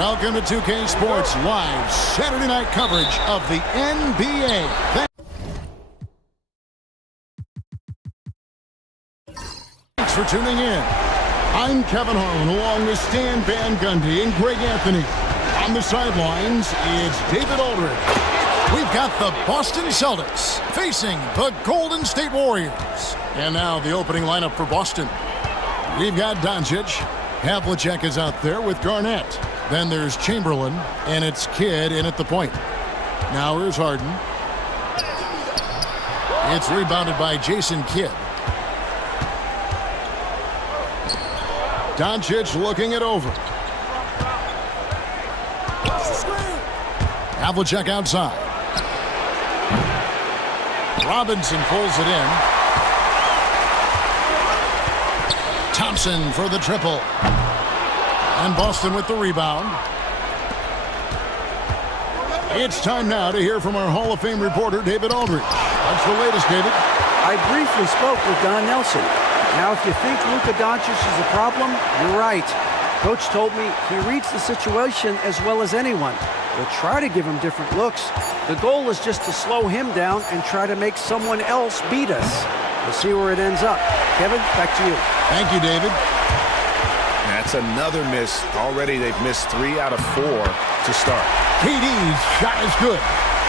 Welcome to 2K Sports Live Saturday night coverage of the NBA. Thanks for tuning in. I'm Kevin Harlan along with Stan Van Gundy and Greg Anthony. On the sidelines, it's David Aldridge. We've got the Boston Celtics facing the Golden State Warriors. And now the opening lineup for Boston. We've got Doncic. Havlicek is out there with Garnett. Then there's Chamberlain, and it's Kidd in at the point. Now here's Harden. It's rebounded by Jason Kidd. Doncic looking it over. Havlicek outside. Robinson pulls it in. Thompson for the triple. And Boston with the rebound. It's time now to hear from our Hall of Fame reporter, David Aldridge. What's the latest, David? I briefly spoke with Don Nelson. Now, if you think Luka Doncic is a problem, you're right. Coach told me he reads the situation as well as anyone. We'll try to give him different looks. The goal is just to slow him down and try to make someone else beat us. We'll see where it ends up. Kevin, back to you. Thank you, David. That's another miss. Already they've missed 3 out of 4 to start. KD's shot is good.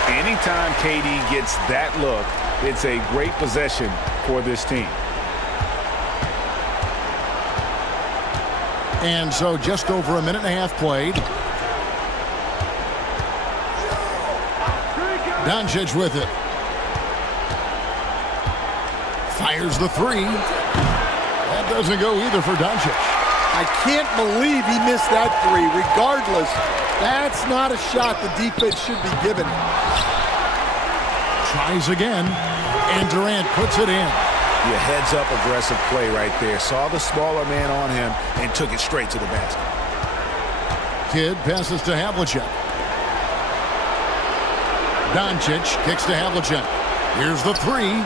Anytime KD gets that look, it's a great possession for this team. And so just over a minute and a half played. Doncic with it. Fires the three. That doesn't go either for Doncic. I can't believe he missed that three. Regardless, that's not a shot the defense should be giving him. Tries again, and Durant puts it in. Your heads-up aggressive play right there. Saw the smaller man on him and took it straight to the basket. Kidd passes to Havlicek. Doncic kicks to Havlicek. Here's the three.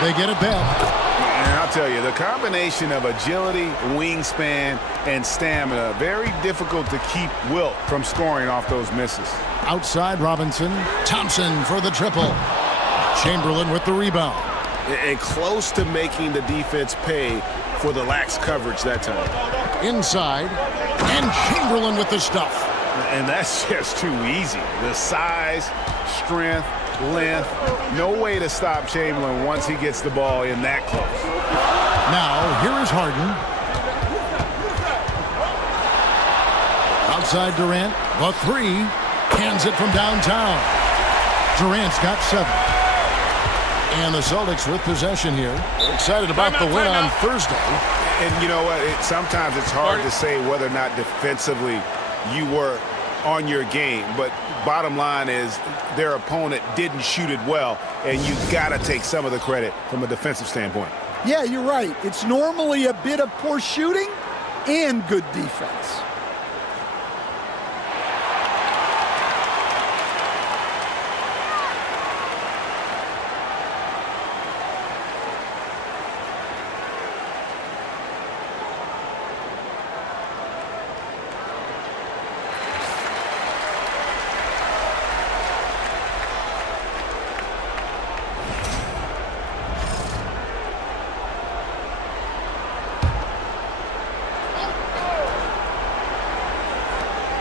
They get it back. And I'll tell you, the combination of agility, wingspan, and stamina, very difficult to keep Wilt from scoring off those misses. Outside Robinson. Thompson for the triple. Chamberlain with the rebound. And close to making the defense pay for the lax coverage that time. Inside. And Chamberlain with the stuff. And that's just too easy. The size, strength, length, no way to stop Chamberlain once he gets the ball in that close. Now, here is Harden. Outside Durant, the three. Hands it from downtown. Durant's got 7. And the Celtics with possession here. They're excited about the win on Thursday. And you know what? Sometimes it's hard to say whether or not defensively you were on your game, but bottom line is their opponent didn't shoot it well, and you've got to take some of the credit from a defensive standpoint. Yeah, you're right. It's normally a bit of poor shooting and good defense.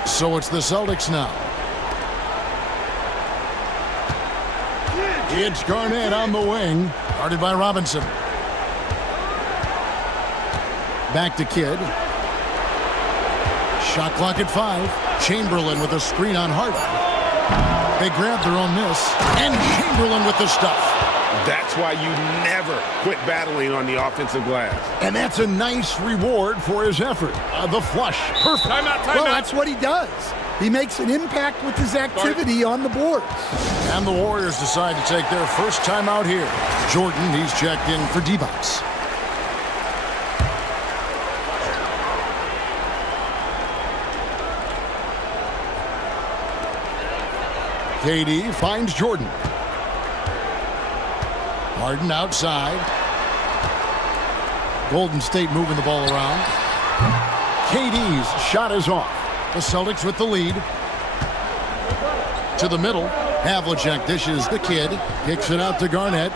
So it's the Celtics now. It's Garnett on the wing. Guarded by Robinson. Back to Kidd. Shot clock at 5. Chamberlain with a screen on Harden. They grab their own miss. And Chamberlain with the stuff. That's why you never quit battling on the offensive glass. And that's a nice reward for his effort. The flush. Perfect. Well, that's what he does. He makes an impact with his activity on the boards. And the Warriors decide to take their first time out here. Jordan, he's checked in for D-Box. KD finds Jordan. Harden outside. Golden State moving the ball around. KD's shot is off. The Celtics with the lead. To the middle. Havlicek dishes the kid. Kicks it out to Garnett.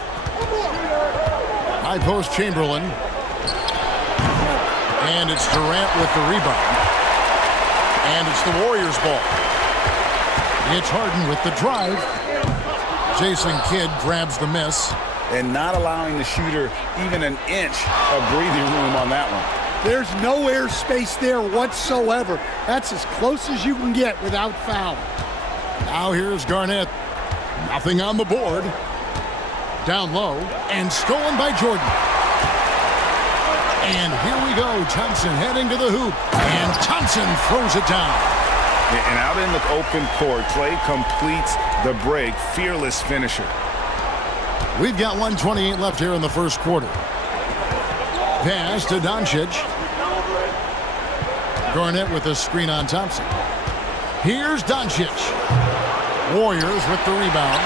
High post Chamberlain. And it's Durant with the rebound. And it's the Warriors' ball. It's Harden with the drive. Jason Kidd grabs the miss. And not allowing the shooter even an inch of breathing room on that one. There's no air space there whatsoever. That's as close as you can get without fouling. Now here's Garnett. Nothing on the board. Down low. And stolen by Jordan. And here we go. Thompson heading to the hoop. And Thompson throws it down. And out in the open court, Clay completes the break. Fearless finisher. We've got 1:28 left here in the first quarter. Pass to Doncic. Garnett with a screen on Thompson. Here's Doncic. Warriors with the rebound.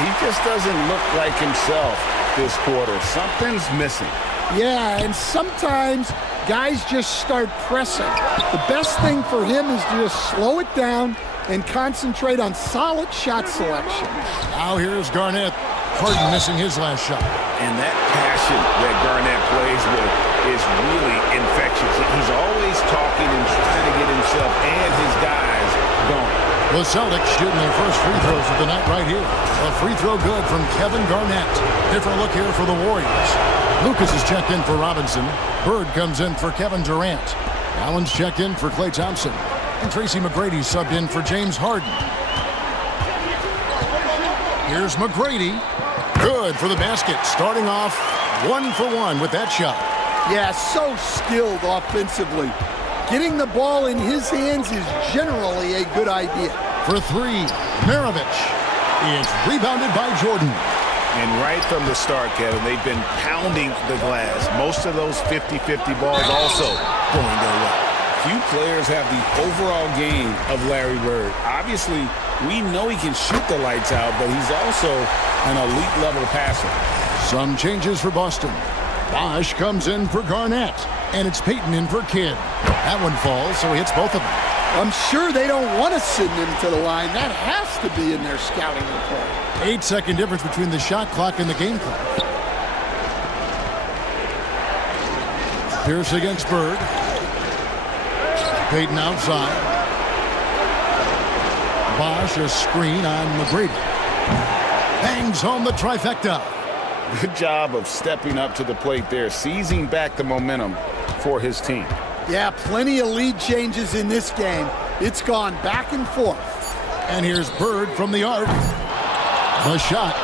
He just doesn't look like himself this quarter. Something's missing. Yeah, and sometimes guys just start pressing. The best thing for him is to just slow it down and concentrate on solid shot selection. Now here's Garnett. Harden missing his last shot. And that passion that Garnett plays with is really infectious. He's always talking and trying to get himself and his guys going. The Celtics shooting their first free throws of the night right here. A free throw good from Kevin Garnett. Different look here for the Warriors. Lucas is checked in for Robinson. Bird comes in for Kevin Durant. Allen's checked in for Klay Thompson. And Tracy McGrady subbed in for James Harden. Here's McGrady. Good for the basket. Starting off 1 for 1 with that shot. Yeah, so skilled offensively. Getting the ball in his hands is generally a good idea. For three, Maravich. It's rebounded by Jordan. And right from the start, Kevin, they've been pounding the glass. Most of those 50-50 balls also going their way. Few players have the overall game of Larry Bird. Obviously, we know he can shoot the lights out, but he's also an elite-level passer. Some changes for Boston. Bosh comes in for Garnett, and it's Payton in for Kidd. That one falls, so he hits both of them. I'm sure they don't want to send him to the line. That has to be in their scouting report. 8-second difference between the shot clock and the game clock. Pierce against Bird. Payton outside. Bosh a screen on McGrady. Bangs home the trifecta. Good job of stepping up to the plate there, seizing back the momentum for his team. Yeah, plenty of lead changes in this game. It's gone back and forth. And here's Bird from the arc. The shot,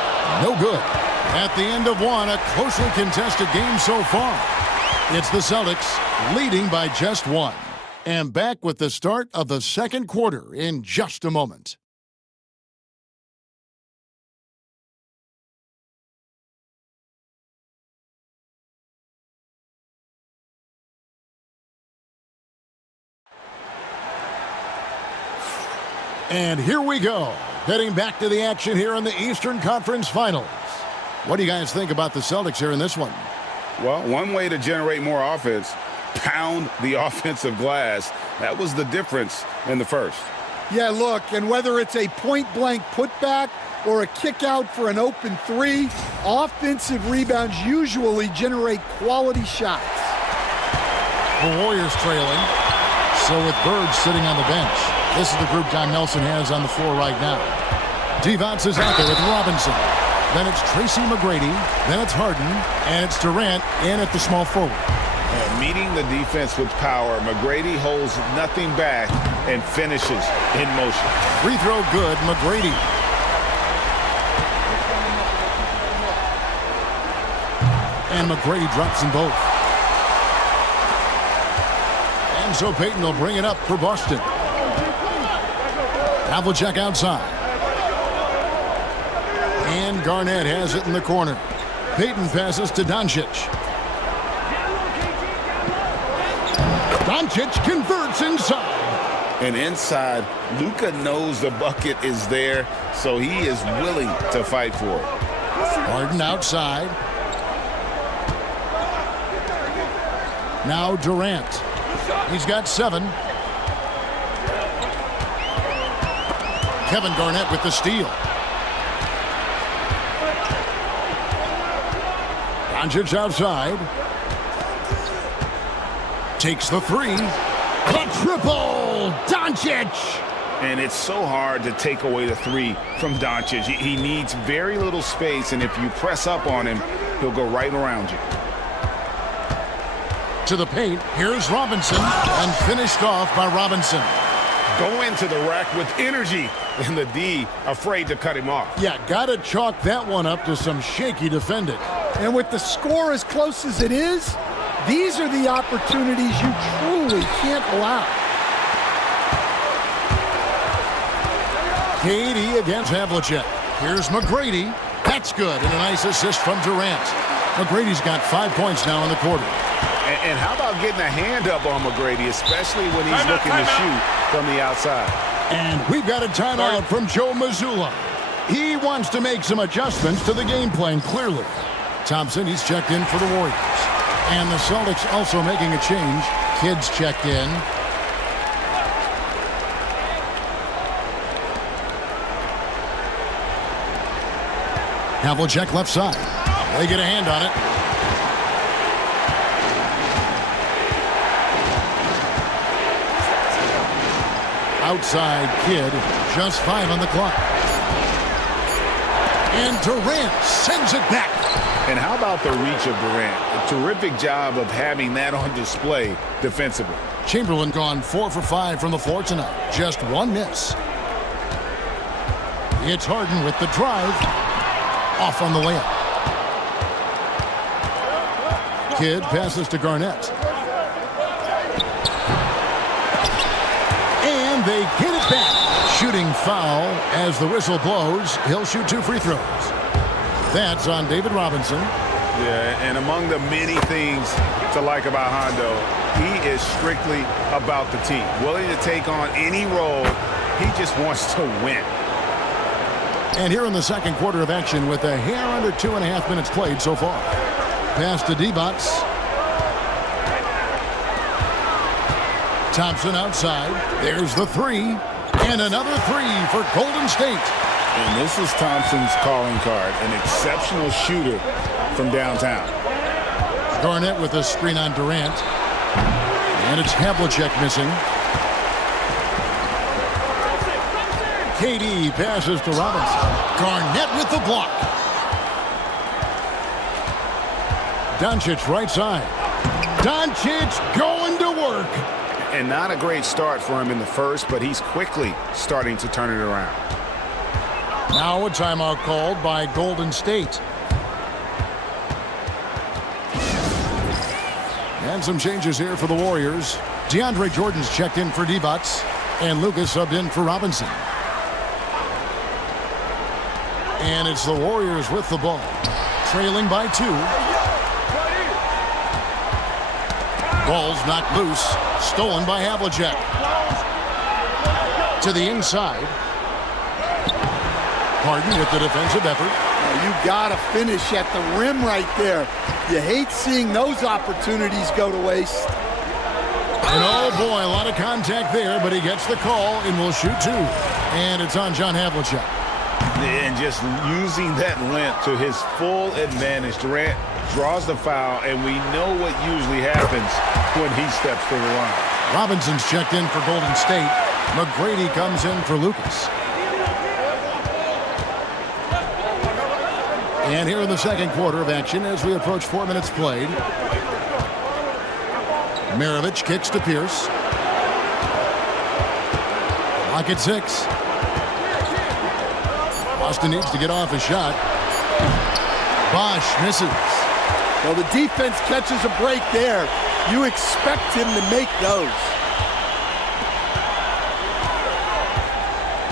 no good. At the end of one, a closely contested game so far. It's the Celtics leading by just one. And back with the start of the second quarter in just a moment. And here we go, heading back to the action here in the Eastern Conference Finals. What do you guys think about the Celtics here in this one? Well, one way to generate more offense, pound the offensive glass. That was the difference in the first. Yeah, look, and whether it's a point-blank putback or a kick out for an open three, offensive rebounds usually generate quality shots. The Warriors trailing. So with Bird sitting on the bench. This is the group Don Nelson has on the floor right now. Devontae is out there with Robinson. Then it's Tracy McGrady. Then it's Harden. And it's Durant in at the small forward. And meeting the defense with power, McGrady holds nothing back and finishes in motion. Free throw good, McGrady. And McGrady drops them both. And so Payton will bring it up for Boston. Havlicek outside. And Garnett has it in the corner. Payton passes to Doncic. Doncic converts inside. And inside, Luka knows the bucket is there, so he is willing to fight for it. Harden outside. Now Durant. He's got 7. Kevin Garnett with the steal. Doncic outside. Takes the three. The triple! Doncic! And it's so hard to take away the three from Doncic. He needs very little space, and if you press up on him, he'll go right around you. To the paint, here's Robinson, and finished off by Robinson. Go into the rack with energy, and the D afraid to cut him off. Yeah, gotta chalk that one up to some shaky defending. And with the score as close as it is, these are the opportunities you truly can't allow. KD against Havlicek. Here's McGrady. That's good, and a nice assist from Durant. McGrady's got 5 points now in the quarter. And how about getting a hand up on McGrady, especially when he's looking to shoot from the outside? And we've got a timeout from Joe Mazzulla. He wants to make some adjustments to the game plan, clearly. Thompson, he's checked in for the Warriors. And the Celtics also making a change. Kidd's checked in. Havlicek left side. They get a hand on it. Outside Kidd, just 5 on the clock. And Durant sends it back. And how about the reach of Durant? A terrific job of having that on display defensively. Chamberlain gone 4 for 5 from the floor tonight. Just 1 miss. It's Harden with the drive. Off on the layup. Kidd passes to Garnett. And they get it back. Shooting foul as the whistle blows. He'll shoot 2 free throws. That's on David Robinson. Yeah, and among the many things to like about Hondo, he is strictly about the team. Willing to take on any role. He just wants to win. And here in the second quarter of action with a hair under 2.5 minutes played so far. Pass to D-Bots. Thompson outside. There's the three. And another three for Golden State. And this is Thompson's calling card. An exceptional shooter from downtown. Garnett with a screen on Durant. And it's Havlicek missing. KD passes to Robinson. Garnett with the block. Doncic right side. Doncic going to work. And not a great start for him in the first, but he's quickly starting to turn it around. Now a timeout called by Golden State. And some changes here for the Warriors. DeAndre Jordan's checked in for D-Bots. And Lucas subbed in for Robinson. And it's the Warriors with the ball. Trailing by 2. Ball's knocked loose. Stolen by Havlicek. To the inside. Harden with the defensive effort. You gotta finish at the rim right there. You hate seeing those opportunities go to waste. And oh boy, a lot of contact there, but he gets the call and will shoot 2. And it's on John Havlicek. And just using that length to his full advantage. Durant draws the foul, and we know what usually happens when he steps to the line. Robinson's checked in for Golden State. McGrady comes in for Lucas. And here in the second quarter of action as we approach 4 minutes played. Maravich kicks to Pierce. Clock at 6. Boston needs to get off a shot. Bosch misses. Well, the defense catches a break there. You expect him to make those.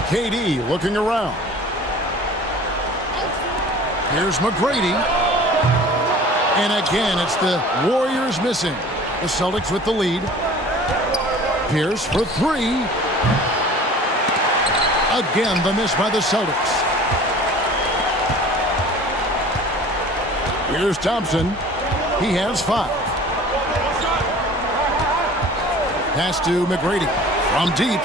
KD looking around. Here's McGrady. And again, it's the Warriors missing. The Celtics with the lead. Pierce for 3. Again, the miss by the Celtics. Here's Thompson. He has 5. Pass to McGrady. From deep.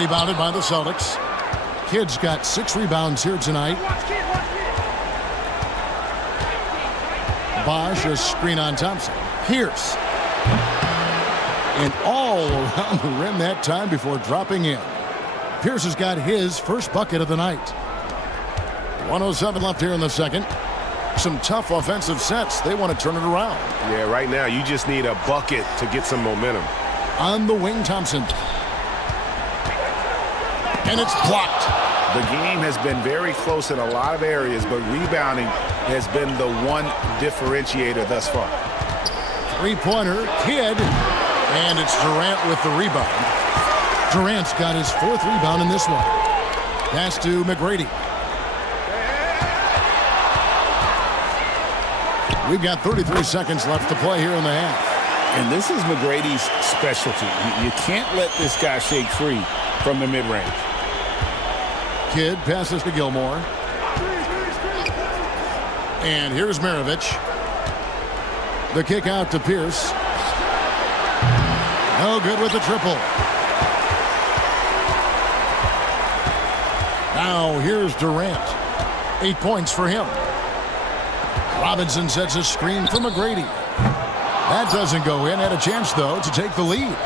Rebounded by the Celtics. Kidd's got 6 rebounds here tonight. Bosch, a screen on Thompson. Pierce. And all around the rim that time before dropping in. Pierce has got his first bucket of the night. 1:07 left here in the second. Some tough offensive sets. They want to turn it around. Yeah, right now you just need a bucket to get some momentum. On the wing, Thompson. And it's blocked. The game has been very close in a lot of areas, but rebounding has been the one differentiator thus far. Three-pointer, Kidd. And it's Durant with the rebound. Durant's got his 4th rebound in this one. Pass to McGrady. We've got 33 seconds left to play here in the half. And this is McGrady's specialty. You can't let this guy shake free from the mid-range. Kidd passes to Gilmore. And here's Maravich. The kick out to Pierce. No good with the triple. Now here's Durant. 8 points for him. Robinson sets a screen for McGrady. That doesn't go in. Had a chance, though, to take the lead.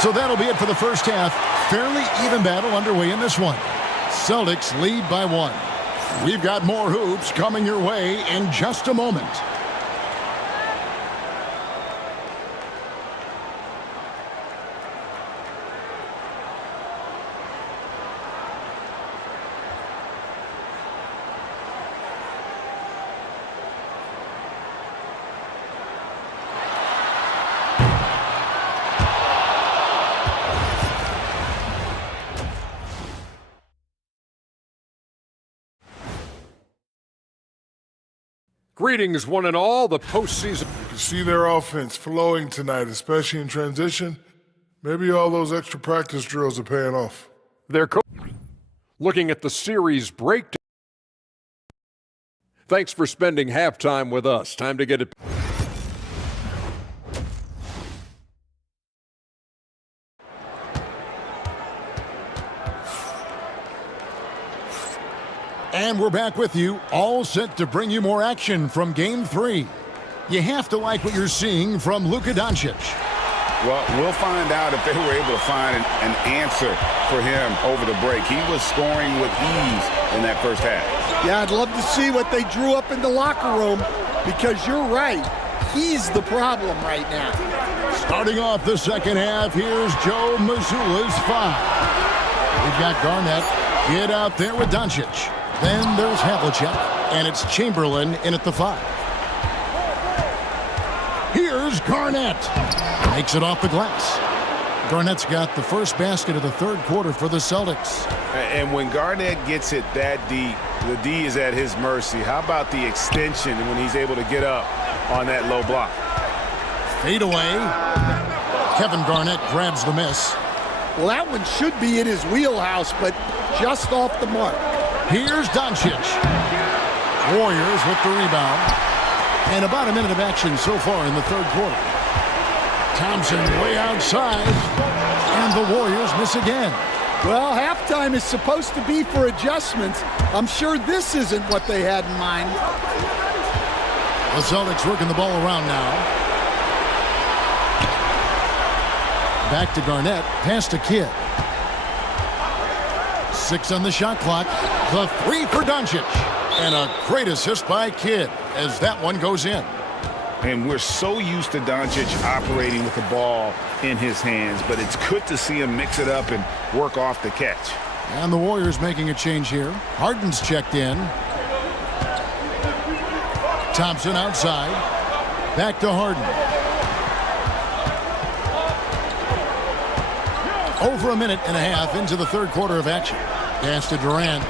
So that'll be it for the first half. Fairly even battle underway in this one. Celtics lead by 1. We've got more hoops coming your way in just a moment. Greetings, one and all. The postseason. You can see their offense flowing tonight, especially in transition. Maybe all those extra practice drills are paying off. They're looking at the series breakdown. Thanks for spending halftime with us. Time to get it. And we're back with you, all set to bring you more action from Game 3. You have to like what you're seeing from Luka Doncic. Well, we'll find out if they were able to find an answer for him over the break. He was scoring with ease in that first half. Yeah, I'd love to see what they drew up in the locker room because you're right. He's the problem right now. Starting off the second half, here's Joe Mazzulla's 5. We've got Garnett, Kidd out there with Doncic. Then there's Havlicek, and it's Chamberlain in at the 5. Here's Garnett. Makes it off the glass. Garnett's got the first basket of the third quarter for the Celtics. And when Garnett gets it that deep, the D is at his mercy. How about the extension when he's able to get up on that low block? Fade away. Kevin Garnett grabs the miss. Well, that one should be in his wheelhouse, but just off the mark. Here's Doncic. Warriors with the rebound. And about a minute of action so far in the third quarter. Thompson way outside. And the Warriors miss again. Well, halftime is supposed to be for adjustments. I'm sure this isn't what they had in mind. The Celtics working the ball around now. Back to Garnett. Pass to Kidd. 6 on the shot clock. The 3 for Doncic. And a great assist by Kidd as that one goes in. And we're so used to Doncic operating with the ball in his hands, but it's good to see him mix it up and work off the catch. And the Warriors making a change here. Harden's checked in. Thompson outside. Back to Harden. Over a minute and a half into the third quarter of action. Pass to Durant.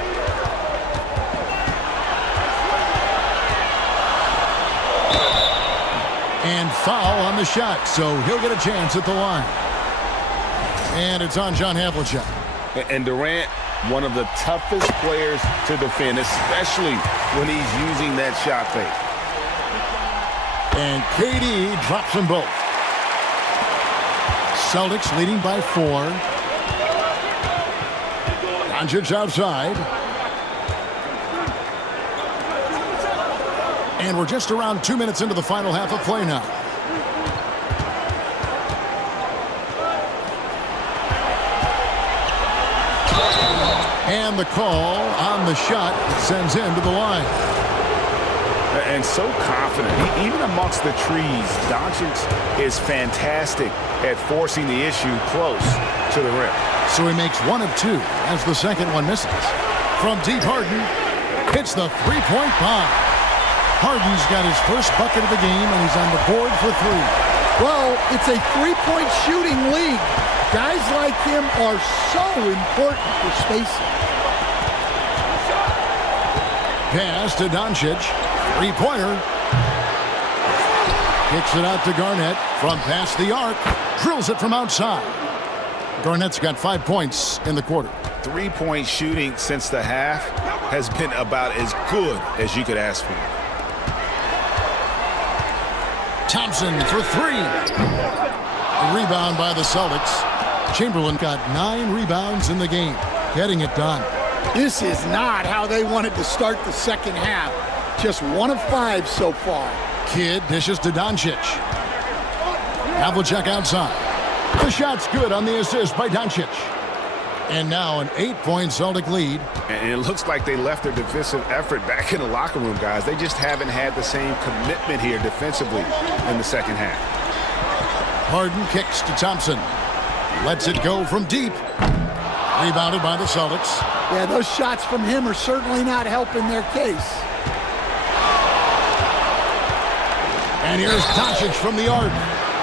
And foul on the shot, so he'll get a chance at the line. And it's on John Havlicek. And Durant, one of the toughest players to defend, especially when he's using that shot fake. And KD drops them both. Celtics leading by 4. Doncic outside. And we're just around 2 minutes into the final half of play now. And the call on the shot sends him to the line. And so confident. Even amongst the trees, Doncic is fantastic at forcing the issue close to the rim. So he makes 1 of 2 as the second one misses. From deep, Harden hits the three-point bomb. Harden's got his first bucket of the game, and he's on the board for 3. Well, it's a three-point shooting league. Guys like him are so important for spacing. Pass to Doncic. Three-pointer. Kicks it out to Garnett from past the arc. Drills it from outside. Garnett's got 5 points in the quarter. Three-point shooting since the half has been about as good as you could ask for. Thompson for 3. A rebound by the Celtics. Chamberlain got 9 rebounds in the game, getting it done. This is not how they wanted to start the second half. Just 1 of 5 so far. Kidd dishes to Doncic. Havlicek outside. The shot's good on the assist by Doncic. And now an 8-point Celtic lead. And it looks like they left their defensive effort back in the locker room, guys. They just haven't had the same commitment here defensively in the second half. Harden kicks to Thompson. Lets it go from deep. Rebounded by the Celtics. Yeah, those shots from him are certainly not helping their case. And here's Doncic from the arc.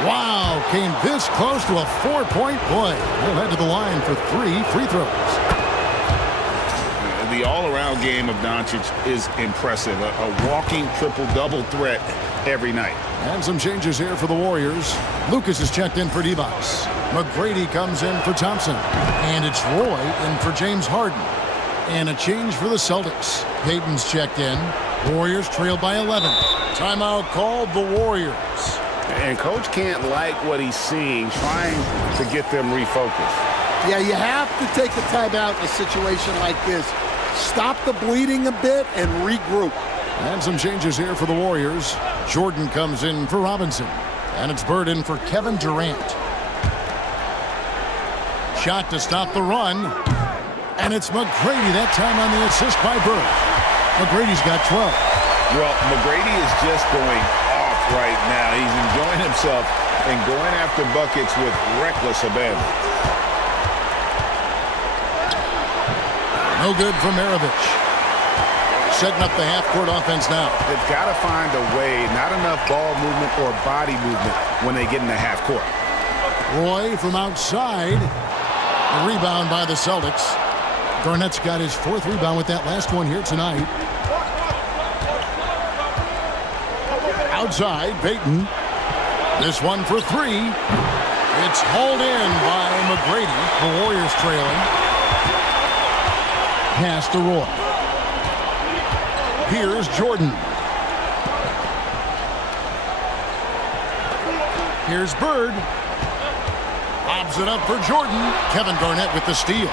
Wow, came this close to a 4-point play. He'll head to the line for 3 free throws. The all-around game of Doncic is impressive. A walking triple-double threat every night. And some changes here for the Warriors. Lucas is checked in for Divac. McGrady comes in for Thompson. And it's Roy in for James Harden. And a change for the Celtics. Payton's checked in. Warriors trail by 11. Timeout called the Warriors. And Coach can't like what he's seeing, trying to get them refocused. Yeah, you have to take a timeout in a situation like this. Stop the bleeding a bit and regroup. And some changes here for the Warriors. Jordan comes in for Robinson. And it's Bird in for Kevin Durant. Shot to stop the run. And it's McGrady that time on the assist by Bird. McGrady's got 12. Well, McGrady is just going off right now. He's enjoying himself and going after buckets with reckless abandon. No good for Maravich. Setting up the half-court offense now. They've got to find a way, not enough ball movement or body movement when they get in the half-court. Roy from outside. A rebound by the Celtics. Garnett's got his 4th rebound with that last one here tonight. Outside, Payton. This one for 3. It's hauled in by McGrady. The Warriors trailing. Pass to Roy. Here's Jordan. Here's Bird. Lobs it up for Jordan. Kevin Garnett with the steal.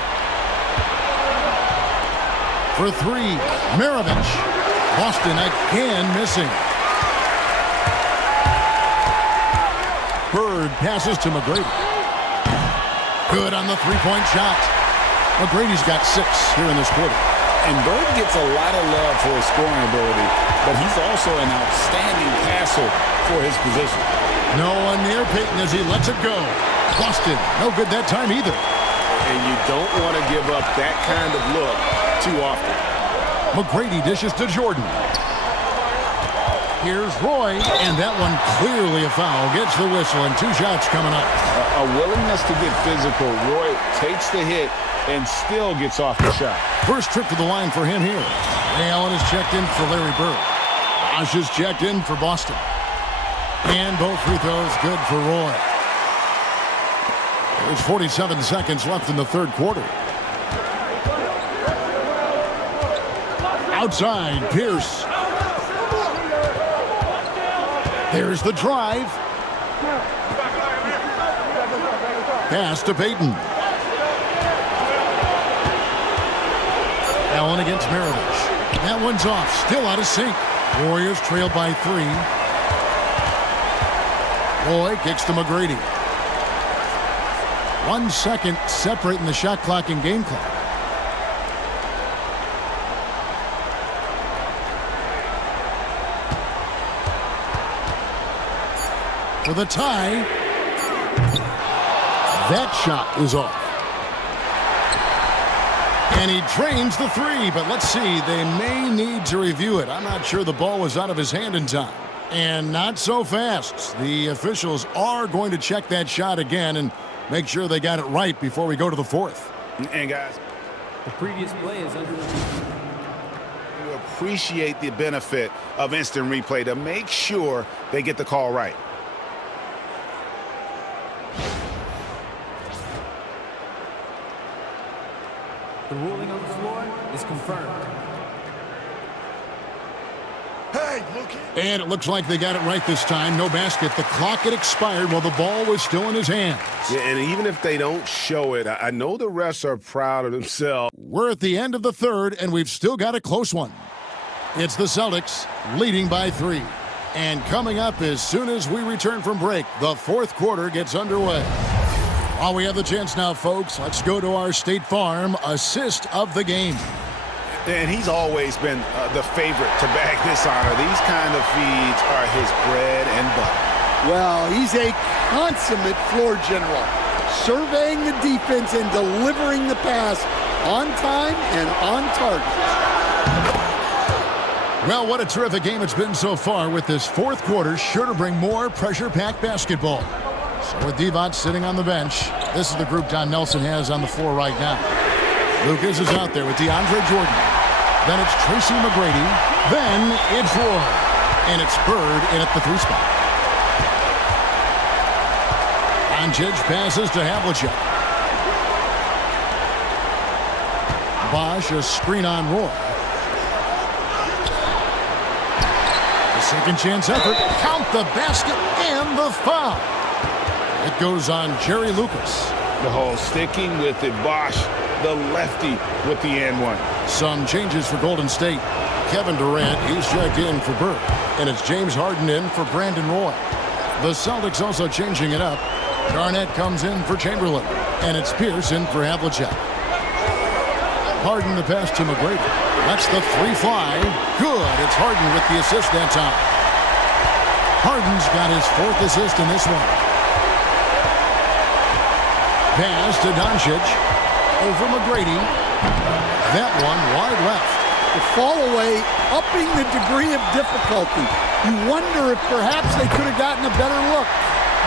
For 3, Maravich. Boston again missing. Bird passes to McGrady. Good on the three-point shot. McGrady's got 6 here in this quarter. And Bird gets a lot of love for his scoring ability, but he's also an outstanding passer for his position. No one near Payton as he lets it go. Boston, no good that time either. And you don't want to give up that kind of look too often. McGrady dishes to Jordan. Here's Roy, and that one clearly a foul. Gets the whistle, and 2 shots coming up. A willingness to get physical. Roy takes the hit and still gets off the shot. First trip to the line for him here. Ray Allen is checked in for Larry Bird. Bosh is checked in for Boston. And both free throws good for Roy. There's 47 seconds left in the third quarter. Outside, Pierce. There's the drive. Pass to Peyton. Allen against Maravich. That one's off. Still out of sync. Warriors trail by 3. Roy kicks to McGrady. 1 second separating the shot clock and game clock. For the tie. That shot is off. And he drains the 3, but let's see. They may need to review it. I'm not sure the ball was out of his hand in time. And not so fast. The officials are going to check that shot again and make sure they got it right before we go to the 4th. And guys, the previous play is under review. You appreciate the benefit of instant replay to make sure they get the call right. The ruling on the floor is confirmed. Hey, looky. And it looks like they got it right this time. No basket. The clock had expired while the ball was still in his hands. Yeah, and even if they don't show it, I know the refs are proud of themselves. We're at the end of the 3rd, and we've still got a close one. It's the Celtics leading by 3. And coming up as soon as we return from break, the 4th quarter gets underway. While we have the chance now, folks, let's go to our State Farm assist of the game. And he's always been the favorite to bag this honor. These kind of feeds are his bread and butter. Well, he's a consummate floor general, surveying the defense and delivering the pass on time and on target. Well, what a terrific game it's been so far, with this 4th quarter sure to bring more pressure-packed basketball. So with Divac sitting on the bench, this is the group Don Nelson has on the floor right now. Lucas is out there with DeAndre Jordan. Then it's Tracy McGrady. Then it's Roy. And it's Bird in at the 3 spot. Doncic passes to Havlicek. Bosch a screen on Roy. The second chance effort. Count the basket and the foul. It goes on Jerry Lucas. The whole sticking with it. Bosch, the lefty, with the and 1. Some changes for Golden State. Kevin Durant, he's checked in for Bird. And it's James Harden in for Brandon Roy. The Celtics also changing it up. Garnett comes in for Chamberlain. And it's Pierce in for Havlicek. Harden the pass to McGrady. That's the 3 fly. Good. It's Harden with the assist that time. Harden's got his 4th assist in this one. Pass to Doncic. Over McGrady. That one wide left. The fall away, upping the degree of difficulty. You wonder if perhaps they could have gotten a better look.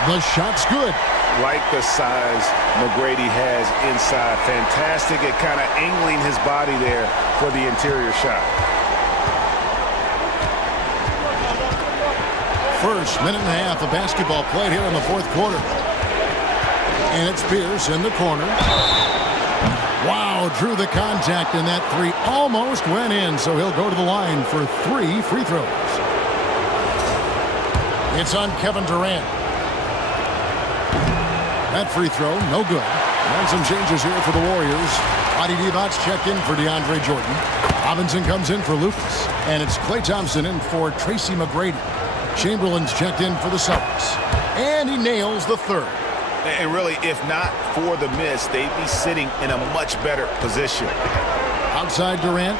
The shot's good. Like the size McGrady has inside. Fantastic at kind of angling his body there for the interior shot. First minute and a half of basketball played here in the 4th quarter. And it's Pierce in the corner. Wow, drew the contact, and that 3 almost went in, so he'll go to the line for 3 free throws. It's on Kevin Durant. That free throw, no good. And some changes here for the Warriors. Adi Divac checked in for DeAndre Jordan. Robinson comes in for Lucas. And it's Klay Thompson in for Tracy McGrady. Chamberlain's checked in for the Celtics. And he nails the 3rd. And really, if not for the miss, they'd be sitting in a much better position. Outside Durant.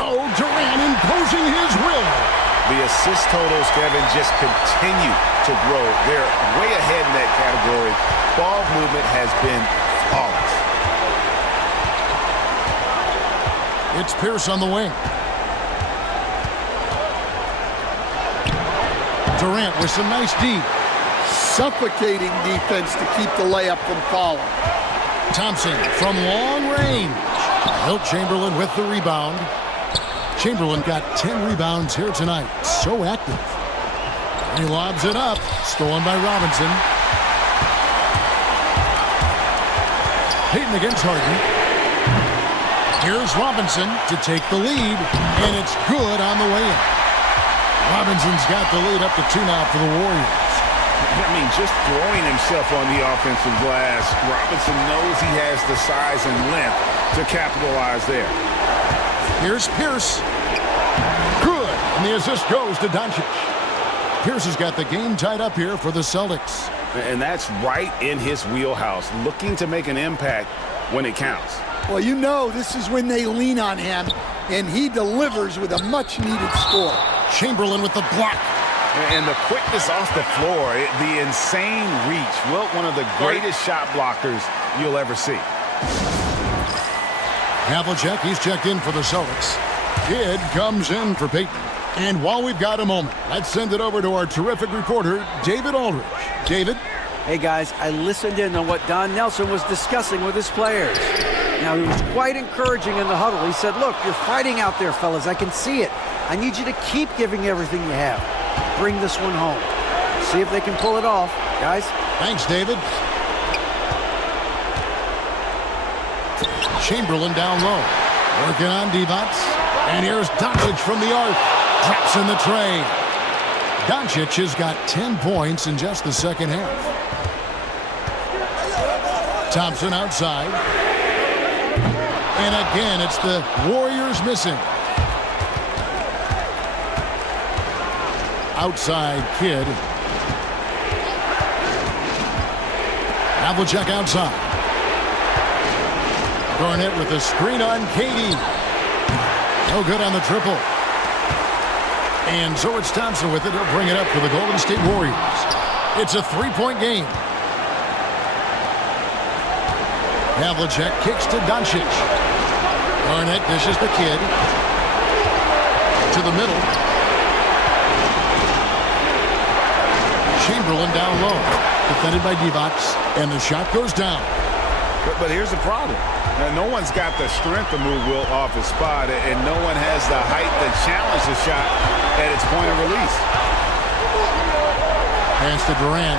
Oh, Durant imposing his will. The assist totals, Kevin, just continue to grow. They're way ahead in that category. Ball movement has been flawless. It's Pierce on the wing. Durant with some nice D. Suffocating defense to keep the layup from falling. Thompson from long range. Wilt Chamberlain with the rebound. Chamberlain got 10 rebounds here tonight. So active. And he lobs it up. Stolen by Robinson. Payton against Harden. Here's Robinson to take the lead. And it's good on the way in. Robinson's got the lead up to 2 now for the Warriors. I mean, just throwing himself on the offensive glass, Robinson knows he has the size and length to capitalize there. Here's Pierce. Good. And the assist goes to Doncic. Pierce has got the game tied up here for the Celtics. And that's right in his wheelhouse, looking to make an impact when it counts. Well, you know this is when they lean on him, and he delivers with a much-needed score. Chamberlain with the block. And the quickness off the floor, the insane reach. Wilt, one of the greatest shot blockers you'll ever see. Havlicek, he's checked in for the Celtics. Kidd comes in for Peyton. And while we've got a moment, let's send it over to our terrific reporter, David Aldridge. David? Hey, guys, I listened in on what Don Nelson was discussing with his players. Now, he was quite encouraging in the huddle. He said, look, you're fighting out there, fellas. I can see it. I need you to keep giving everything you have. Bring this one home. See if they can pull it off, guys. Thanks, David. Chamberlain down low. Working on Divac. And here's Doncic from the arc. Traps in the tray. Doncic has got 10 points in just the second half. Thompson outside. And again, it's the Warriors missing. Outside Kidd. Havlicek outside. Garnett with a screen on Katie. No good on the triple. And so it's Thompson with it. He'll bring it up for the Golden State Warriors. It's a three-point game. Havlicek kicks to Doncic. Garnett dishes the Kidd. To the middle. Chamberlain down low. Defended by Divac. And the shot goes down. But here's the problem. Now, no one's got the strength to move Wilt off his spot, and no one has the height to challenge the shot at its point of release. Pass to Durant.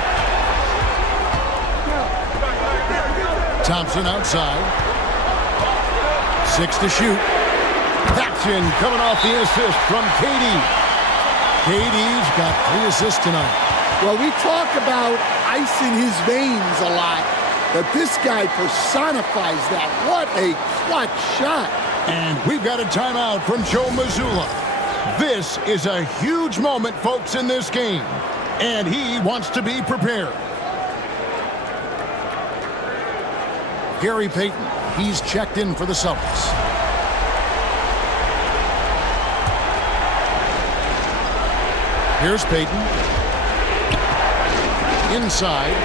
Thompson outside. 6 to shoot. That's in, coming off the assist from Katie. Katie's got 3 assists tonight. Well, we talk about ice in his veins a lot, but this guy personifies that. What a clutch shot. And we've got a timeout from Joe Mazzulla. This is a huge moment, folks, in this game. And he wants to be prepared. Gary Payton, he's checked in for the Celtics. Here's Payton. Inside.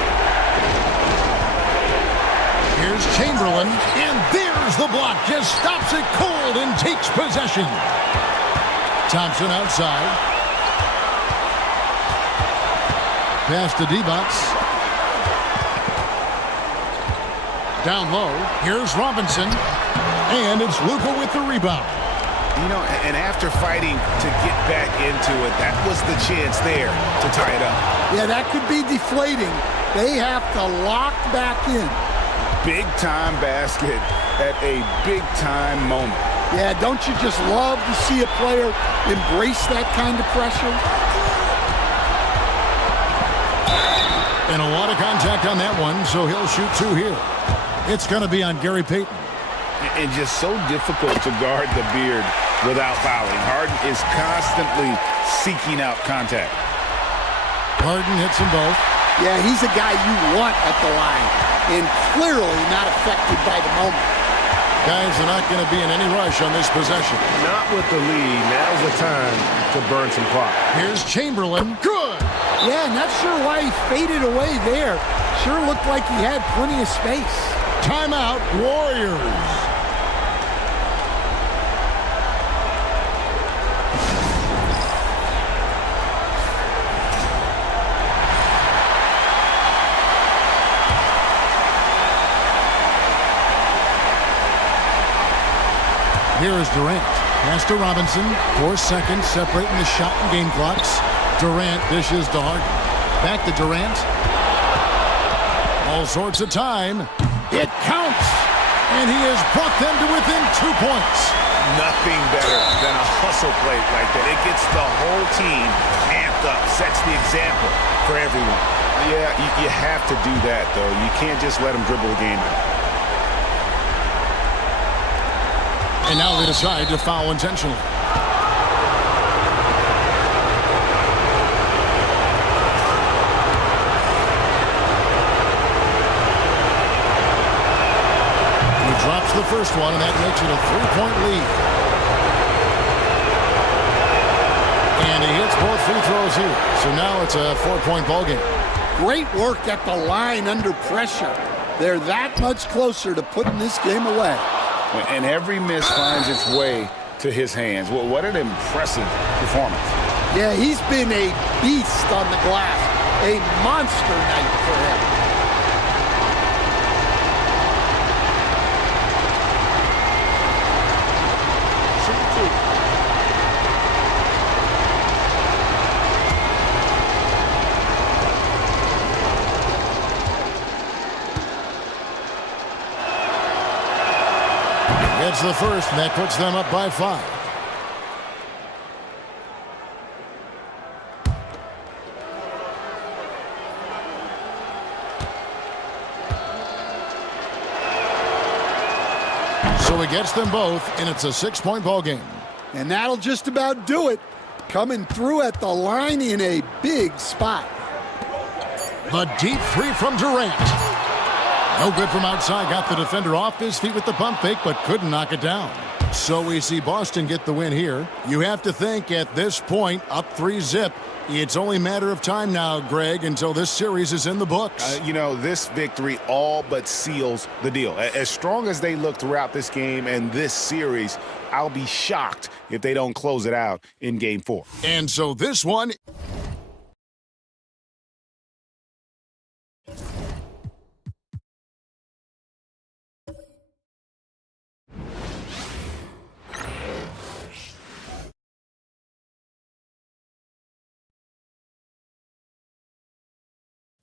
Here's Chamberlain, and there's the block. Just stops it cold and takes possession. Thompson outside. Pass to Divac. Down low. Here's Robinson, and it's Luka with the rebound. You know, and after fighting to get back into it, that was the chance there to tie it up. Yeah, that could be deflating. They have to lock back in. Big-time basket at a big-time moment. Yeah, don't you just love to see a player embrace that kind of pressure? And a lot of contact on that one, so he'll shoot 2 here. It's going to be on Gary Payton. And just so difficult to guard the beard without fouling. Harden is constantly seeking out contact. Harden hits them both. Yeah, he's a guy you want at the line, and clearly not affected by the moment. Guys are not going to be in any rush on this possession. Not with the lead. Now's the time to burn some clock. Here's Chamberlain. Good! Yeah, not sure why he faded away there. Sure looked like he had plenty of space. Timeout, Warriors. Here is Durant. Pass to Robinson. 4 seconds separating the shot and game clocks. Durant dishes to Harden. Back to Durant. All sorts of time. It counts. And he has brought them to within 2 points. Nothing better than a hustle play like that. It gets the whole team amped up, sets the example for everyone. Yeah, you have to do that, though. You can't just let him dribble the game out. And now they decide to foul intentionally. He drops the first one, and that makes it a 3-point lead. And he hits both free throws here. So now it's a 4-point ball game. Great work at the line under pressure. They're that much closer to putting this game away. And every miss finds its way to his hands. Well, what an impressive performance. Yeah, he's been a beast on the glass. A monster night for him. Gets the first, and that puts them up by 5. So he gets them both, and it's a 6-point ball game. And that'll just about do it. Coming through at the line in a big spot. The deep three from Durant. No good from outside. Got the defender off his feet with the pump fake, but couldn't knock it down. So we see Boston get the win here. You have to think at this point, up 3-zip, it's only a matter of time now, Greg, until this series is in the books. This victory all but seals the deal. As strong as they look throughout this game and this series, I'll be shocked if they don't close it out in Game 4. And so this one...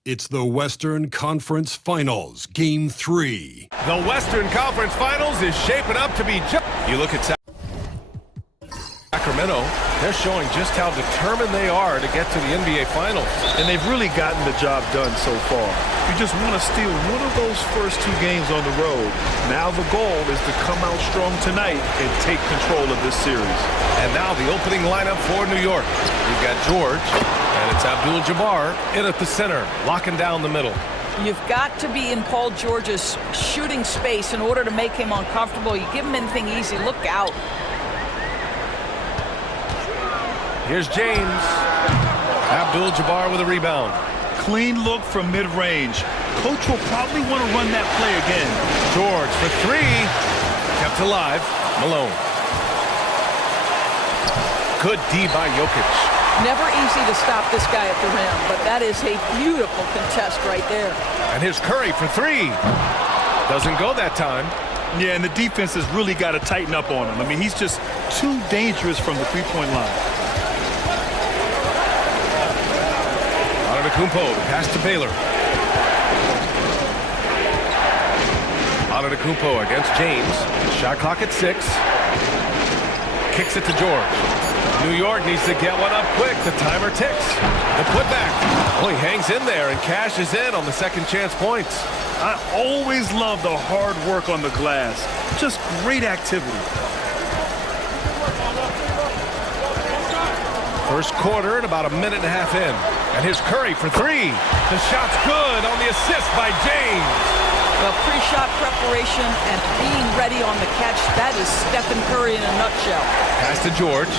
It's the Western Conference Finals, Game 3. The Western Conference Finals is shaping up to be You look at Sacramento, they're showing just how determined they are to get to the NBA Finals. And they've really gotten the job done so far. You just want to steal one of those first 2 games on the road. Now the goal is to come out strong tonight and take control of this series. And now the opening lineup for New York. We've got George, and it's Abdul-Jabbar in at the center, locking down the middle. You've got to be in Paul George's shooting space in order to make him uncomfortable. You give him anything easy, look out. Here's James. Abdul-Jabbar with a rebound. Clean look from mid-range. Coach will probably want to run that play again. George for 3. Kept alive. Malone. Good D by Jokic. Never easy to stop this guy at the rim, but that is a beautiful contest right there. And here's Curry for 3. Doesn't go that time. Yeah, and the defense has really got to tighten up on him. I mean, he's just too dangerous from the three-point line. Antetokounmpo, pass to Baylor. Antetokounmpo against James. Shot clock at 6. Kicks it to George. New York needs to get one up quick. The timer ticks. The putback. Oh, he hangs in there and cashes in on the second chance points. I always love the hard work on the glass. Just great activity. First quarter and about a minute and a half in. And here's Curry for 3. The shot's good on the assist by James. Well, pre-shot preparation and being ready on the catch, that is Stephen Curry in a nutshell. Pass to George.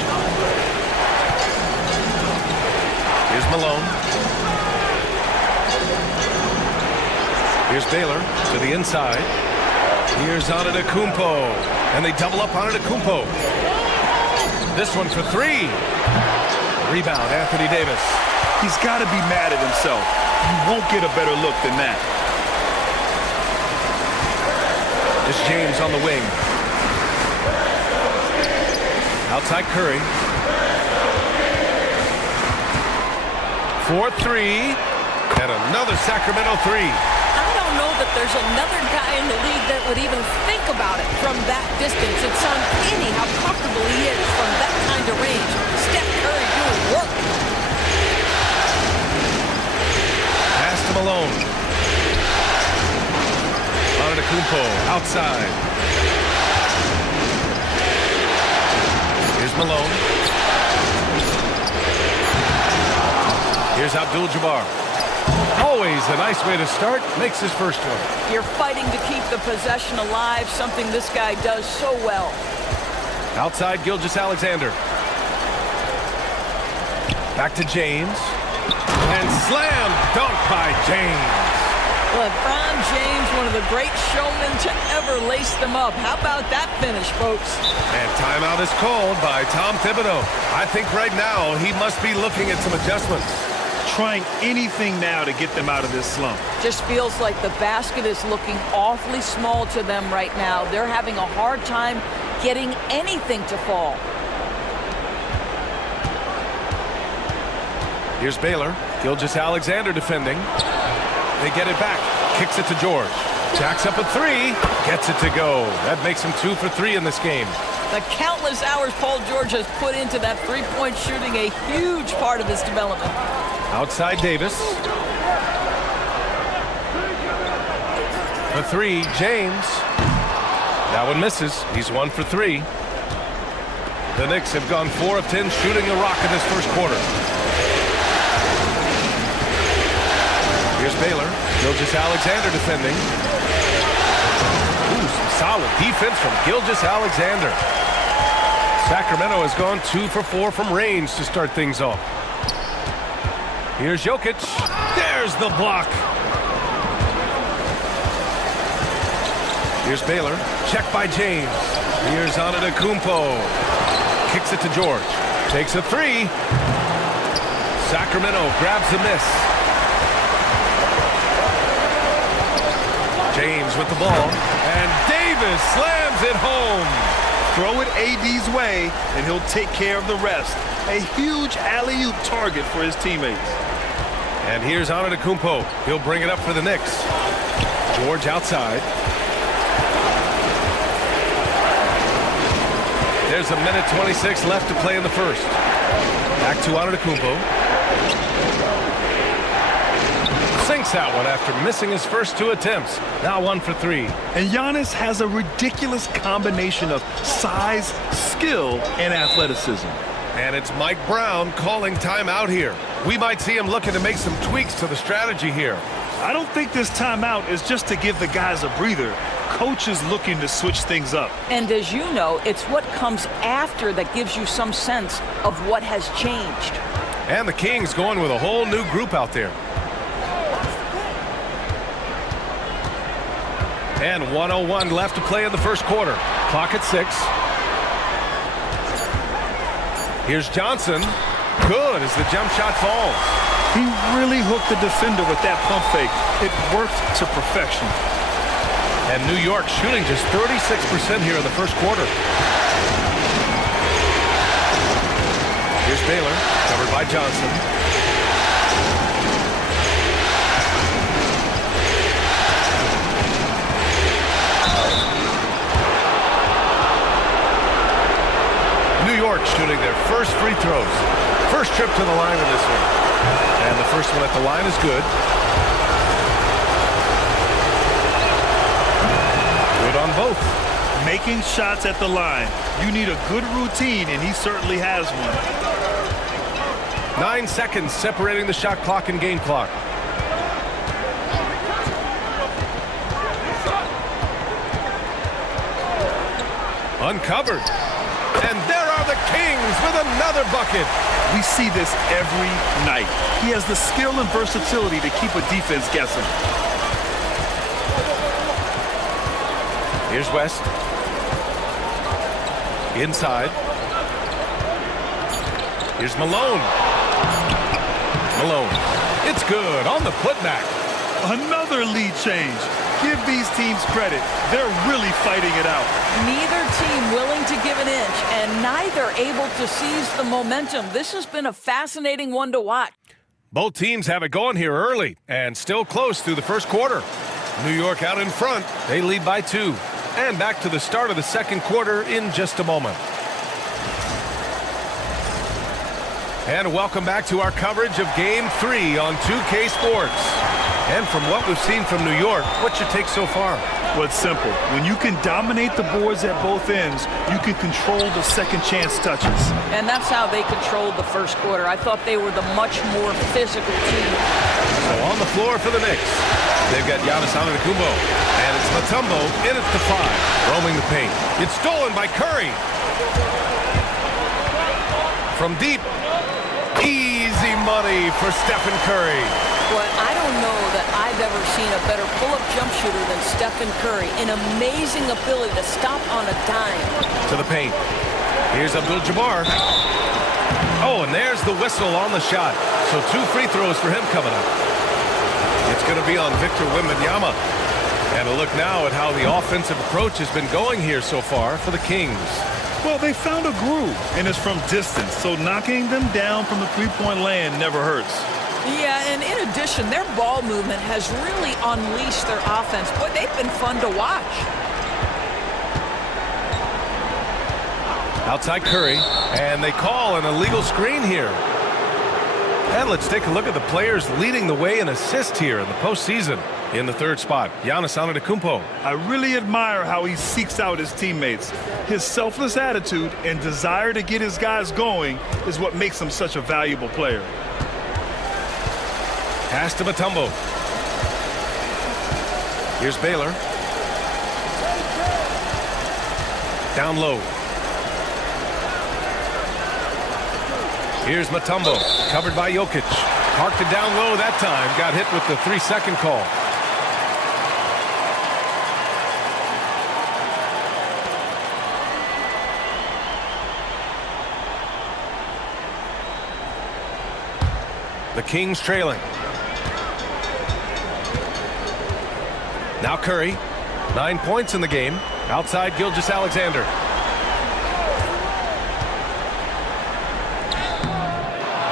Here's Malone. Here's Baylor to the inside. Here's Antetokounmpo. And they double up Antetokounmpo. This one for 3. Rebound, Anthony Davis. He's got to be mad at himself. You won't get a better look than that. It's James on the wing. Outside Curry. 4-3. And another Sacramento 3. I don't know that there's another guy in the league that would even think about it from that distance. It's uncanny how comfortable he is from that kind of range. Steph Curry doing work. Pass Malone. Antetokounmpo outside. Here's Malone. Here's Abdul-Jabbar. Always a nice way to start. Makes his first one. You're fighting to keep the possession alive, something this guy does so well. Outside Gilgeous-Alexander. Back to James. And slam dunk by James. LeBron James, one of the great showmen to ever lace them up. How about that finish, folks? And timeout is called by Tom Thibodeau. I think right now he must be looking at some adjustments. Trying anything now to get them out of this slump. Just feels like the basket is looking awfully small to them right now. They're having a hard time getting anything to fall. Here's Baylor. Gilgeous-Alexander defending. They get it back. Kicks it to George. Jacks up a three. Gets it to go. That makes him 2 for 3 in this game. The countless hours Paul George has put into that three-point shooting, a huge part of his development. Outside Davis. The three, James. That one misses. He's 1 for 3. The Knicks have gone 4 of 10 shooting the rock in this first quarter. Here's Baylor. Gilgeous-Alexander defending. Ooh, some solid defense from Gilgeous-Alexander. Sacramento has gone 2 for 4 from range to start things off. Here's Jokic. There's the block. Here's Baylor. Check by James. Here's Antetokounmpo. Kicks it to George. Takes a three. Sacramento grabs the miss. James with the ball. And Davis slams it home. Throw it AD's way, and he'll take care of the rest. A huge alley-oop target for his teammates. And here's Antetokounmpo. He'll bring it up for the Knicks. George outside. There's a minute 26 left to play in the first. Back to Antetokounmpo. Sinks that one after missing his first 2 attempts. Now 1 for 3. And Giannis has a ridiculous combination of size, skill, and athleticism. And it's Mike Brown calling timeout here. We might see him looking to make some tweaks to the strategy here. I don't think this timeout is just to give the guys a breather. Coach is looking to switch things up. And as you know, it's what comes after that gives you some sense of what has changed. And the Kings going with a whole new group out there. And 1:01 left to play in the first quarter. Clock at 6. Here's Johnson. Good as the jump shot falls. He really hooked the defender with that pump fake. It worked to perfection. And New York shooting just 36% here in the first quarter. Here's Baylor, covered by Johnson. New York shooting their first free throws. First trip to the line in this one. And the first one at the line is good. Good on both. Making shots at the line. You need a good routine, and he certainly has one. 9 seconds separating the shot clock and game clock. Uncovered. And there are the Kings with another bucket. We see this every night. He has the skill and versatility to keep a defense guessing. Here's West. Inside. Here's Malone. Malone. It's good on the putback. Another lead change. Give these teams credit. They're really fighting it out. Neither team willing to give an inch, and neither able to seize the momentum. This has been a fascinating one to watch. Both teams have it going here early and still close through the first quarter. New York out in front. They lead by 2. And back to the start of the second quarter in just a moment. And welcome back to our coverage of Game 3 on 2K Sports. And from what we've seen from New York, what's your take so far? Well, it's simple. When you can dominate the boards at both ends, you can control the second chance touches. And that's how they controlled the first quarter. I thought they were the much more physical team. So on the floor for the Knicks, they've got Giannis Antetokounmpo, and it's Mutombo in at the 5, roaming the paint. It's stolen by Curry. From deep, easy money for Stephen Curry. But I don't know that I've ever seen a better pull-up jump shooter than Stephen Curry. An amazing ability to stop on a dime. To the paint. Here's Abdul-Jabbar. Oh, and there's the whistle on the shot. So 2 free throws for him coming up. It's going to be on Victor Wembanyama. And a look now at how the offensive approach has been going here so far for the Kings. Well, they found a groove, and it's from distance, so knocking them down from the three-point land never hurts. Yeah, and in addition, their ball movement has really unleashed their offense. Boy, they've been fun to watch. Outside Curry, and they call an illegal screen here. And let's take a look at the players leading the way in assists here in the postseason. In the 3rd spot, Giannis Antetokounmpo. I really admire how he seeks out his teammates. His selfless attitude and desire to get his guys going is what makes him such a valuable player. Pass to Mutombo. Here's Baylor. Down low. Here's Mutombo, covered by Jokic. Parked it down low that time. Got hit with the 3-second call. The Kings trailing. Now Curry, 9 points in the game. Outside Gilgeous-Alexander.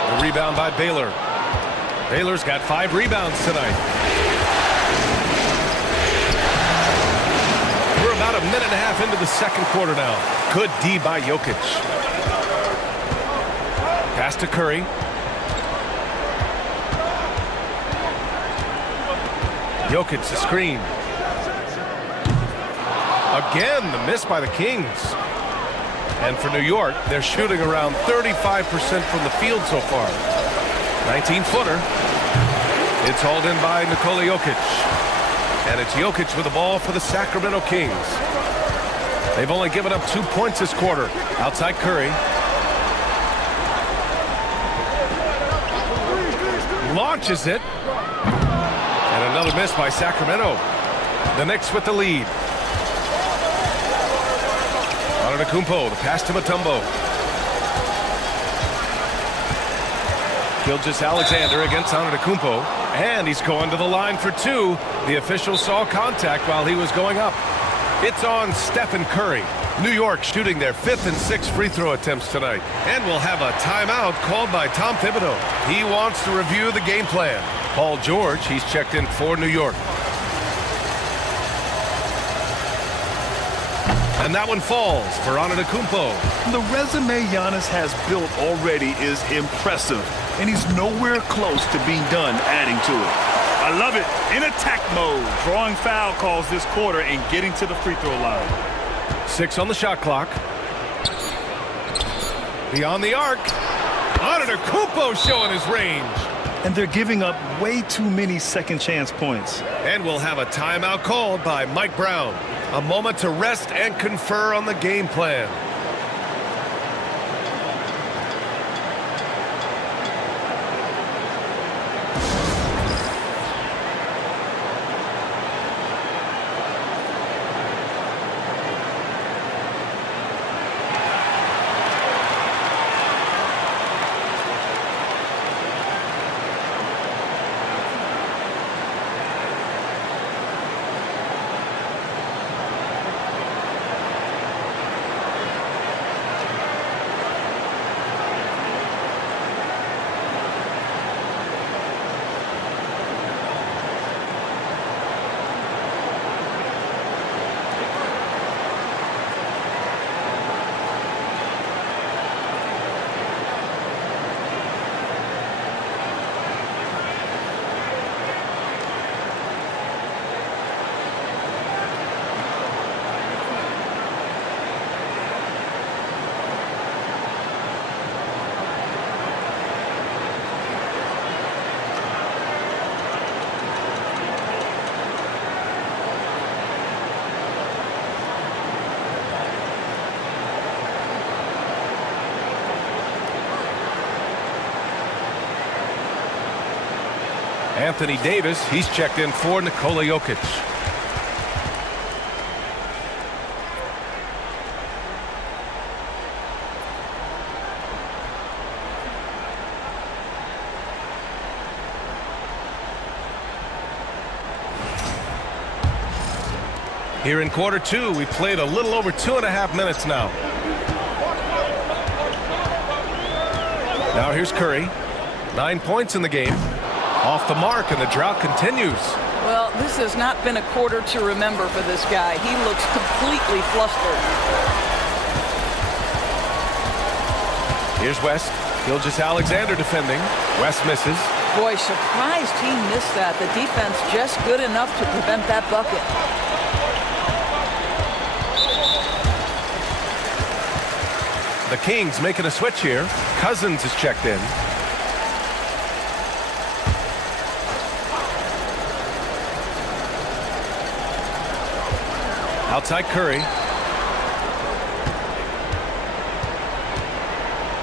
The rebound by Baylor. Baylor's got 5 rebounds tonight. We're about a minute and a half into the second quarter now. Good D by Jokic. Pass to Curry. Jokic, the screen. Again, the miss by the Kings. And for New York, they're shooting around 35% from the field so far. 19-footer. It's hauled in by Nikola Jokic. And it's Jokic with the ball for the Sacramento Kings. They've only given up 2 points this quarter. Outside Curry. Launches it. And another miss by Sacramento. The Knicks with the lead. Antetokounmpo, the pass to Mutombo. Gilgeous-Alexander against Antetokounmpo. And he's going to the line for 2. The official saw contact while he was going up. It's on Stephen Curry. New York shooting their 5th and 6th free throw attempts tonight. And we'll have a timeout called by Tom Thibodeau. He wants to review the game plan. Paul George, he's checked in for New York. And that one falls for Antetokounmpo. The resume Giannis has built already is impressive, and he's nowhere close to being done adding to it. I love it. In attack mode, drawing foul calls this quarter and getting to the free throw line. 6 on the shot clock. Beyond the arc. Antetokounmpo showing his range. And they're giving up way too many second chance points. And we'll have a timeout called by Mike Brown. A moment to rest and confer on the game plan. Anthony Davis, he's checked in for Nikola Jokic. Here in quarter two, we played a little over 2.5 minutes now. Now here's Curry. 9 points in the game. Off the mark, and the drought continues. Well, this has not been a quarter to remember for this guy. He looks completely flustered. Here's West. Gilgeous-Alexander defending. West misses. Boy, surprised he missed that. The defense just good enough to prevent that bucket. The Kings making a switch here. Cousins is checked in. Outside Curry.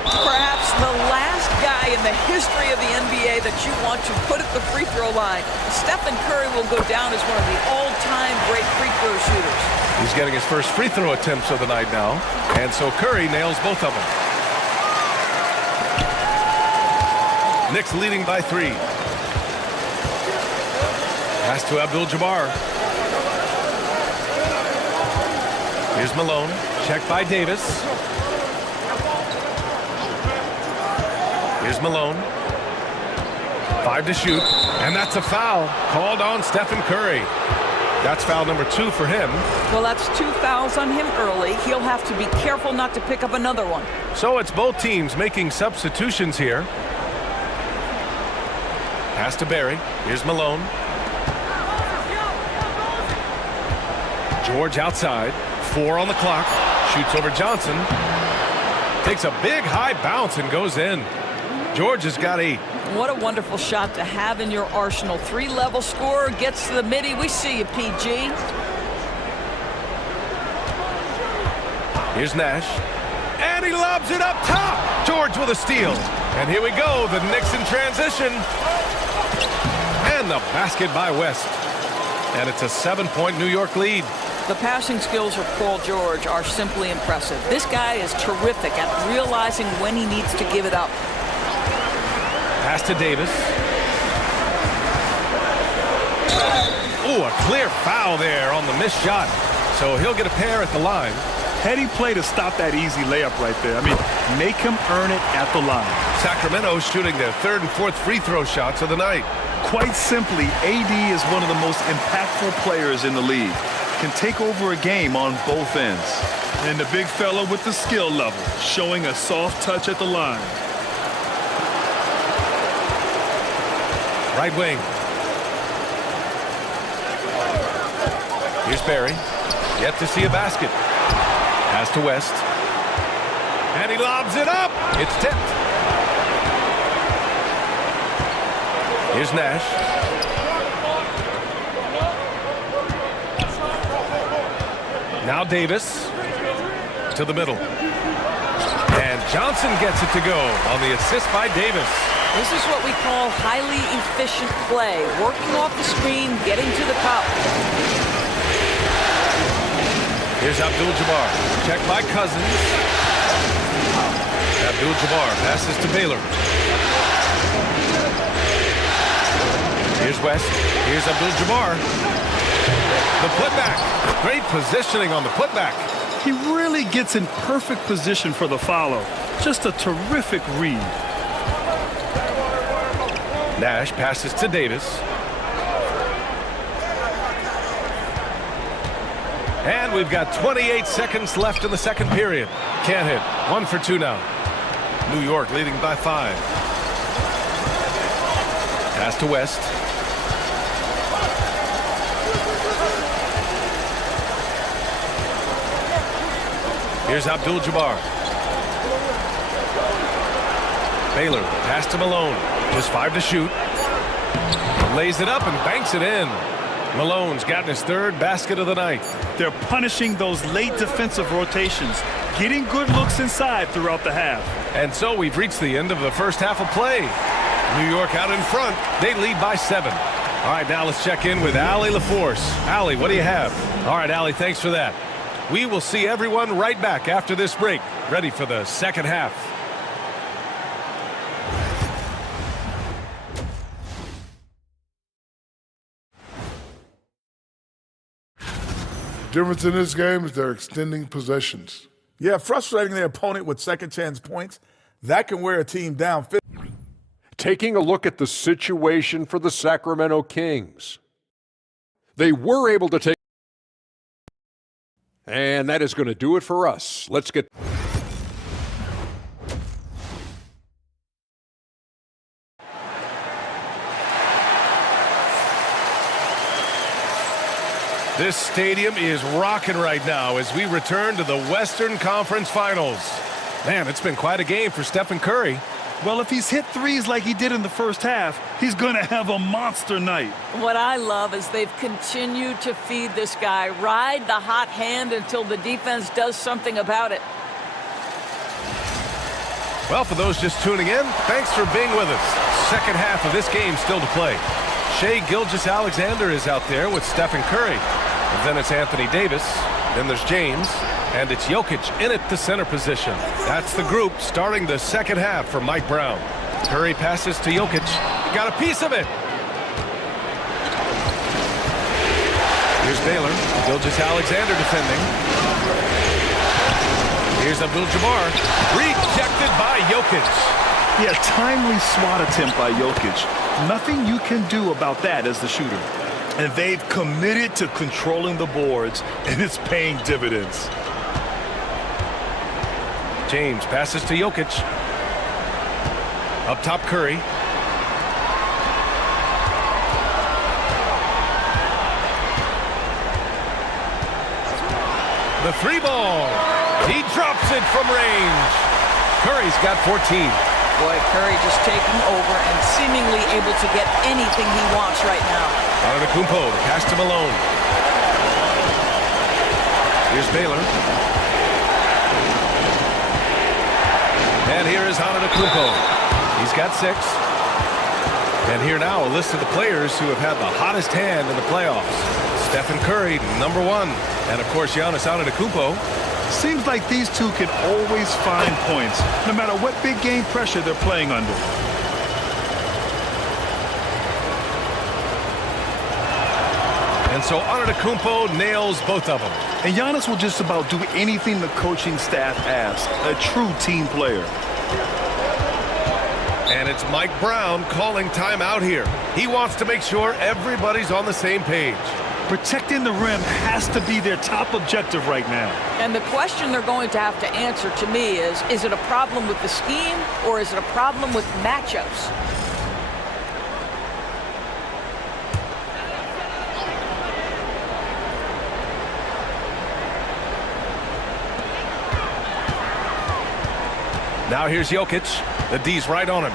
Perhaps the last guy in the history of the NBA that you want to put at the free throw line. Stephen Curry will go down as one of the all-time great free throw shooters. He's getting his first free throw attempts of the night now. And so Curry nails both of them. Knicks leading by 3. Pass to Abdul-Jabbar. Here's Malone. Checked by Davis. Here's Malone. 5 to shoot. And that's a foul called on Stephen Curry. That's foul number 2 for him. Well, that's 2 fouls on him early. He'll have to be careful not to pick up another one. So it's both teams making substitutions here. Pass to Barry. Here's Malone. George outside. 4 on the clock. Shoots over Johnson. Takes a big high bounce and goes in. George has got a... What a wonderful shot to have in your arsenal. 3-level scorer, gets to the midi. We see you, PG. Here's Nash. And he lobs it up top. George with a steal. And here we go. The Knicks in transition. And the basket by West. And it's a 7-point New York lead. The passing skills of Paul George are simply impressive. This guy is terrific at realizing when he needs to give it up. Pass to Davis. Ooh, a clear foul there on the missed shot. So he'll get a pair at the line. Heady play to stop that easy layup right there. I mean, make him earn it at the line. Sacramento shooting their 3rd and 4th free throw shots of the night. Quite simply, AD is one of the most impactful players in the league. Can take over a game on both ends. And the big fella with the skill level, showing a soft touch at the line. Right wing. Here's Barry. Yet to see a basket. Pass to West. And he lobs it up. It's tipped. Here's Nash. Now Davis to the middle. And Johnson gets it to go on the assist by Davis. This is what we call highly efficient play. Working off the screen, getting to the cup. Here's Abdul-Jabbar. Checked by Cousins. Abdul-Jabbar passes to Baylor. Here's West. Here's Abdul-Jabbar. The putback. Great positioning on the putback. He really gets in perfect position for the follow. Just a terrific read. Nash passes to Davis. And we've got 28 seconds left in the second period. Can't hit. 1 for 2 now. New York leading by 5. Pass to West. Here's Abdul-Jabbar. Baylor, pass to Malone. Just 5 to shoot. Lays it up and banks it in. Malone's gotten his 3rd basket of the night. They're punishing those late defensive rotations, getting good looks inside throughout the half. And so we've reached the end of the first half of play. New York out in front. They lead by 7. All right, now let's check in with Allie LaForce. Allie, what do you have? All right, Allie, thanks for that. We will see everyone right back after this break, ready for the second half. The difference in this game is they're extending possessions. Yeah, frustrating their opponent with second chance points. That can wear a team down. Taking a look at the situation for the Sacramento Kings. They were able to take... And that is going to do it for us. Let's get... This stadium is rocking right now as we return to the Western Conference Finals. Man, it's been quite a game for Stephen Curry. Well, if he's hit threes like he did in the first half, he's going to have a monster night. What I love is they've continued to feed this guy, ride the hot hand until the defense does something about it. Well, for those just tuning in, thanks for being with us. Second half of this game still to play. Shai Gilgeous-Alexander is out there with Stephen Curry. And then it's Anthony Davis. Then there's James. And it's Jokic in at the center position. That's the group starting the second half for Mike Brown. Curry passes to Jokic. He got a piece of it. Here's Baylor. Gilgeous-Alexander defending. Here's Abdul-Jabbar. Rejected by Jokic. Yeah, timely swat attempt by Jokic. Nothing you can do about that as the shooter. And they've committed to controlling the boards, and it's paying dividends. James passes to Jokic. Up top, Curry. The three ball. He drops it from range. Curry's got 14. Boy, Curry just taking over and seemingly able to get anything he wants right now. Antetokounmpo pass to Malone. Here's Baylor. And here is Antetokounmpo. He's got 6. And here now a list of the players who have had the hottest hand in the playoffs. Stephen Curry, number 1. And of course, Giannis Antetokounmpo. Seems like these two can always find points, no matter what big game pressure they're playing under. And so Antetokounmpo nails both of them. And Giannis will just about do anything the coaching staff asks. A true team player. And it's Mike Brown calling timeout here. He wants to make sure everybody's on the same page. Protecting the rim has to be their top objective right now. And the question they're going to have to answer to me is it a problem with the scheme or is it a problem with matchups? Now here's Jokic. The D's right on him.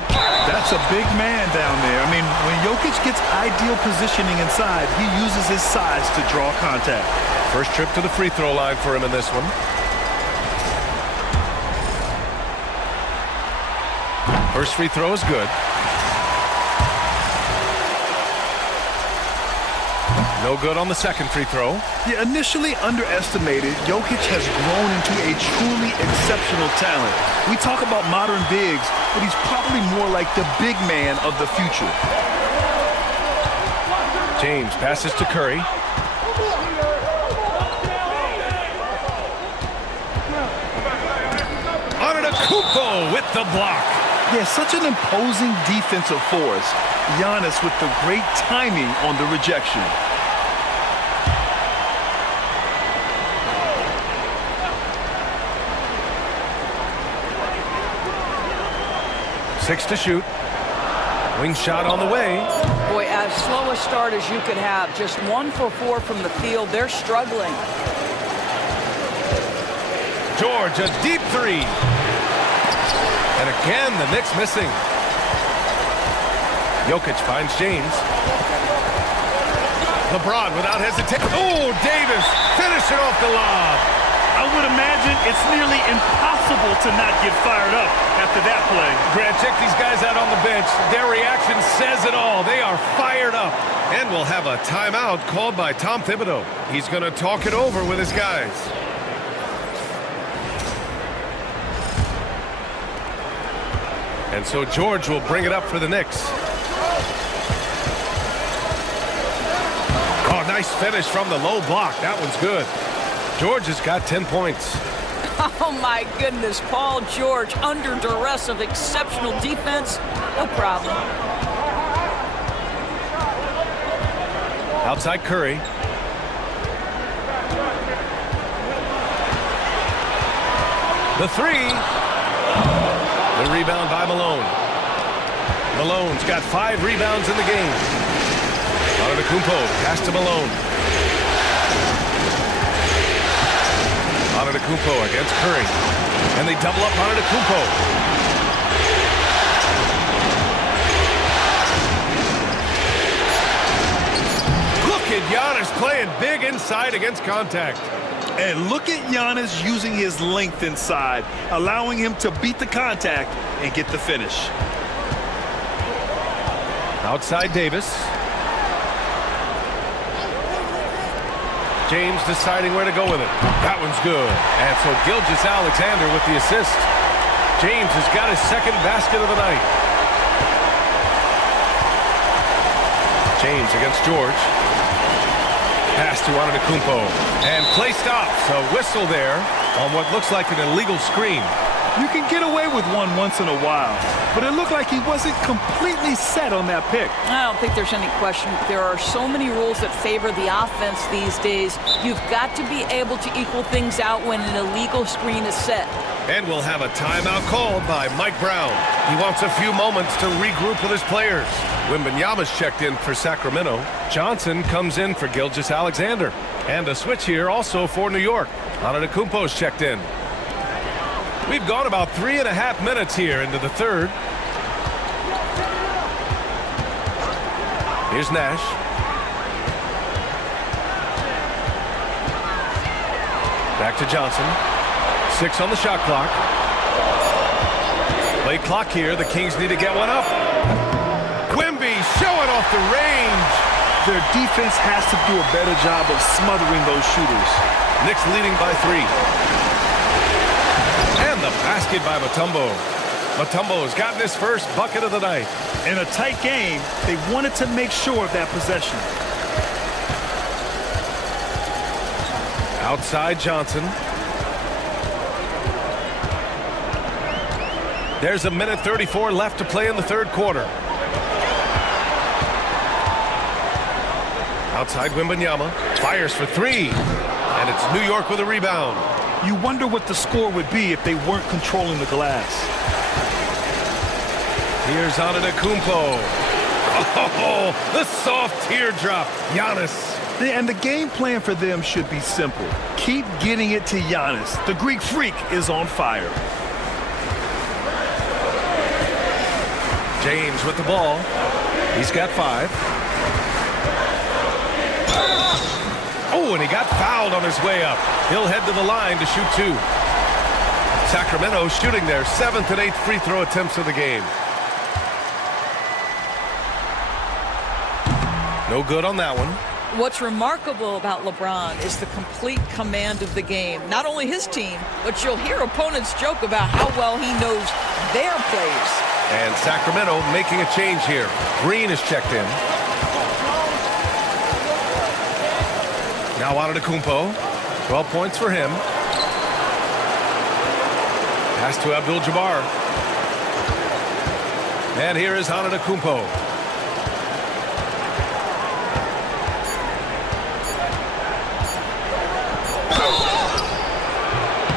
That's a big man down there. I mean, when Jokic gets ideal positioning inside, he uses his size to draw contact. First trip to the free throw line for him in this one. First free throw is good. No good on the second free throw. Yeah, initially underestimated, Jokic has grown into a truly exceptional talent. We talk about modern bigs, but he's probably more like the big man of the future. James passes to Curry. Antetokounmpo with the block. Yeah, such an imposing defensive force. Giannis with the great timing on the rejection. Six to shoot. Wing shot on the way. Boy, as slow a start as you could have. Just 1 for 4 from the field. They're struggling. George, a deep three. And again, the Knicks missing. Jokic finds James. LeBron without hesitation. Oh, Davis finishing off the lob. I would imagine it's nearly impossible to not get fired up after that play. Grant, check these guys out on the bench. Their reaction says it all. They are fired up. And we'll have a timeout called by Tom Thibodeau. He's going to talk it over with his guys. And so George will bring it up for the Knicks. Oh, nice finish from the low block. That one's good. George has got 10 points. Oh, my goodness. Paul George under duress of exceptional defense. No problem. Outside Curry. The three. The rebound by Malone. Malone's got 5 rebounds in the game. Antetokounmpo pass to Malone. Antetokounmpo against Curry. And they double up Antetokounmpo. Look at Giannis playing big inside against contact. And look at Giannis using his length inside, allowing him to beat the contact and get the finish. Outside Davis. James deciding where to go with it. That one's good. And so Gilgeous-Alexander with the assist. James has got his second basket of the night. James against George. Pass to Antetokounmpo. And play stops. A whistle there on what looks like an illegal screen. You can get away with one once in a while, but it looked like he wasn't completely set on that pick. I don't think there's any question. There are so many rules that favor the offense these days. You've got to be able to equal things out when an illegal screen is set. And we'll have a timeout called by Mike Brown. He wants a few moments to regroup with his players. Wembanyama's checked in for Sacramento. Johnson comes in for Gilgeous-Alexander. And a switch here also for New York. Antetokounmpo's checked in. We've gone about 3.5 minutes here into the third. Here's Nash. Back to Johnson. 6 on the shot clock. Late clock here. The Kings need to get one up. Wemby showing off the range. Their defense has to do a better job of smothering those shooters. Knicks leading by 3. And the basket by Mutombo. Mutombo has gotten his first bucket of the night. In a tight game, they wanted to make sure of that possession. Outside Johnson. There's 1:34 left to play in the third quarter. Outside Wembanyama. Fires for 3. And it's New York with a rebound. You wonder what the score would be if they weren't controlling the glass. Here's Antetokounmpo. Oh, the soft teardrop. Giannis. And the game plan for them should be simple. Keep getting it to Giannis. The Greek freak is on fire. James with the ball. He's got 5. Oh, and he got fouled on his way up. He'll head to the line to shoot 2. Sacramento shooting their 7th and 8th free throw attempts of the game. No good on that one. What's remarkable about LeBron is the complete command of the game. Not only his team, but you'll hear opponents joke about how well he knows their plays. And Sacramento making a change here. Green is checked in. Now Antetokounmpo. 12 points for him. Pass to Abdul-Jabbar. And here is Antetokounmpo.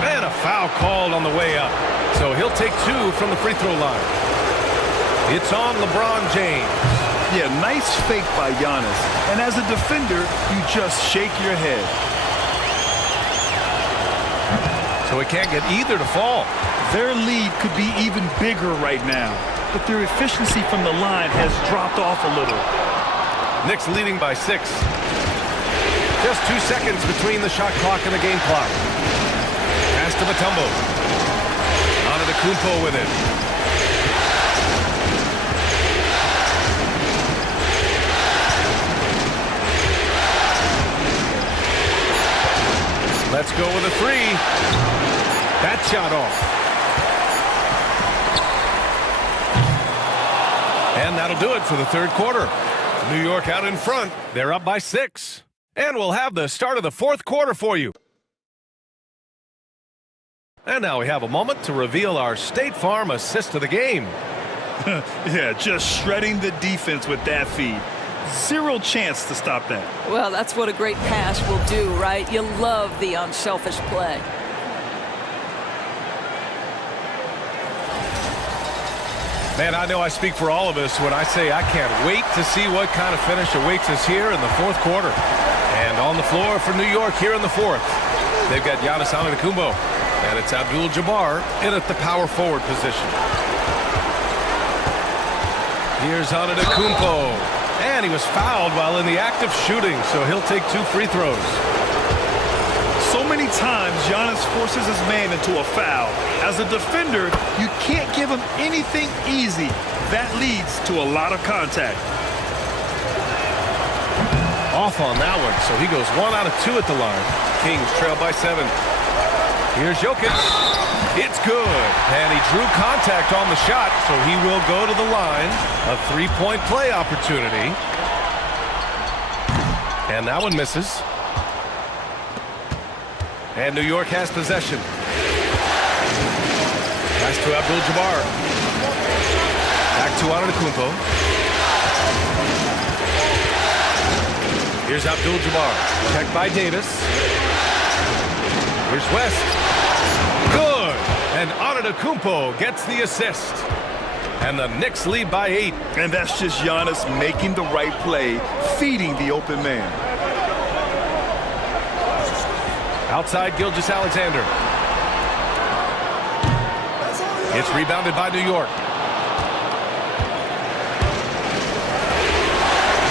And a foul called on the way up. So he'll take 2 from the free throw line. It's on LeBron James. Yeah, nice fake by Giannis. And as a defender, you just shake your head. So he can't get either to fall. Their lead could be even bigger right now, but their efficiency from the line has dropped off a little. Knicks leading by 6. Just 2 seconds between the shot clock and the game clock. Pass to Mutombo. Antetokounmpo with it. Let's go with a three. That shot off. And that'll do it for the third quarter. New York out in front. They're up by 6. And we'll have the start of the fourth quarter for you. And now we have a moment to reveal our State Farm assist of the game. Yeah, just shredding the defense with that feed. Zero chance to stop that. Well, that's what a great pass will do, right? You love the unselfish play. Man, I know I speak for all of us when I say I can't wait to see what kind of finish awaits us here in the fourth quarter. And on the floor for New York here in the fourth, they've got Giannis Antetokounmpo, and it's Abdul-Jabbar in at the power forward position. Here's Antetokounmpo. And he was fouled while in the act of shooting, so he'll take 2 free throws. So many times, Giannis forces his man into a foul. As a defender, you can't give him anything easy. That leads to a lot of contact. Off on that one, so he goes 1 out of 2 at the line. Kings trail by 7. Here's Jokic. It's good. And he drew contact on the shot, so he will go to the line. A 3-point play opportunity. And that one misses. And New York has possession. Pass to Abdul-Jabbar. Back to Antetokounmpo. Here's Abdul-Jabbar. Checked by Davis. Here's West. Good. And Antetokounmpo gets the assist. And the Knicks lead by 8. And that's just Giannis making the right play, feeding the open man. Outside Gilgeous-Alexander. It's rebounded by New York.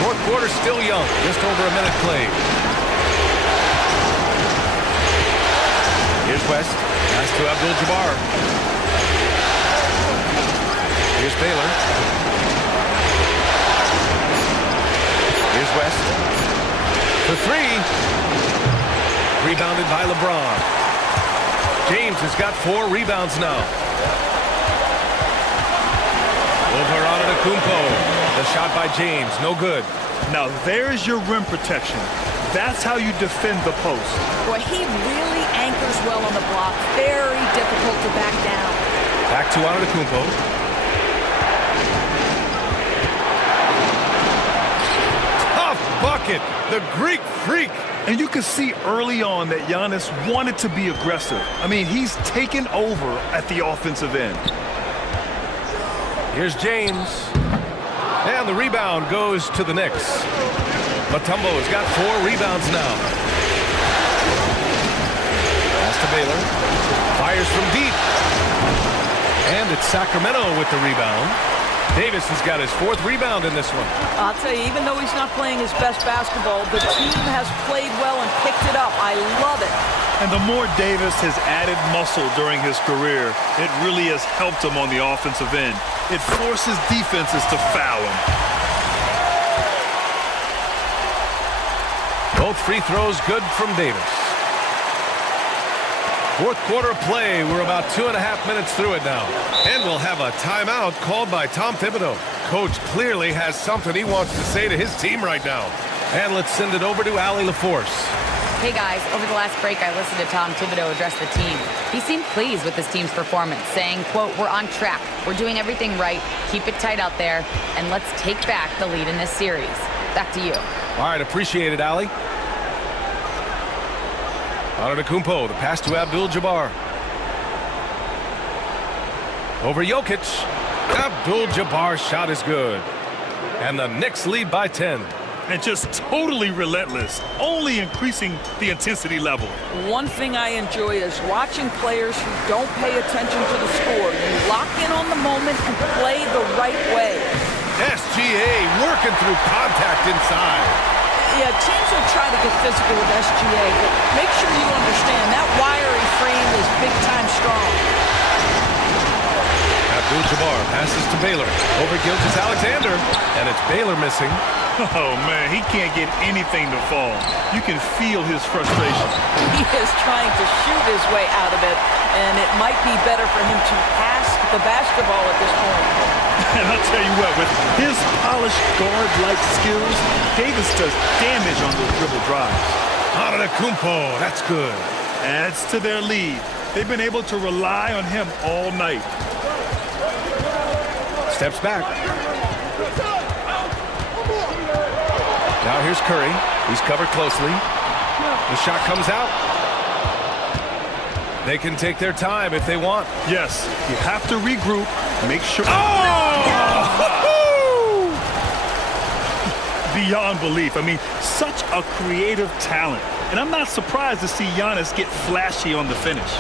Fourth quarter still young, just over a minute played. Here's West. Pass to Abdul-Jabbar. Here's Baylor. Here's West. For 3. Rebounded by LeBron. James has got 4 rebounds now. Over Antetokounmpo. The shot by James, no good. Now there's your rim protection. That's how you defend the post. Boy, he really anchors well on the block. Very difficult to back down. Back to Antetokounmpo. Tough bucket. The Greek freak. And you can see early on that Giannis wanted to be aggressive. I mean, he's taken over at the offensive end. Here's James. And the rebound goes to the Knicks. Mutombo has got 4 rebounds now. Pass to Baylor. Fires from deep. And it's Sacramento with the rebound. Davis has got his 4th rebound in this one. I'll tell you, even though he's not playing his best basketball, the team has played well and picked it up. I love it. And the more Davis has added muscle during his career, it really has helped him on the offensive end. It forces defenses to foul him. Both free throws good from Davis. Fourth quarter play. We're about 2.5 minutes through it now. And we'll have a timeout called by Tom Thibodeau. Coach clearly has something he wants to say to his team right now. And let's send it over to Allie LaForce. Hey guys, over the last break I listened to Tom Thibodeau address the team. He seemed pleased with his team's performance, saying, quote, "We're on track. We're doing everything right. Keep it tight out there. And let's take back the lead in this series." Back to you. All right, appreciate it, Allie. Antetokounmpo, the pass to Abdul-Jabbar. Over Jokic. Abdul-Jabbar's shot is good. And the Knicks lead by 10. And just totally relentless, only increasing the intensity level. One thing I enjoy is watching players who don't pay attention to the score. You lock in on the moment and play the right way. SGA working through contact inside. Yeah, teams will try to get physical with SGA, but make sure you understand that wiry frame is big to Baylor. Over Gilgeous-Alexander, and it's Baylor missing. Oh, man, he can't get anything to fall. You can feel his frustration. He is trying to shoot his way out of it, and it might be better for him to pass the basketball at this point. And I'll tell you what, with his polished guard-like skills, Davis does damage on those dribble drives. Antetokounmpo, that's good. Adds to their lead. They've been able to rely on him all night. Steps back. Now here's Curry. He's covered closely. The shot comes out. They can take their time if they want. Yes, you have to regroup, make sure. Beyond belief. I mean, such a creative talent. And I'm not surprised to see Giannis get flashy on the finish.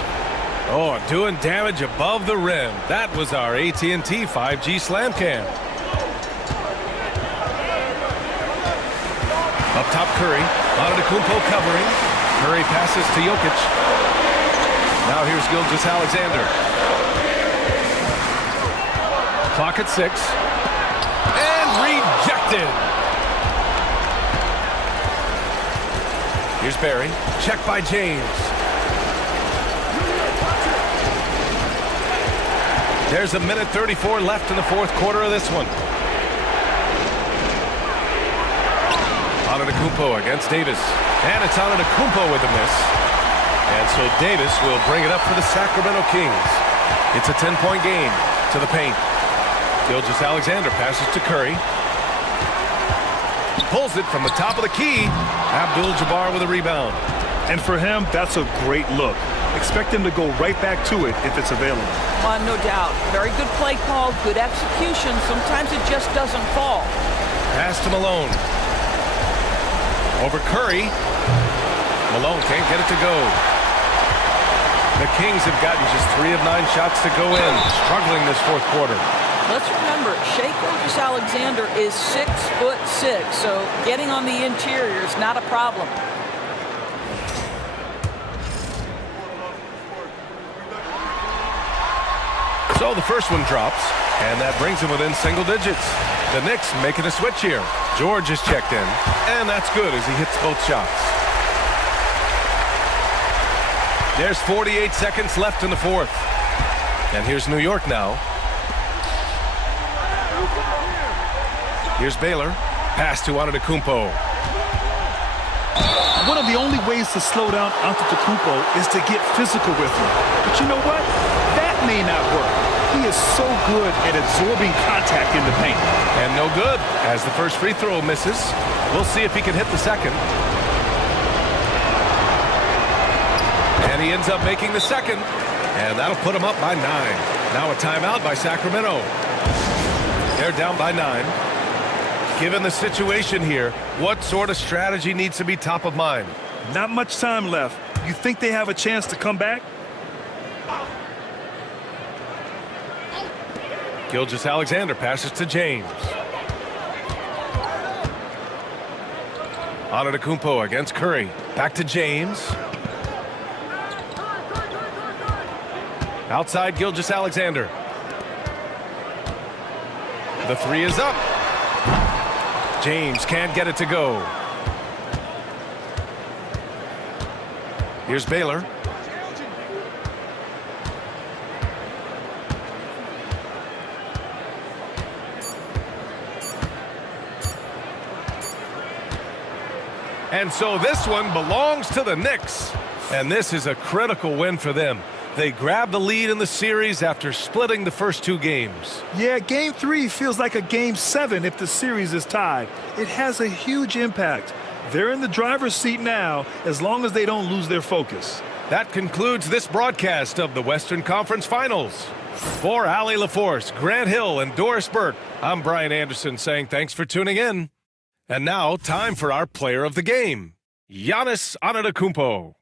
Oh, doing damage above the rim. That was our AT&T 5G slam cam. Up top, Curry. Antetokounmpo covering. Curry passes to Jokic. Now here's Gilgeous-Alexander. Clock at 6. And rejected. Here's Barry. Check by James. There's 1:34 left in the fourth quarter of this one. Antetokounmpo against Davis. And it's Antetokounmpo with a miss. And so Davis will bring it up for the Sacramento Kings. It's a 10-point game to the paint. Gilgeous-Alexander passes to Curry. Pulls it from the top of the key. Abdul-Jabbar with a rebound. And for him, that's a great look. Expect him to go right back to it if it's available. No doubt. Very good play call, good execution. Sometimes it just doesn't fall. Pass to Malone. Over Curry. Malone can't get it to go. The Kings have gotten just 3 of 9 shots to go in. Struggling this fourth quarter. Let's remember, Shai Gilgeous-Alexander is 6'6", so getting on the interior is not a problem. So the first one drops, and that brings them within single digits. The Knicks making a switch here. George is checked in, and that's good as he hits both shots. There's 48 seconds left in the fourth. And here's New York now. Here's Baylor. Pass to Antetokounmpo. One of the only ways to slow down Antetokounmpo is to get physical with him. But you know what? That may not work. He is so good at absorbing contact in the paint. And no good as the first free throw misses. We'll see if he can hit the second. And he ends up making the second. And that'll put him up by 9. Now a timeout by Sacramento. They're down by 9. Given the situation here, what sort of strategy needs to be top of mind? Not much time left. You think they have a chance to come back? Gilgeous-Alexander passes to James. Antetokounmpo against Curry. Back to James. Outside Gilgeous-Alexander. The three is up. James can't get it to go. Here's Baylor. And so this one belongs to the Knicks. And this is a critical win for them. They grabbed the lead in the series after splitting the first 2 games. Yeah, Game 3 feels like a Game 7 if the series is tied. It has a huge impact. They're in the driver's seat now as long as they don't lose their focus. That concludes this broadcast of the Western Conference Finals. For Allie LaForce, Grant Hill, and Doris Burke, I'm Brian Anderson saying thanks for tuning in. And now, time for our player of the game, Giannis Antetokounmpo.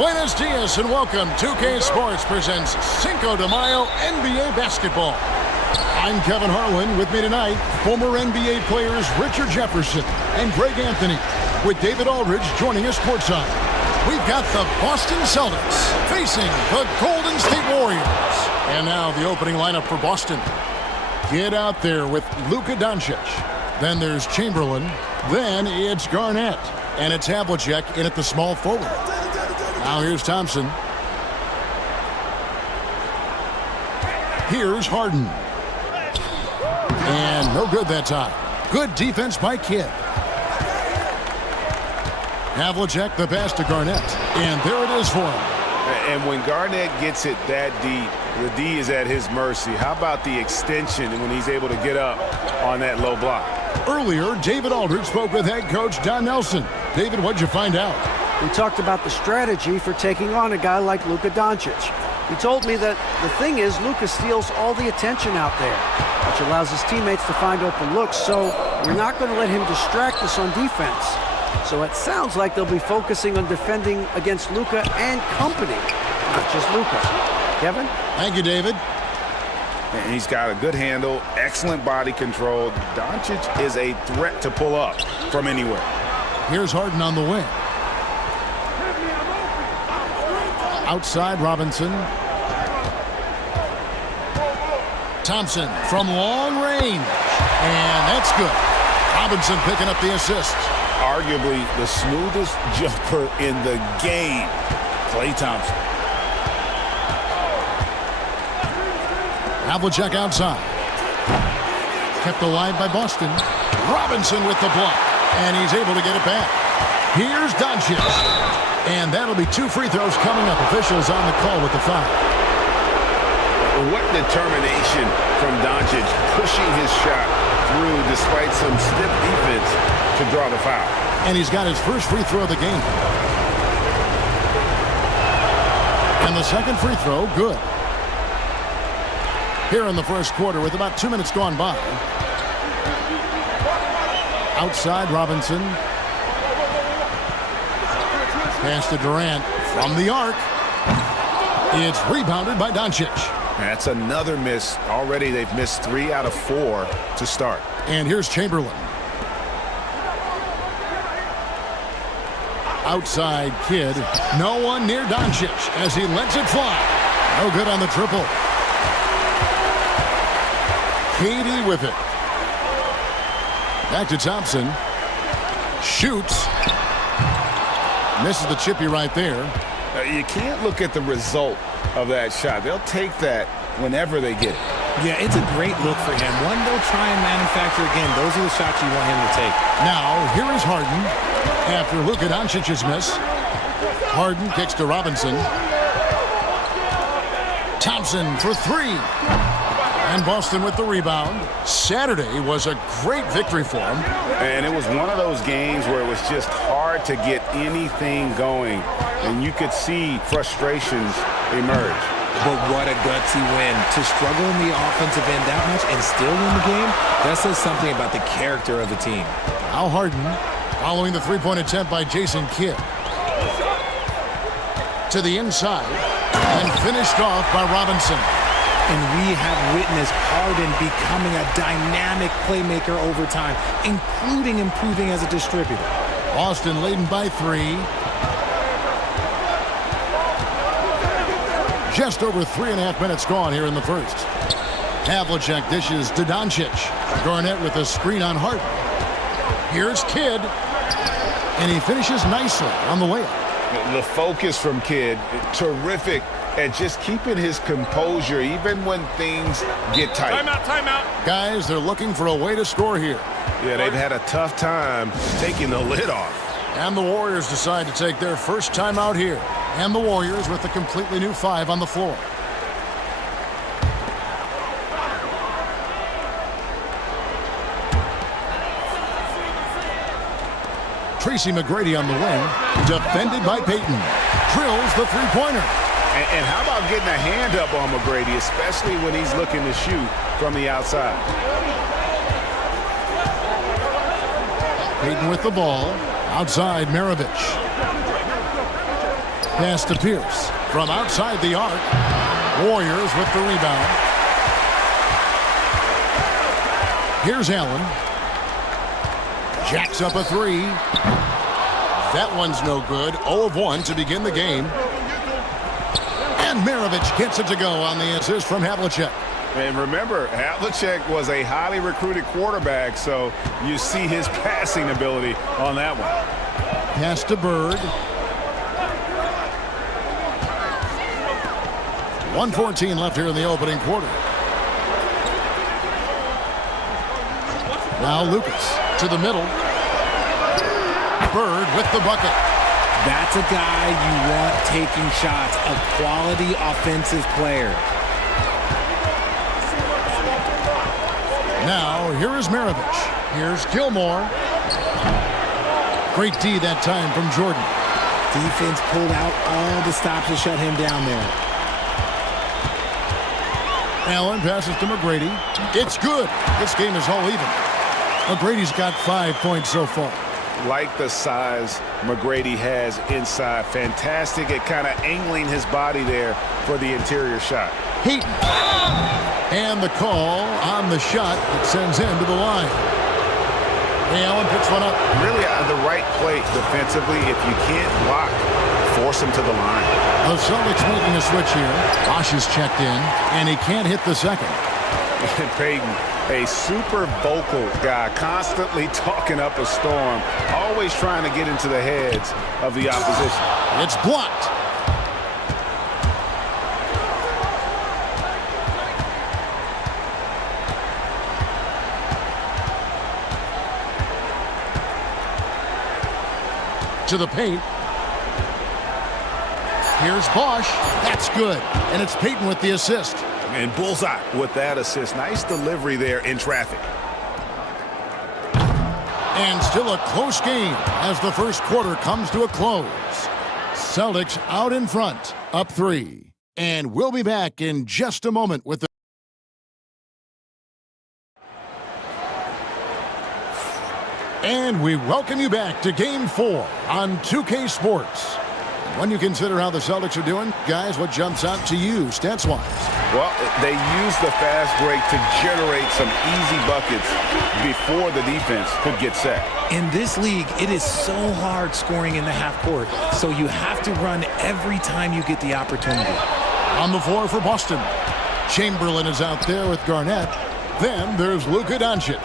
Buenos dias and welcome. 2K Sports presents Cinco de Mayo NBA basketball. I'm Kevin Harlan. With me tonight, former NBA players Richard Jefferson and Greg Anthony, with David Aldridge joining us courtside. We've got the Boston Celtics facing the Golden State Warriors. And now the opening lineup for Boston. Get out there with Luka Doncic. Then there's Chamberlain. Then it's Garnett. And it's Havlicek in at the small forward. Now here's Thompson. Here's Harden. And no good that time. Good defense by Kidd. Havlicek, the pass to Garnett. And there it is for him. And when Garnett gets it that deep, the D is at his mercy. How about the extension when he's able to get up on that low block? Earlier, David Aldridge spoke with head coach Don Nelson. David, what'd you find out? We talked about the strategy for taking on a guy like Luka Doncic. He told me that the thing is Luka steals all the attention out there, which allows his teammates to find open looks, so we're not going to let him distract us on defense. So it sounds like they'll be focusing on defending against Luka and company, not just Luka. Kevin? Thank you, David. And he's got a good handle, excellent body control. Doncic is a threat to pull up from anywhere. Here's Harden on the wing. Outside Robinson. Thompson from long range. And that's good. Robinson picking up the assist. Arguably the smoothest jumper in the game, Klay Thompson. Havlicek outside. Kept alive by Boston. Robinson with the block. And he's able to get it back. Here's Doncic. And that'll be 2 free throws coming up. Officials on the call with the foul. What determination from Doncic pushing his shot through despite some stiff defense to draw the foul. And he's got his first free throw of the game. And the second free throw, good. Here in the first quarter with about 2 minutes gone by. Outside Robinson. Pass to Durant from the arc. It's rebounded by Doncic. That's another miss. Already they've missed 3 out of 4 to start. And here's Chamberlain. Outside Kidd. No one near Doncic as he lets it fly. No good on the triple. Katie with it. Back to Thompson. Shoots. Misses the chippy right there. You can't look at the result of that shot. They'll take that whenever they get it. Yeah, it's a great look for him. One they'll try and manufacture again. Those are the shots you want him to take. Now, here is Harden. After Luka Doncic's miss. Harden kicks to Robinson. Thompson for 3. And Boston with the rebound. Saturday was a great victory for him. And it was one of those games where it was just hard to get anything going. And you could see frustrations emerge. But what a gutsy win. To struggle in the offensive end that much and still win the game, that says something about the character of the team. Now Harden following the three-point attempt by Jason Kidd. To the inside and finished off by Robinson. And we have witnessed Harden becoming a dynamic playmaker over time, including improving as a distributor. Boston leading by 3. Just over 3.5 minutes gone here in the first. Havlicek dishes to Doncic. Garnett with a screen on Harden. Here's Kidd. And he finishes nicely on the layup. The focus from Kidd, terrific at just keeping his composure even when things get tight. Timeout, timeout. Guys, they're looking for a way to score here. Yeah, they've had a tough time taking the lid off. And the Warriors decide to take their first timeout here. And the Warriors with a completely new 5 on the floor. Tracy McGrady on the wing, defended by Payton. Drills the three-pointer. And how about getting a hand up on McGrady, especially when he's looking to shoot from the outside. Payton with the ball. Outside, Maravich. Pass to Pierce from outside the arc. Warriors with the rebound. Here's Allen. Jacks up a three. That one's no good. 0 of 1 to begin the game. And Maravich gets it to go on the assist from Havlicek. And remember, Havlicek was a highly recruited quarterback, so you see his passing ability on that one. Pass to Bird. 1:14 left here in the opening quarter. Now Lucas to the middle. Bird with the bucket. That's a guy you want taking shots, a quality offensive player. Now, here is Maravich. Here's Gilmore. Great D that time from Jordan. Defense pulled out all the stops to shut him down there. Allen passes to McGrady. It's good. This game is all even. McGrady's got 5 points so far. Like the size McGrady has inside. Fantastic at kind of angling his body there for the interior shot. Heaton. And the call on the shot that sends him to the line. Allen picks one up. Really the right play defensively. If you can't block, force him to the line. The Celtics making a switch here. Bosch is checked in, and he can't hit the second. Peyton, a super vocal guy, constantly talking up a storm, always trying to get into the heads of the opposition. It's blocked. To the paint. Here's Bosch. That's good. And it's Peyton with the assist. And bullseye with that assist. Nice delivery there in traffic. And still a close game as the first quarter comes to a close. Celtics out in front, up 3. And we'll be back in just a moment with the... And we welcome you back to Game 4 on 2K Sports. When you consider how the Celtics are doing, guys, what jumps out to you stats-wise? Well, they use the fast break to generate some easy buckets before the defense could get set. In this league, it is so hard scoring in the half court, so you have to run every time you get the opportunity. On the floor for Boston, Chamberlain is out there with Garnett. Then there's Luka Doncic.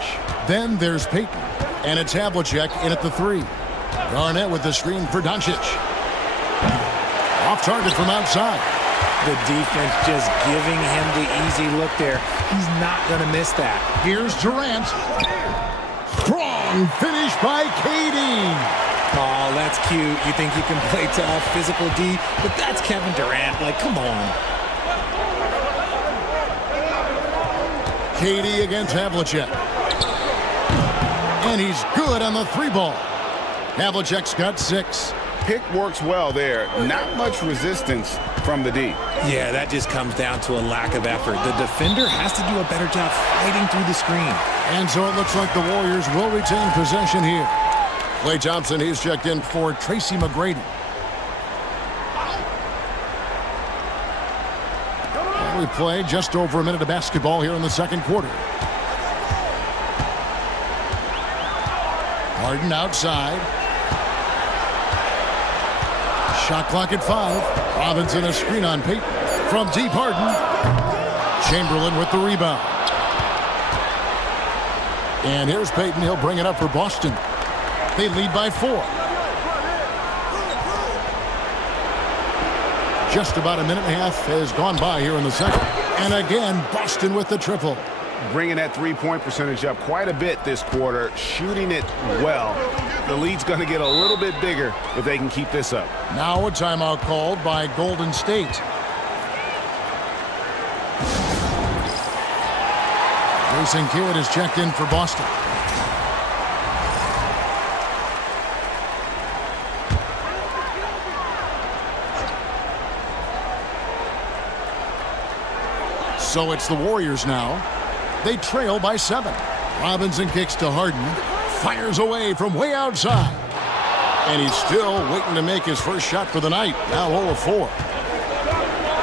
Then there's Peyton. And it's Havlicek in at the 3. Garnett with the screen for Doncic. Off target from outside. The defense just giving him the easy look there. He's not going to miss that. Here's Durant. Strong finish by KD. Oh, that's cute. You think you can play tough, physical D, but that's Kevin Durant. Like, come on. KD against Havlicek. And he's good on the 3-ball. Havlicek's got 6. Pick works well there. Not much resistance from the D. Yeah, that just comes down to a lack of effort. The defender has to do a better job fighting through the screen. And so it looks like the Warriors will retain possession here. Klay Thompson, he's checked in for Tracy McGrady. And we play just over a minute of basketball here in the second quarter. Harden outside. Shot clock at 5. Robinson a screen on Peyton. From deep Harden. Chamberlain with the rebound. And here's Peyton. He'll bring it up for Boston. They lead by 4. Just about a minute and a half has gone by here in the second. And again, Boston with the triple. Bringing that three-point percentage up quite a bit this quarter, shooting it well. The lead's going to get a little bit bigger if they can keep this up. Now a timeout called by Golden State. Jason Kidd is checked in for Boston. So it's the Warriors now. They trail by 7. Robinson kicks to Harden. Fires away from way outside. And he's still waiting to make his first shot for the night. Now 0 of 4.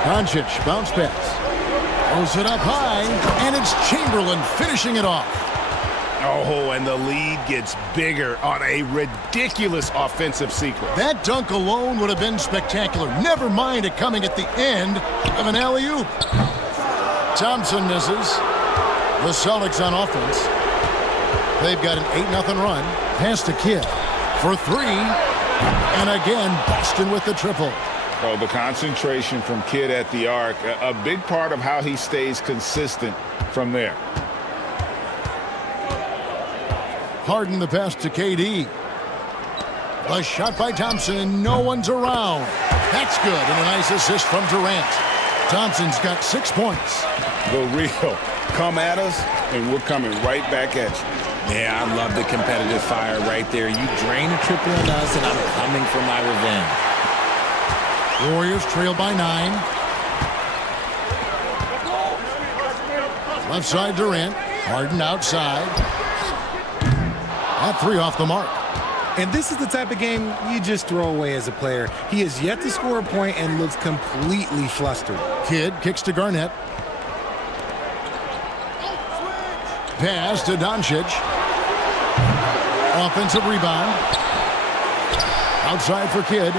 Doncic, bounce pass. Throws it up high, and it's Chamberlain finishing it off. Oh, and the lead gets bigger on a ridiculous offensive sequence. That dunk alone would have been spectacular. Never mind it coming at the end of an alley-oop. Thompson misses. The Celtics on offense. They've got an 8-0 run. Pass to Kidd for 3. And again, Boston with the triple. Oh, the concentration from Kidd at the arc, a big part of how he stays consistent from there. Harden the pass to KD. A shot by Thompson, and no one's around. That's good, and a nice assist from Durant. Thompson's got 6 points. The real come at us, and we're coming right back at you. Yeah, I love the competitive fire right there. You drain a triple on us, and I'm coming for my revenge. Warriors trail by 9. Left side Durant. Harden outside. That 3 off the mark. And this is the type of game you just throw away as a player. He has yet to score a point and looks completely flustered. Kidd kicks to Garnett. Pass to Doncic. Offensive rebound. Outside for Kidd.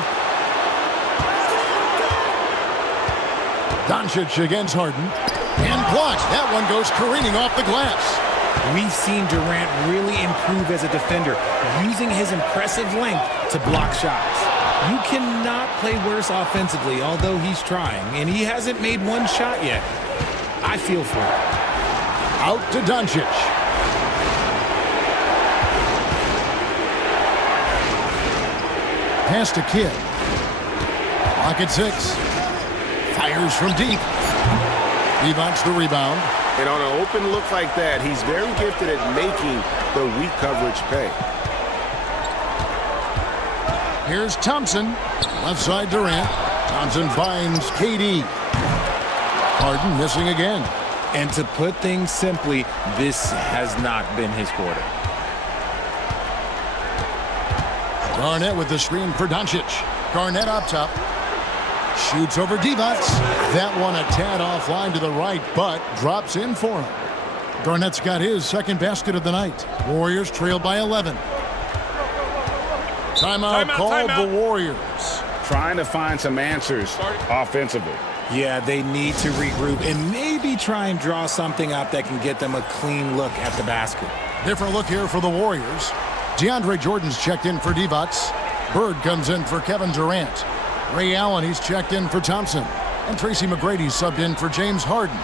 Doncic against Harden. And blocked. That one goes careening off the glass. We've seen Durant really improve as a defender, using his impressive length to block shots. You cannot play worse offensively, although he's trying, and he hasn't made one shot yet. I feel for him. Out to Doncic. Pass to Kidd. Clock at 6. Fires from deep. Devon's the rebound. And on an open look like that, he's very gifted at making the weak coverage pay. Here's Thompson. Left side Durant. Thompson finds KD. Harden missing again. And to put things simply, this has not been his quarter. Garnett with the screen for Doncic. Garnett up top. Shoots over Devon's. That one a tad offline to the right, but drops in for him. Garnett's got his second basket of the night. Warriors trail by 11. Timeout called the Warriors. Trying to find some answers offensively. Yeah, they need to regroup and maybe try and draw something up that can get them a clean look at the basket. Different look here for the Warriors. DeAndre Jordan's checked in for Devon's. Bird comes in for Kevin Durant. Ray Allen, he's checked in for Thompson. And Tracy McGrady subbed in for James Harden.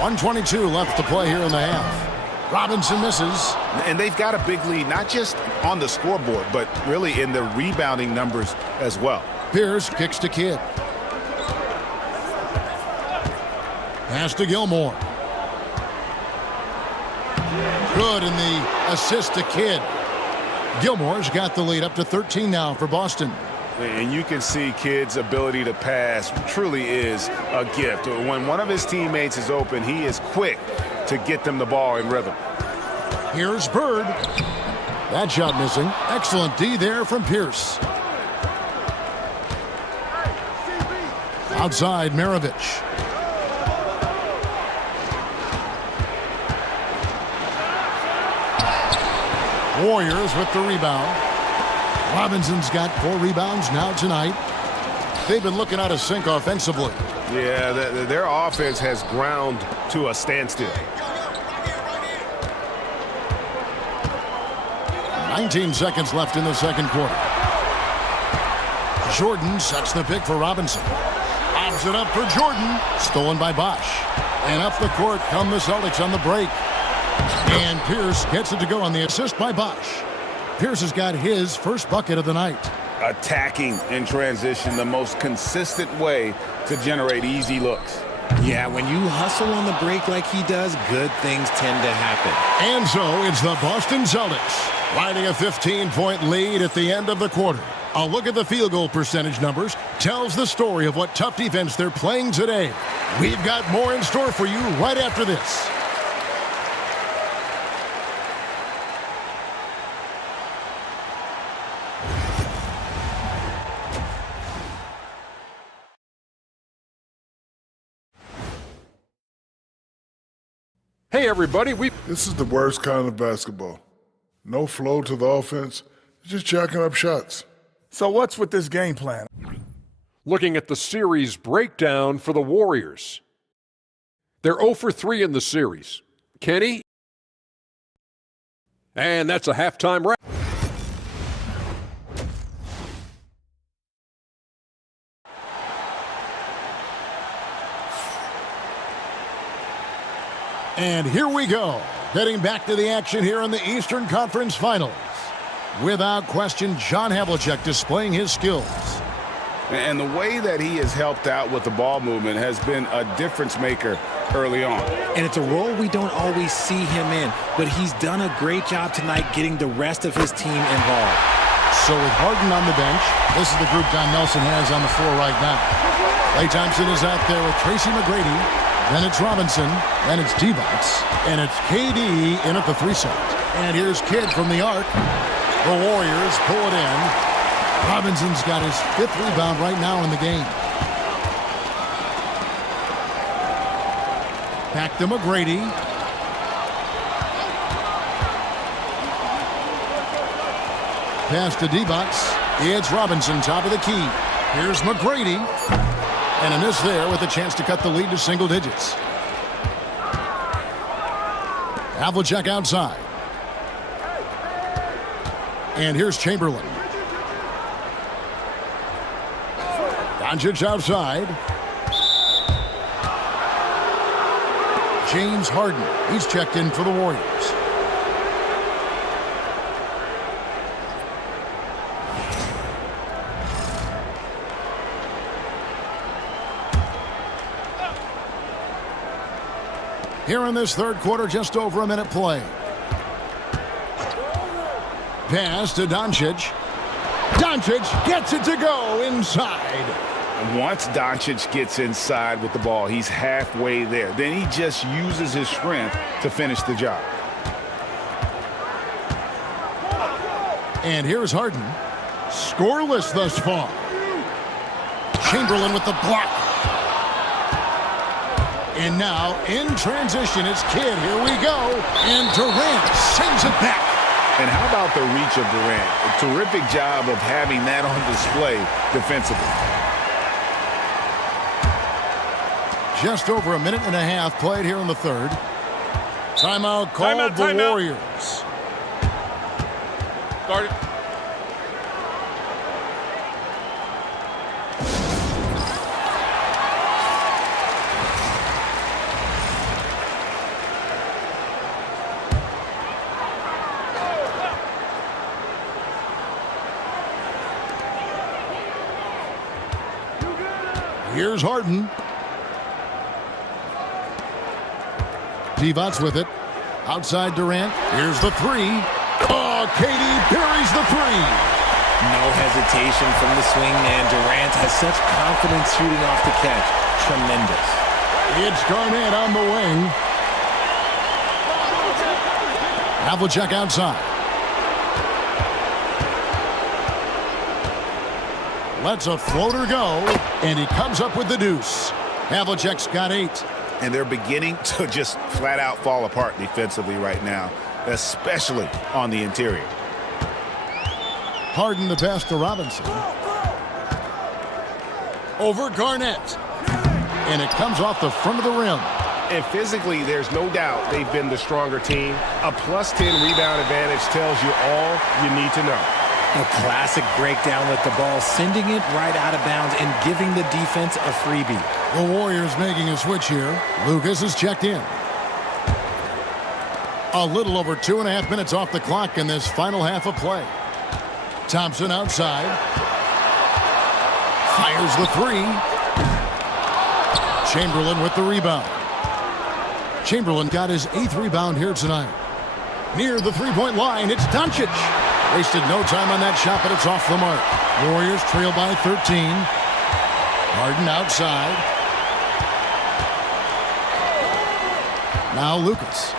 1:22 left to play here in the half. Robinson misses. And they've got a big lead, not just on the scoreboard, but really in the rebounding numbers as well. Pierce kicks to Kidd. Pass to Gilmore. Good in the assist to Kidd. Gilmore's got the lead up to 13 now for Boston. And you can see Kidd's ability to pass truly is a gift. When one of his teammates is open, he is quick to get them the ball in rhythm. Here's Bird. That shot missing. Excellent D there from Pierce. Outside, Maravich. Warriors with the rebound. Robinson's got 4 rebounds now tonight. They've been looking out of sync offensively. Yeah, their offense has ground to a standstill. 19 seconds left in the second quarter. Jordan sets the pick for Robinson. Lobs it up for Jordan. Stolen by Bosch. And up the court come the Celtics on the break. And Pierce gets it to go on the assist by Bosch. Pierce has got his first bucket of the night. Attacking in transition, the most consistent way to generate easy looks. Yeah, when you hustle on the break like he does, good things tend to happen. And so it's the Boston Celtics riding a 15-point lead at the end of the quarter. A look at the field goal percentage numbers tells the story of what tough defense they're playing today. We've got more in store for you right after this. Hey, everybody, This is the worst kind of basketball. No flow to the offense, just jacking up shots. So what's with this game plan? looking at the series breakdown for the Warriors. They're 0 for 3 in the series. Kenny? And that's a halftime wrap. And here we go, getting back to the action here in the Eastern Conference Finals. Without question, John Havlicek displaying his skills. And the way that he has helped out with the ball movement has been a difference maker early on. And it's a role we don't always see him in, but he's done a great job tonight getting the rest of his team involved. So with Harden on the bench, this is the group Don Nelson has on the floor right now. Klay Thompson is out there with Tracy McGrady. Then it's Robinson, then it's D-Box, and it's KD in at the 3 set. And here's Kidd from the arc. The Warriors pull it in. Robinson's got his 5th rebound right now in the game. Back to McGrady. Pass to D-Box. It's Robinson, top of the key. Here's McGrady. And a miss there with a chance to cut the lead to single digits. Havlicek outside. And here's Chamberlain. Doncic outside. James Harden. He's checked in for the Warriors. Here in this third quarter, just over a minute play. Pass to Doncic. Doncic gets it to go inside. Once Doncic gets inside with the ball, he's halfway there. Then he just uses his strength to finish the job. And here's Harden. Scoreless thus far. Chamberlain with the block. And now, in transition, it's Kidd. Here we go. And Durant sends it back. And how about the reach of Durant? A terrific job of having that on display defensively. Just over a minute and a half played here in the third. Timeout called the Warriors. Start it. Here's Harden. D-Bots with it. Outside Durant. Here's the 3. Oh, KD buries the 3. No hesitation from the swing man. Durant has such confidence shooting off the catch. Tremendous. It's Garnett on the wing. Havlicek outside. Lets a floater go, and he comes up with the deuce. Havlicek's got 8. And they're beginning to just flat out fall apart defensively right now, especially on the interior. Harden the pass to Robinson. Over Garnett. And it comes off the front of the rim. And physically, there's no doubt they've been the stronger team. A +10 rebound advantage tells you all you need to know. A classic breakdown with the ball, sending it right out of bounds and giving the defense a freebie. The Warriors making a switch here. Lucas is checked in. A little over 2.5 minutes off the clock in this final half of play. Thompson outside. Fires the 3. Chamberlain with the rebound. Chamberlain got his 8th rebound here tonight. Near the 3-point line, it's Doncic. Wasted no time on that shot, but it's off the mark. Warriors trail by 13. Harden outside. Now Lucas.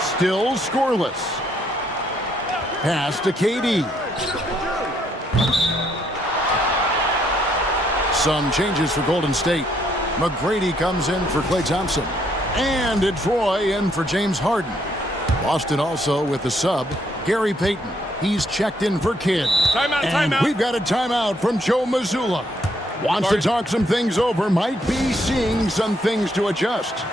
Still scoreless. Pass to KD. Some changes for Golden State. McGrady comes in for Klay Thompson. And it's Roy in for James Harden. Boston also with the sub, Gary Payton. He's checked in for Kidd. And we've got a timeout from Joe Mazzulla. Wants to talk some things over, might be seeing some things to adjust.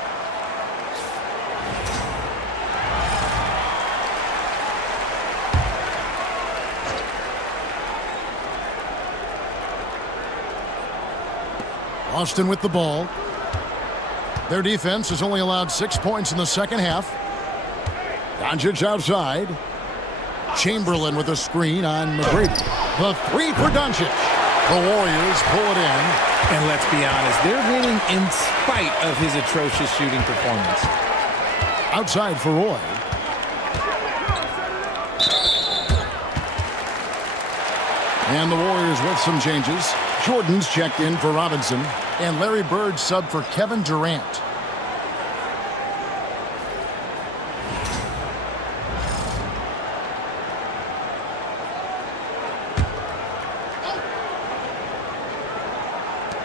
Boston with the ball. Their defense has only allowed 6 points in the second half. Doncic outside. Chamberlain with a screen on McGrady. The three for Doncic. The Warriors pull it in. And let's be honest, they're winning in spite of his atrocious shooting performance. Outside for Roy. And the Warriors with some changes. Jordan's checked in for Robinson. And Larry Bird sub for Kevin Durant.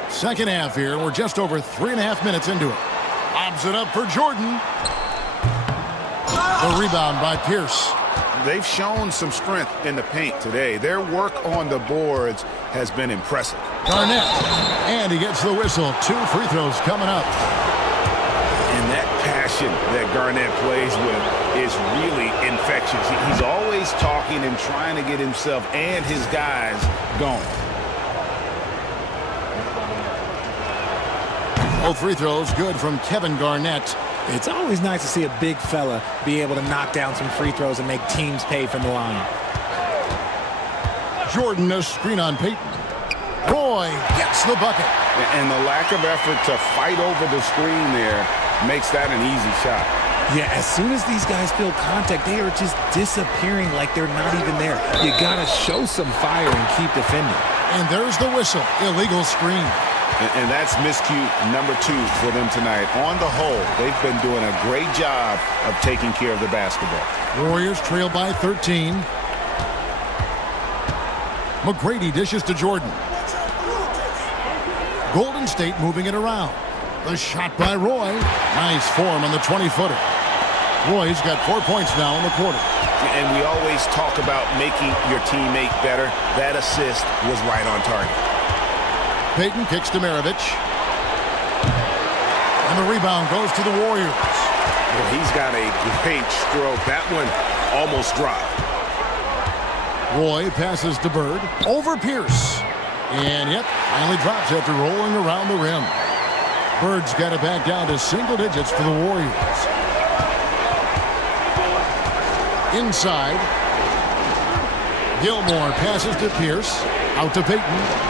Second half here. We're just over 3.5 minutes into it. Lobs it up for Jordan. The rebound by Pierce. They've shown some strength in the paint today. Their work on the boards has been impressive. Garnett. And he gets the whistle. 2 free throws coming up. And that passion that Garnett plays with is really infectious. He's always talking and trying to get himself and his guys going. Both free throws good from Kevin Garnett. It's always nice to see a big fella be able to knock down some free throws and make teams pay from the line. Jordan, a screen on Payton. Roy gets the bucket. And the lack of effort to fight over the screen there makes that an easy shot. Yeah, as soon as these guys feel contact, they are just disappearing like they're not even there. You got to show some fire and keep defending. And there's the whistle. Illegal screen. And that's miscue number 2 for them tonight. On the whole, they've been doing a great job of taking care of the basketball. Warriors trail by 13. McGrady dishes to Jordan. Golden State moving it around. The shot by Roy. Nice form on the 20-footer. Roy's got 4 points now in the quarter. And we always talk about making your teammate better. That assist was right on target. Payton kicks to Maravich. And the rebound goes to the Warriors. Well, he's got a great stroke. That one almost dropped. Roy passes to Bird. Over Pierce. And yep, finally drops after rolling around the rim. Bird's got it back down to single digits for the Warriors. Inside. Gilmore passes to Pierce. Out to Payton.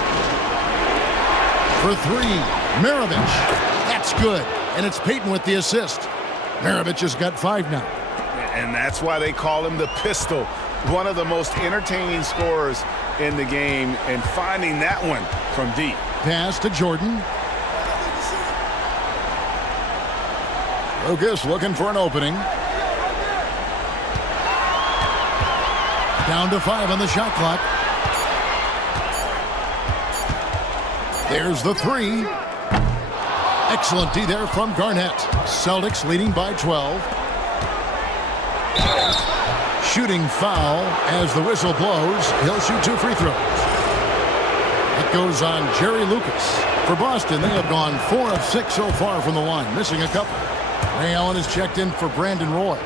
For 3, Maravich. That's good. And it's Payton with the assist. Maravich has got 5 now. And that's why they call him the pistol. One of the most entertaining scorers in the game. And finding that one from deep. Pass to Jordan. Lucas looking for an opening. Down to 5 on the shot clock. There's the 3. Excellent D there from Garnett. Celtics leading by 12. Shooting foul as the whistle blows. He'll shoot 2 free throws. It goes on Jerry Lucas. For Boston, they have gone 4 of 6 so far from the line, missing a couple. Ray Allen is checked in for Brandon Roy.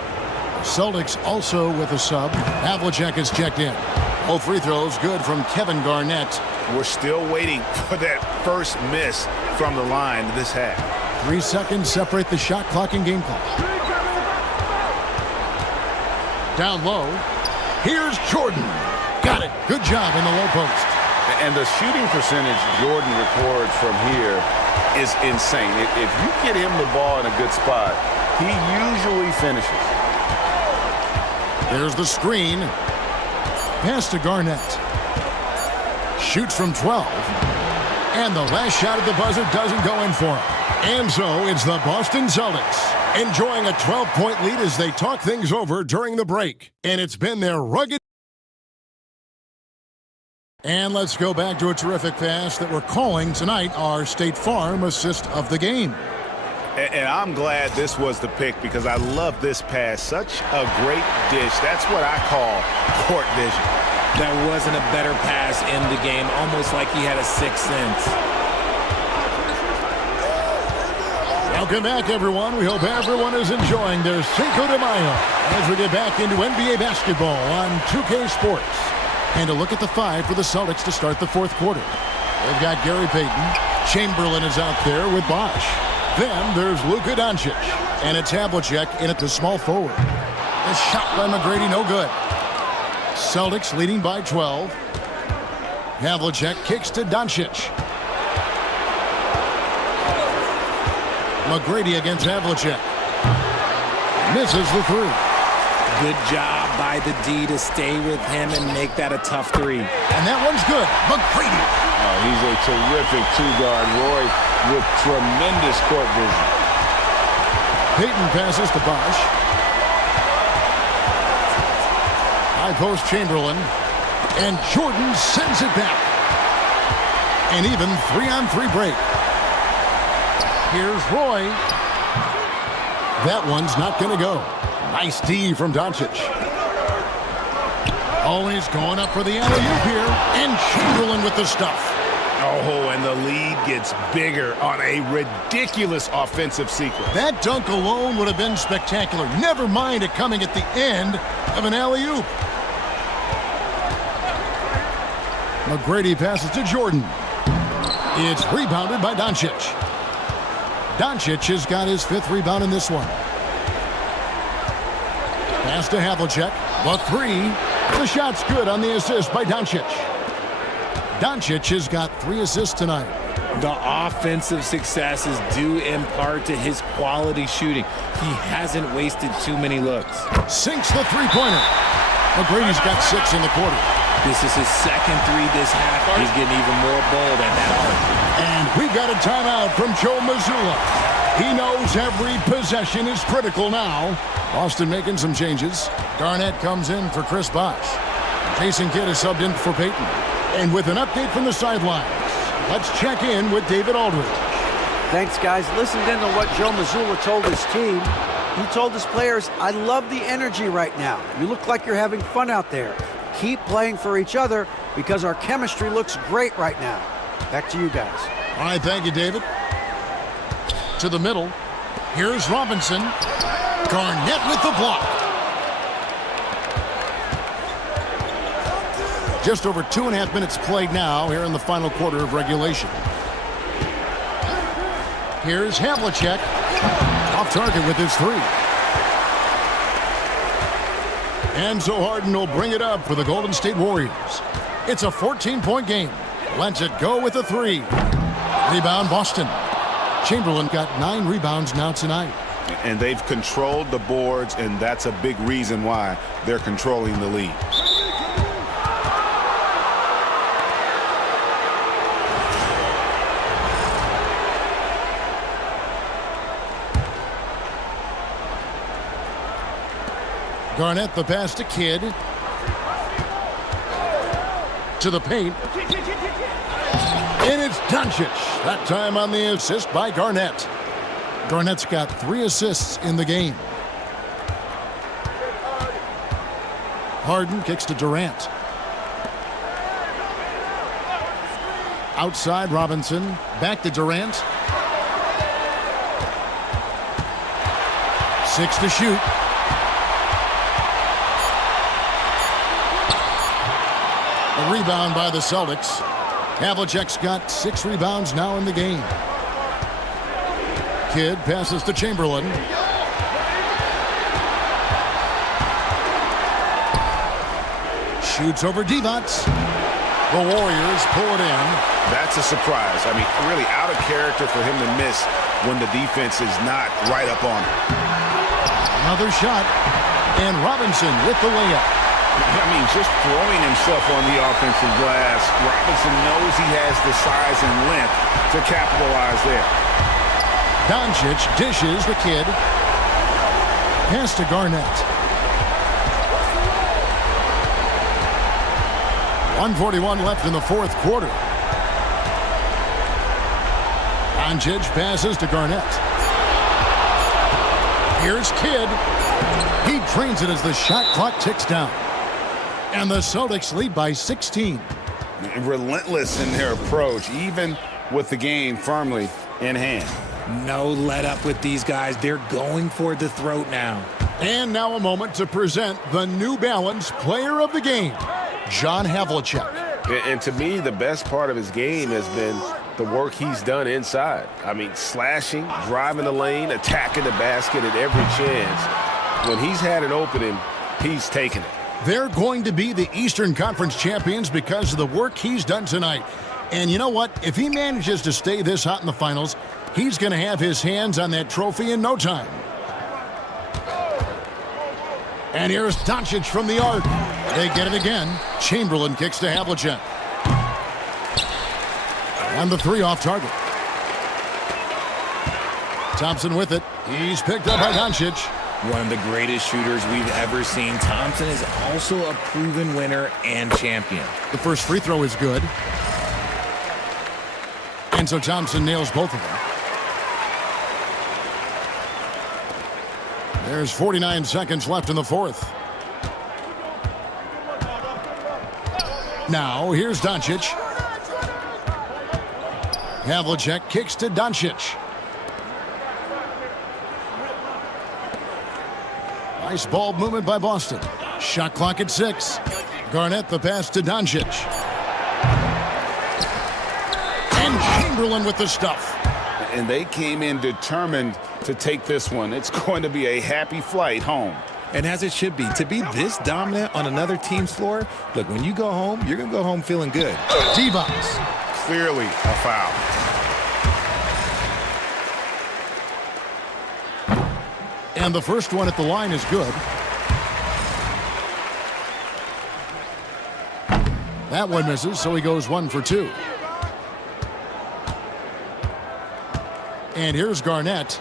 Celtics also with a sub. Havlicek is checked in. Both free throws good from Kevin Garnett. We're still waiting for that first miss from the line this half. 3 seconds separate the shot clock and game clock. Down low. Here's Jordan. Got it. Good job in the low post. And the shooting percentage Jordan records from here is insane. If you get him the ball in a good spot, he usually finishes. There's the screen. Pass to Garnett. Shoots from 12. And the last shot at the buzzer doesn't go in for him. And so it's the Boston Celtics enjoying a 12-point lead as they talk things over during the break. And it's been their rugged. And let's go back to a terrific pass that we're calling tonight our State Farm assist of the game. And I'm glad this was the pick because I love this pass. Such a great dish. That's what I call court vision. That wasn't a better pass in the game, almost like he had a sixth sense. Welcome back, everyone. We hope everyone is enjoying their Cinco de Mayo as we get back into NBA basketball on 2K Sports. And a look at the five for the Celtics to start the fourth quarter. They've got Gary Payton. Chamberlain is out there with Bosh. Then there's Luka Doncic. And it's Havlicek in at the small forward. The shot by McGrady, no good. Celtics leading by 12. Havlicek kicks to Doncic. McGrady against Havlicek. Misses the three. Good job by the D to stay with him and make that a tough three. And that one's good. McGrady. Oh, he's a terrific two-guard, Roy, with tremendous court vision. Payton passes to Bosh. High post Chamberlain. And Jordan sends it back. An even 3-on-3 break. Here's Roy. That one's not going to go. Nice D from Doncic. Always going up for the alley-oop here. And Chamberlain with the stuff. Oh, and the lead gets bigger on a ridiculous offensive sequence. That dunk alone would have been spectacular. Never mind it coming at the end of an alley-oop. McGrady passes to Jordan. It's rebounded by Doncic. Doncic has got his fifth rebound in this one. Pass to Havlicek. The three. The shot's good on the assist by Doncic. Doncic has got 3 assists tonight. The offensive success is due in part to his quality shooting. He hasn't wasted too many looks. Sinks the three-pointer. McGrady's got 6 in the quarter. This is his second three this half. He's getting even more bold at that arc. And we've got a timeout from Joe Mazzulla. He knows every possession is critical now. Boston making some changes. Garnett comes in for Chris Bosh. Jason Kidd is subbed in for Payton. And with an update from the sidelines, let's check in with David Aldridge. Thanks, guys. Listened in to what Joe Mazzulla told his team. He told his players, I love the energy right now. You look like you're having fun out there. Keep playing for each other because our chemistry looks great right now. Back to you guys. All right, thank you, David. To the middle. Here's Robinson. Garnett with the block. Just over 2.5 minutes played now here in the final quarter of regulation. Here's Havlicek. Off target with his three. And so Harden will bring it up for the Golden State Warriors. It's a 14-point game. Lets it go with a three. Rebound Boston. Chamberlain got 9 rebounds now tonight. And they've controlled the boards, and that's a big reason why they're controlling the lead. Garnett the pass to Kidd. To the paint. And it's Doncic. That time on the assist by Garnett. Garnett's got 3 assists in the game. Harden kicks to Durant. Outside Robinson. Back to Durant. 6 to shoot. A rebound by the Celtics. Havlicek's got 6 rebounds now in the game. Kidd passes to Chamberlain. Shoots over Divac. The Warriors pull it in. That's a surprise. I mean, really out of character for him to miss when the defense is not right up on him. Another shot. And Robinson with the layup. I mean, just throwing himself on the offensive glass. Robinson knows he has the size and length to capitalize there. Doncic dishes the Kidd. Pass to Garnett. 1:41 left in the fourth quarter. Doncic passes to Garnett. Here's Kidd. He drains it as the shot clock ticks down. And the Celtics lead by 16. Relentless in their approach, even with the game firmly in hand. No let up with these guys. They're going for the throat now. And now a moment to present the New Balance Player of the Game, John Havlicek. And to me, the best part of his game has been the work he's done inside. I mean, slashing, driving the lane, attacking the basket at every chance. When he's had an opening, he's taken it. They're going to be the Eastern Conference champions because of the work he's done tonight. And you know what? If he manages to stay this hot in the finals, he's going to have his hands on that trophy in no time. And here's Doncic from the arc. They get it again. Chamberlain kicks to Havlicek. And the three off target. Thompson with it. He's picked up by Doncic. One of the greatest shooters we've ever seen. Thompson is also a proven winner and champion. The first free throw is good. And so Thompson nails both of them. There's 49 seconds left in the fourth. Now, here's Doncic. Havlicek kicks to Doncic. Nice ball movement by Boston. Shot clock at 6. Garnett the pass to Doncic. And Chamberlain with the stuff. And they came in determined to take this one. It's going to be a happy flight home. And as it should be. To be this dominant on another team's floor, look, when you go home, you're going to go home feeling good. D-Box. Clearly a foul. And the first one at the line is good. That one misses, so he goes 1 for 2. And here's Garnett.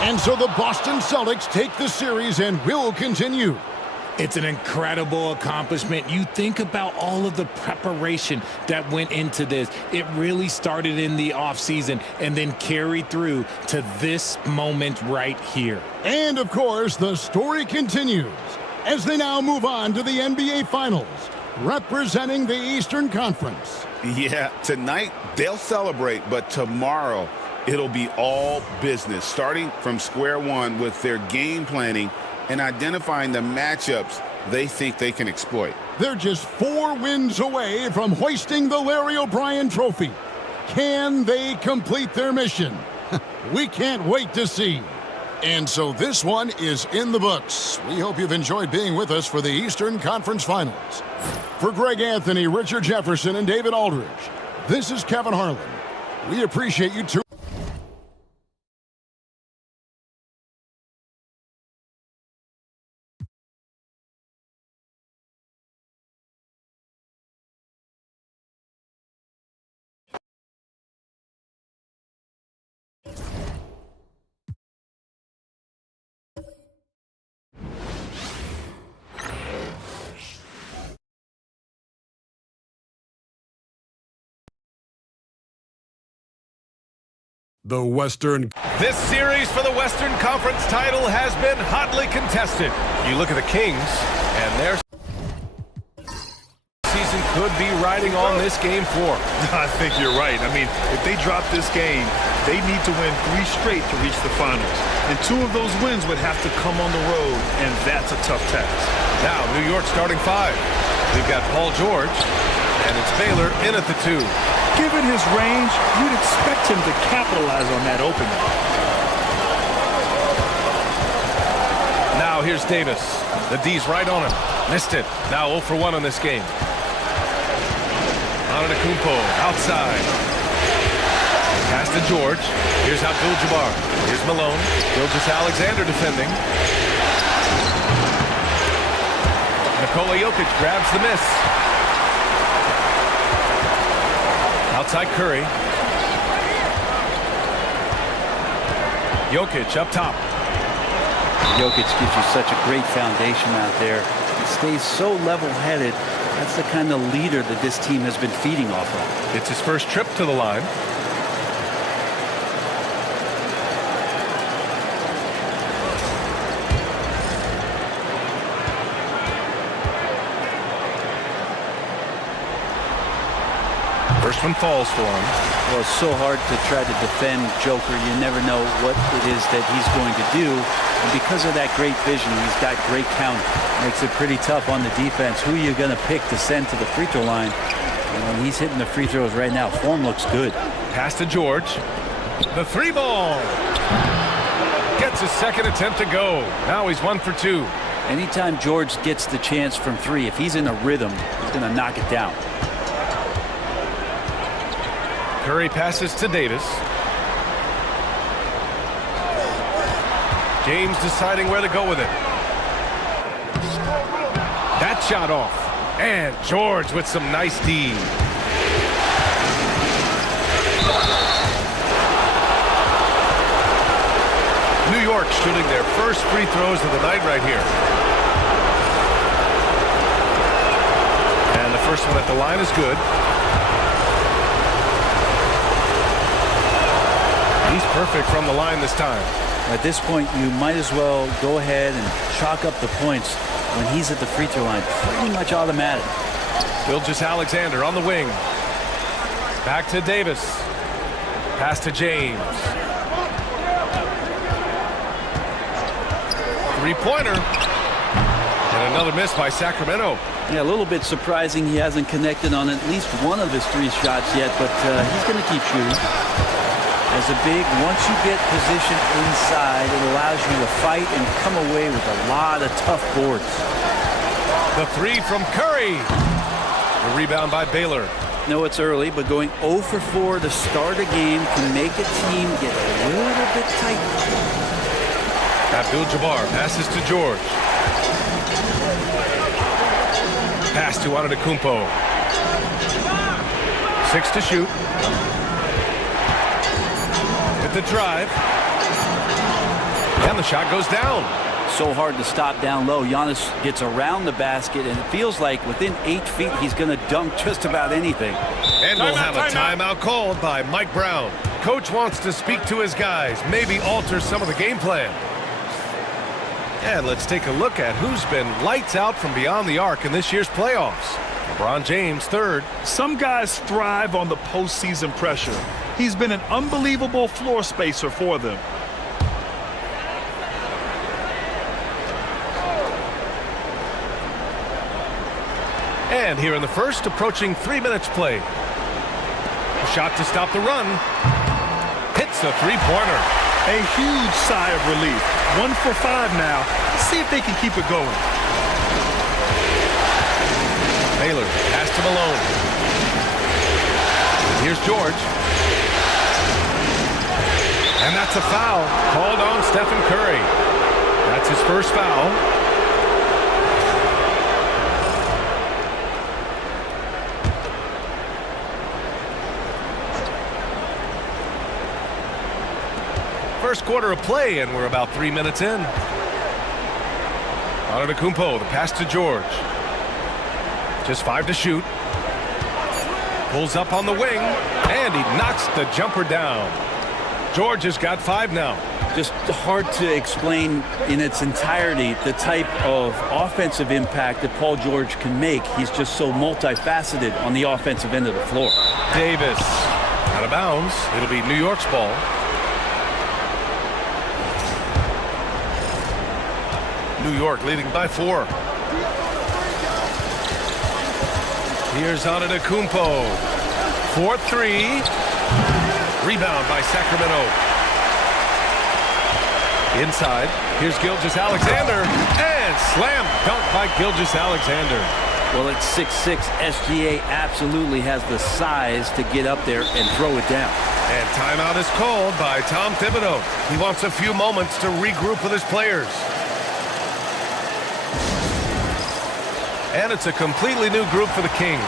And so the Boston Celtics take the series and will continue. It's an incredible accomplishment. You think about all of the preparation that went into this. It really started in the offseason and then carried through to this moment right here. And, of course, the story continues as they now move on to the NBA Finals, representing the Eastern Conference. Yeah, tonight they'll celebrate, but tomorrow it'll be all business, starting from square one with their game planning and identifying the matchups they think they can exploit. They're just 4 wins away from hoisting the Larry O'Brien Trophy. Can they complete their mission? We can't wait to see. And so this one is in the books. We hope you've enjoyed being with us for the Eastern Conference Finals. For Greg Anthony, Richard Jefferson, and David Aldridge, this is Kevin Harlan. We appreciate you tuning. The Western. This series for the Western Conference title has been hotly contested. You look at the Kings, and their season could be riding on this game 4. I think you're right. I mean, if they drop this game, they need to win 3 straight to reach the finals. And 2 of those wins would have to come on the road, and that's a tough task. Now, New York starting 5. We've got Paul George, and it's Baylor in at the 2. Given his range, you'd expect him to capitalize on that opening. Now here's Davis. The D's right on him. Missed it. Now 0 for 1 on this game. Antetokounmpo outside. Pass to George. Here's Abdul-Jabbar. Here's Malone. Gilgeous-Alexander defending. Nikola Jokic grabs the miss. Outside Curry. Jokic up top. Jokic gives you such a great foundation out there. He stays so level-headed That's the kind of leader that this team has been feeding off of. It's his first trip to the line. First one falls for him. Well, it's so hard to try to defend Joker. You never know what it is that he's going to do. And because of that great vision, he's got great count. Makes it pretty tough on the defense. Who are you going to pick to send to the free throw line? And he's hitting the free throws right now. Form looks good. Pass to George. The 3 ball. Gets his second attempt to go. Now he's 1 for 2. Anytime George gets the chance from 3, if he's in a rhythm, he's going to knock it down. Curry passes to Davis. James deciding where to go with it. That shot off. And George with some nice D. New York shooting their first free throws of the night right here. And the first one at the line is good. He's perfect from the line this time. At this point, you might as well go ahead and chalk up the points when he's at the free throw line. Pretty much automatic. Gilgeous-Alexander on the wing. Back to Davis. Pass to James. Three-pointer. And another miss by Sacramento. Yeah, a little bit surprising he hasn't connected on at least one of his 3 shots yet, but he's going to keep shooting. As a big, once you get positioned inside, it allows you to fight and come away with a lot of tough boards. The 3 from Curry. The rebound by Baylor. No, it's early, but going 0 for 4 to start a game can make a team get a little bit tight. Abdul-Jabbar passes to George. Pass to Antetokounmpo. 6 to shoot. The drive, and the shot goes down. So hard to stop down low. Giannis gets around the basket, and it feels like within 8 feet he's going to dunk just about anything. And we'll have a timeout called by Mike Brown. Coach wants to speak to his guys, maybe alter some of the game plan. And let's take a look at who's been lights out from beyond the arc in this year's playoffs. LeBron James, 3rd. Some guys thrive on the postseason pressure. He's been an unbelievable floor spacer for them. And here in the first, approaching 3 minutes played. A shot to stop the run. Hits a 3-pointer. A huge sigh of relief. 1 for 5 now. Let's see if they can keep it going. Baylor pass to Malone. Here's George. And that's a foul called on Stephen Curry. That's his first foul. First quarter of play, and we're about 3 minutes in. Antetokounmpo, the pass to George. Just 5 to shoot. Pulls up on the wing, and he knocks the jumper down. George has got 5 now. Just hard to explain in its entirety the type of offensive impact that Paul George can make. He's just so multifaceted on the offensive end of the floor. Davis out of bounds. It'll be New York's ball. New York leading by 4. Here's Antetokounmpo. 4-3. Rebound by Sacramento. Inside. Here's Gilgeous-Alexander. And slam dunk by Gilgeous-Alexander. Well, at 6'6", SGA absolutely has the size to get up there and throw it down. And timeout is called by Tom Thibodeau. He wants a few moments to regroup with his players. And it's a completely new group for the Kings.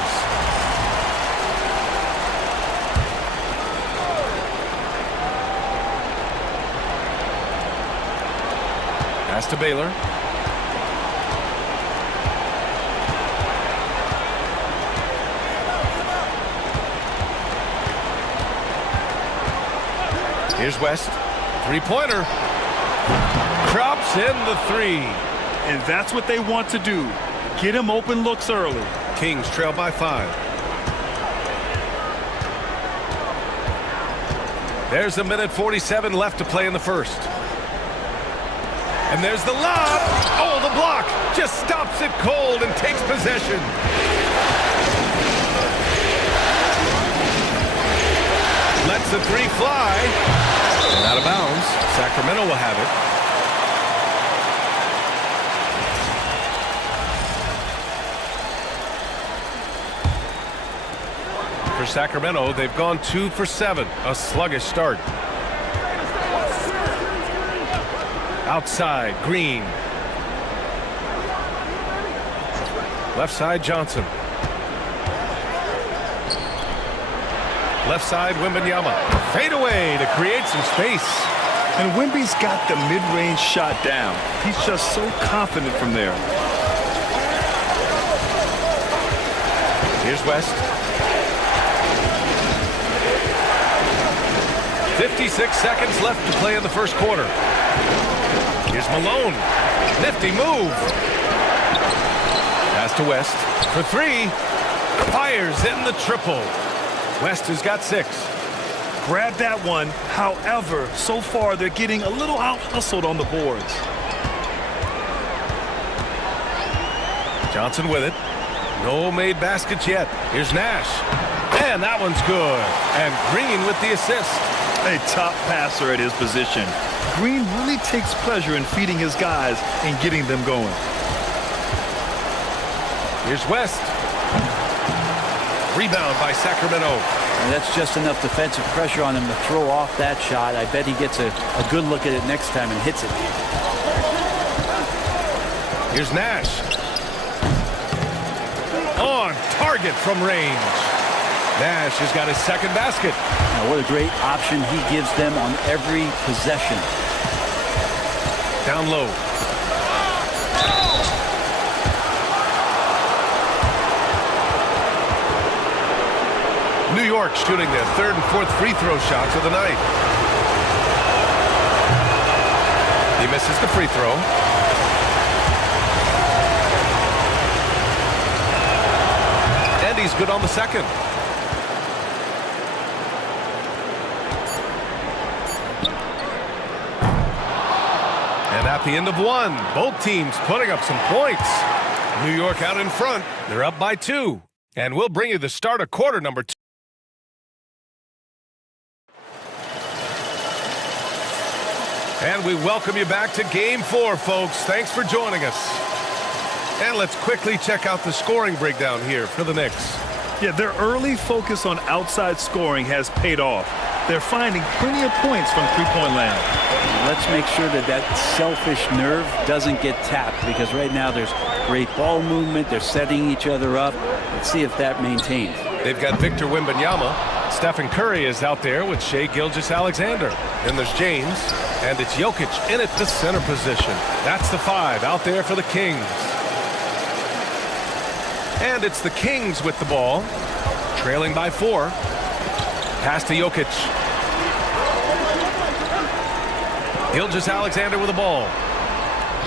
Pass to Baylor. Here's West. Three-pointer. Drops in the three. And that's what they want to do. Get him open looks early. Kings trail by 5. There's a minute 47 left to play in the first. And there's the lob. Oh, the block just stops it cold and takes possession. Lets the three fly. And out of bounds. Sacramento will have it. For Sacramento, they've gone 2 for 7. A sluggish start. Outside, Green. Left side, Johnson. Left side, Wembanyama. Fade away to create some space. And Wemby's got the mid-range shot down. He's just so confident from there. Here's West. 56 seconds left to play in the first quarter. Here's Malone. Nifty move. Pass to West. For 3. Fires in the triple. West has got 6. Grab that one. However, so far they're getting a little out-hustled on the boards. Johnson with it. No made baskets yet. Here's Nash. And that one's good. And Green with the assist. A top passer at his position. Green really takes pleasure in feeding his guys and getting them going. Here's West. Rebound by Sacramento. And that's just enough defensive pressure on him to throw off that shot. I bet he gets a good look at it next time and hits it. Here's Nash. On target from range. Nash has got his second basket. Now, what a great option he gives them on every possession. Down low. New York shooting their third and fourth free throw shots of the night. He misses the free throw. And he's good on the second. And at the end of one, both teams putting up some points. New York out in front. They're up by 2. And we'll bring you the start of quarter number 2. And we welcome you back to Game 4, folks. Thanks for joining us. And let's quickly check out the scoring breakdown here for the Knicks. Yeah, their early focus on outside scoring has paid off. They're finding plenty of points from three-point land. Let's make sure that that selfish nerve doesn't get tapped, because right now there's great ball movement. They're setting each other up. Let's see if that maintains. They've got Victor Wembanyama. Stephen Curry is out there with Shai Gilgeous-Alexander. Then there's James, and it's Jokic in at the center position. That's the 5 out there for the Kings. And it's the Kings with the ball, trailing by 4. Pass to Jokic. Gilgeous-Alexander with the ball.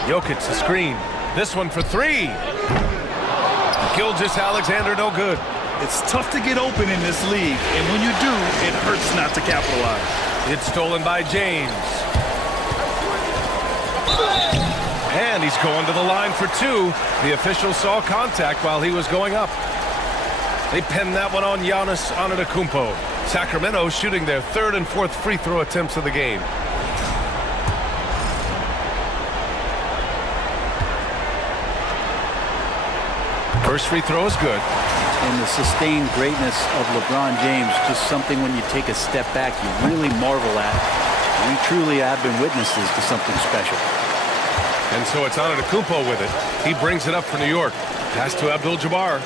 Jokic the screen. This one for 3. Gilgeous-Alexander no good. It's tough to get open in this league, and when you do, it hurts not to capitalize. It's stolen by James. And he's going to the line for 2. The official saw contact while he was going up. They pinned that one on Giannis Antetokounmpo. Sacramento shooting their third and fourth free throw attempts of the game. First free throw is good. And the sustained greatness of LeBron James, just something when you take a step back, you really marvel at. We truly have been witnesses to something special. And so it's Antetokounmpo with it. He brings it up for New York. Pass to Abdul-Jabbar.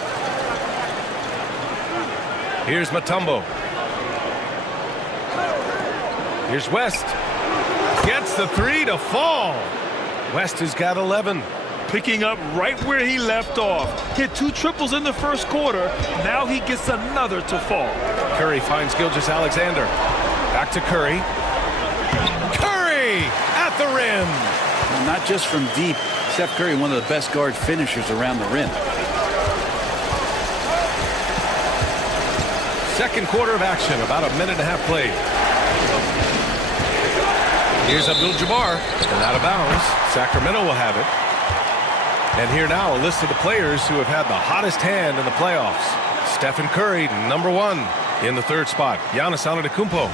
Here's Mutombo. Here's West. Gets the 3 to fall. West has got 11. Picking up right where he left off. Hit 2 triples in the first quarter. Now he gets another to fall. Curry finds Gilgeous-Alexander. Back to Curry. Curry at the rim. Well, not just from deep. Steph Curry, one of the best guard finishers around the rim. Second quarter of action, about a minute and a half played. Here's Abdul-Jabbar, and out of bounds. Sacramento will have it. And here now, a list of the players who have had the hottest hand in the playoffs. Stephen Curry, number 1 in the 3rd spot. Giannis Antetokounmpo.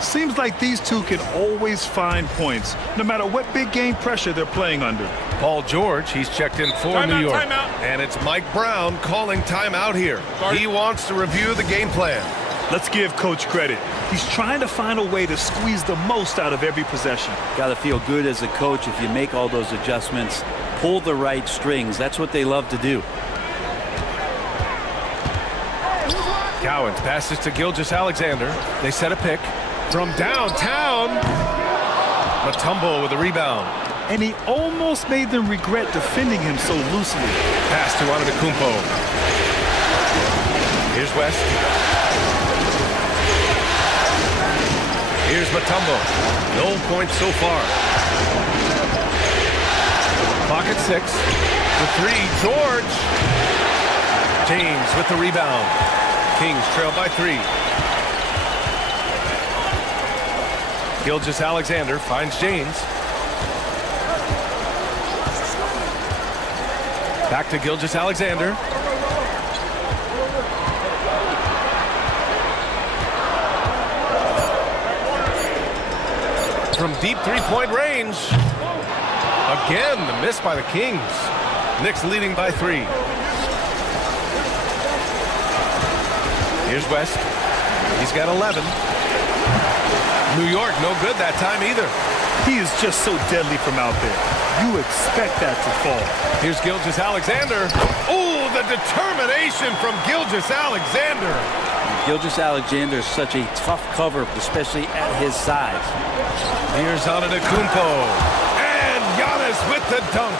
Seems like these two can always find points, no matter what big game pressure they're playing under. Paul George, he's checked in for New York. And it's Mike Brown calling timeout here. He wants to review the game plan. Let's give Coach credit. He's trying to find a way to squeeze the most out of every possession. Got to feel good as a coach if you make all those adjustments, pull the right strings. That's what they love to do. Cowens passes to Gilgeous-Alexander. They set a pick. From downtown, Mutombo with a rebound. And he almost made them regret defending him so loosely. Pass to Antetokounmpo. Here's West. Here's Mutombo. No points so far. Clock at 6. The 3, George. James with the rebound. Kings trail by 3. Gilgeous-Alexander finds James. Back to Gilgeous-Alexander. From deep 3-point range. Again, the miss by the Kings. Knicks leading by 3. Here's West. He's got 11. New York, no good that time either. He is just so deadly from out there. You expect that to fall. Here's Gilgeous-Alexander. Oh, the determination from Gilgeous-Alexander. Gilgeous-Alexander is such a tough cover, especially at his size. Here's Antetokounmpo. And Giannis with the dunk.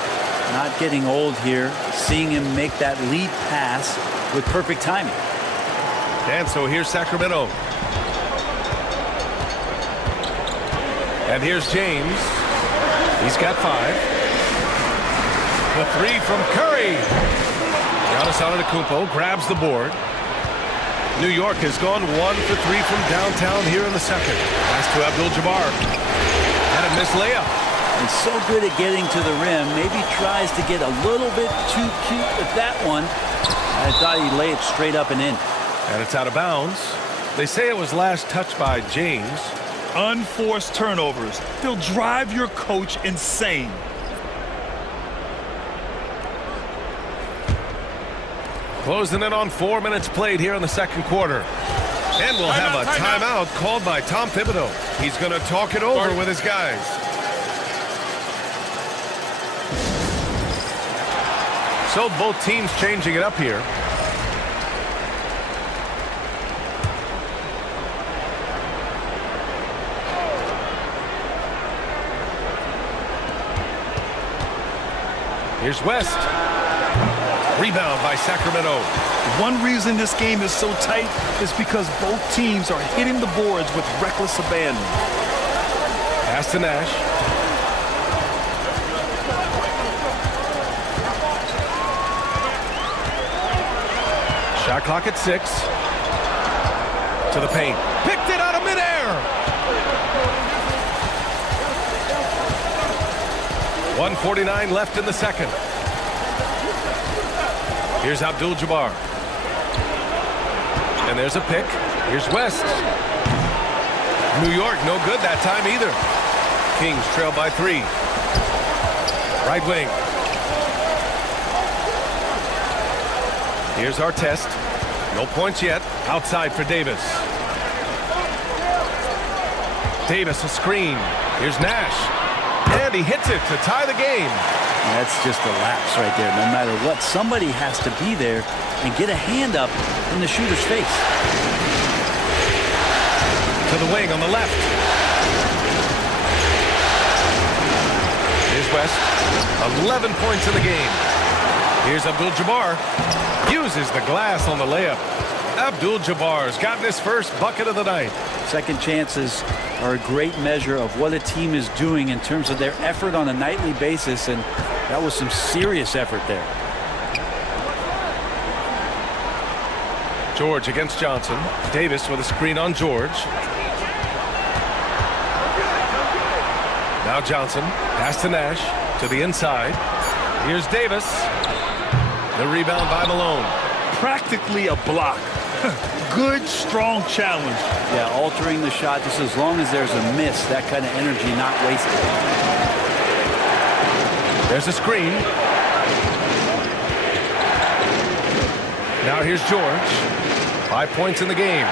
Not getting old here. Seeing him make that lead pass with perfect timing. And so here's Sacramento. And here's James. He's got 5. The 3 from Curry. Giannis Antetokounmpo grabs the board. New York has gone 1 for 3 from downtown here in the second. Pass to Abdul-Jabbar. And a missed layup. He's so good at getting to the rim. Maybe tries to get a little bit too cute with that one. I thought he'd lay it straight up and in. And it's out of bounds. They say it was last touched by James. Unforced turnovers. They'll drive your coach insane. Closing in on 4 minutes played here in the second quarter. And we'll have a timeout called by Tom Thibodeau. He's going to talk it over with his guys. So both teams changing it up here. Here's West. Rebound by Sacramento. One reason this game is so tight is because both teams are hitting the boards with reckless abandon. Pass to Nash. Shot clock at 6. To the paint. Picked it out of midair. 1:49 left in the second. Here's Abdul-Jabbar. And there's a pick. Here's West. New York, no good that time either. Kings trail by 3. Right wing. Here's Artest. No points yet. Outside for Davis. Davis a screen. Here's Nash. And he hits it to tie the game. That's just a lapse right there. No matter what, somebody has to be there and get a hand up in the shooter's face. To the wing on the left. Here's West. 11 points in the game. Here's Abdul-Jabbar. Uses the glass on the layup. Abdul-Jabbar's gotten his first bucket of the night. Second chances are a great measure of what a team is doing in terms of their effort on a nightly basis, and that was some serious effort there. George against Johnson. Davis with a screen on George. Now Johnson. Pass to Nash. To the inside. Here's Davis. The rebound by Malone. Practically a block. Good, strong challenge. Yeah, altering the shot just as long as there's a miss, that kind of energy not wasted. There's a screen. Now here's George. 5 points in the game.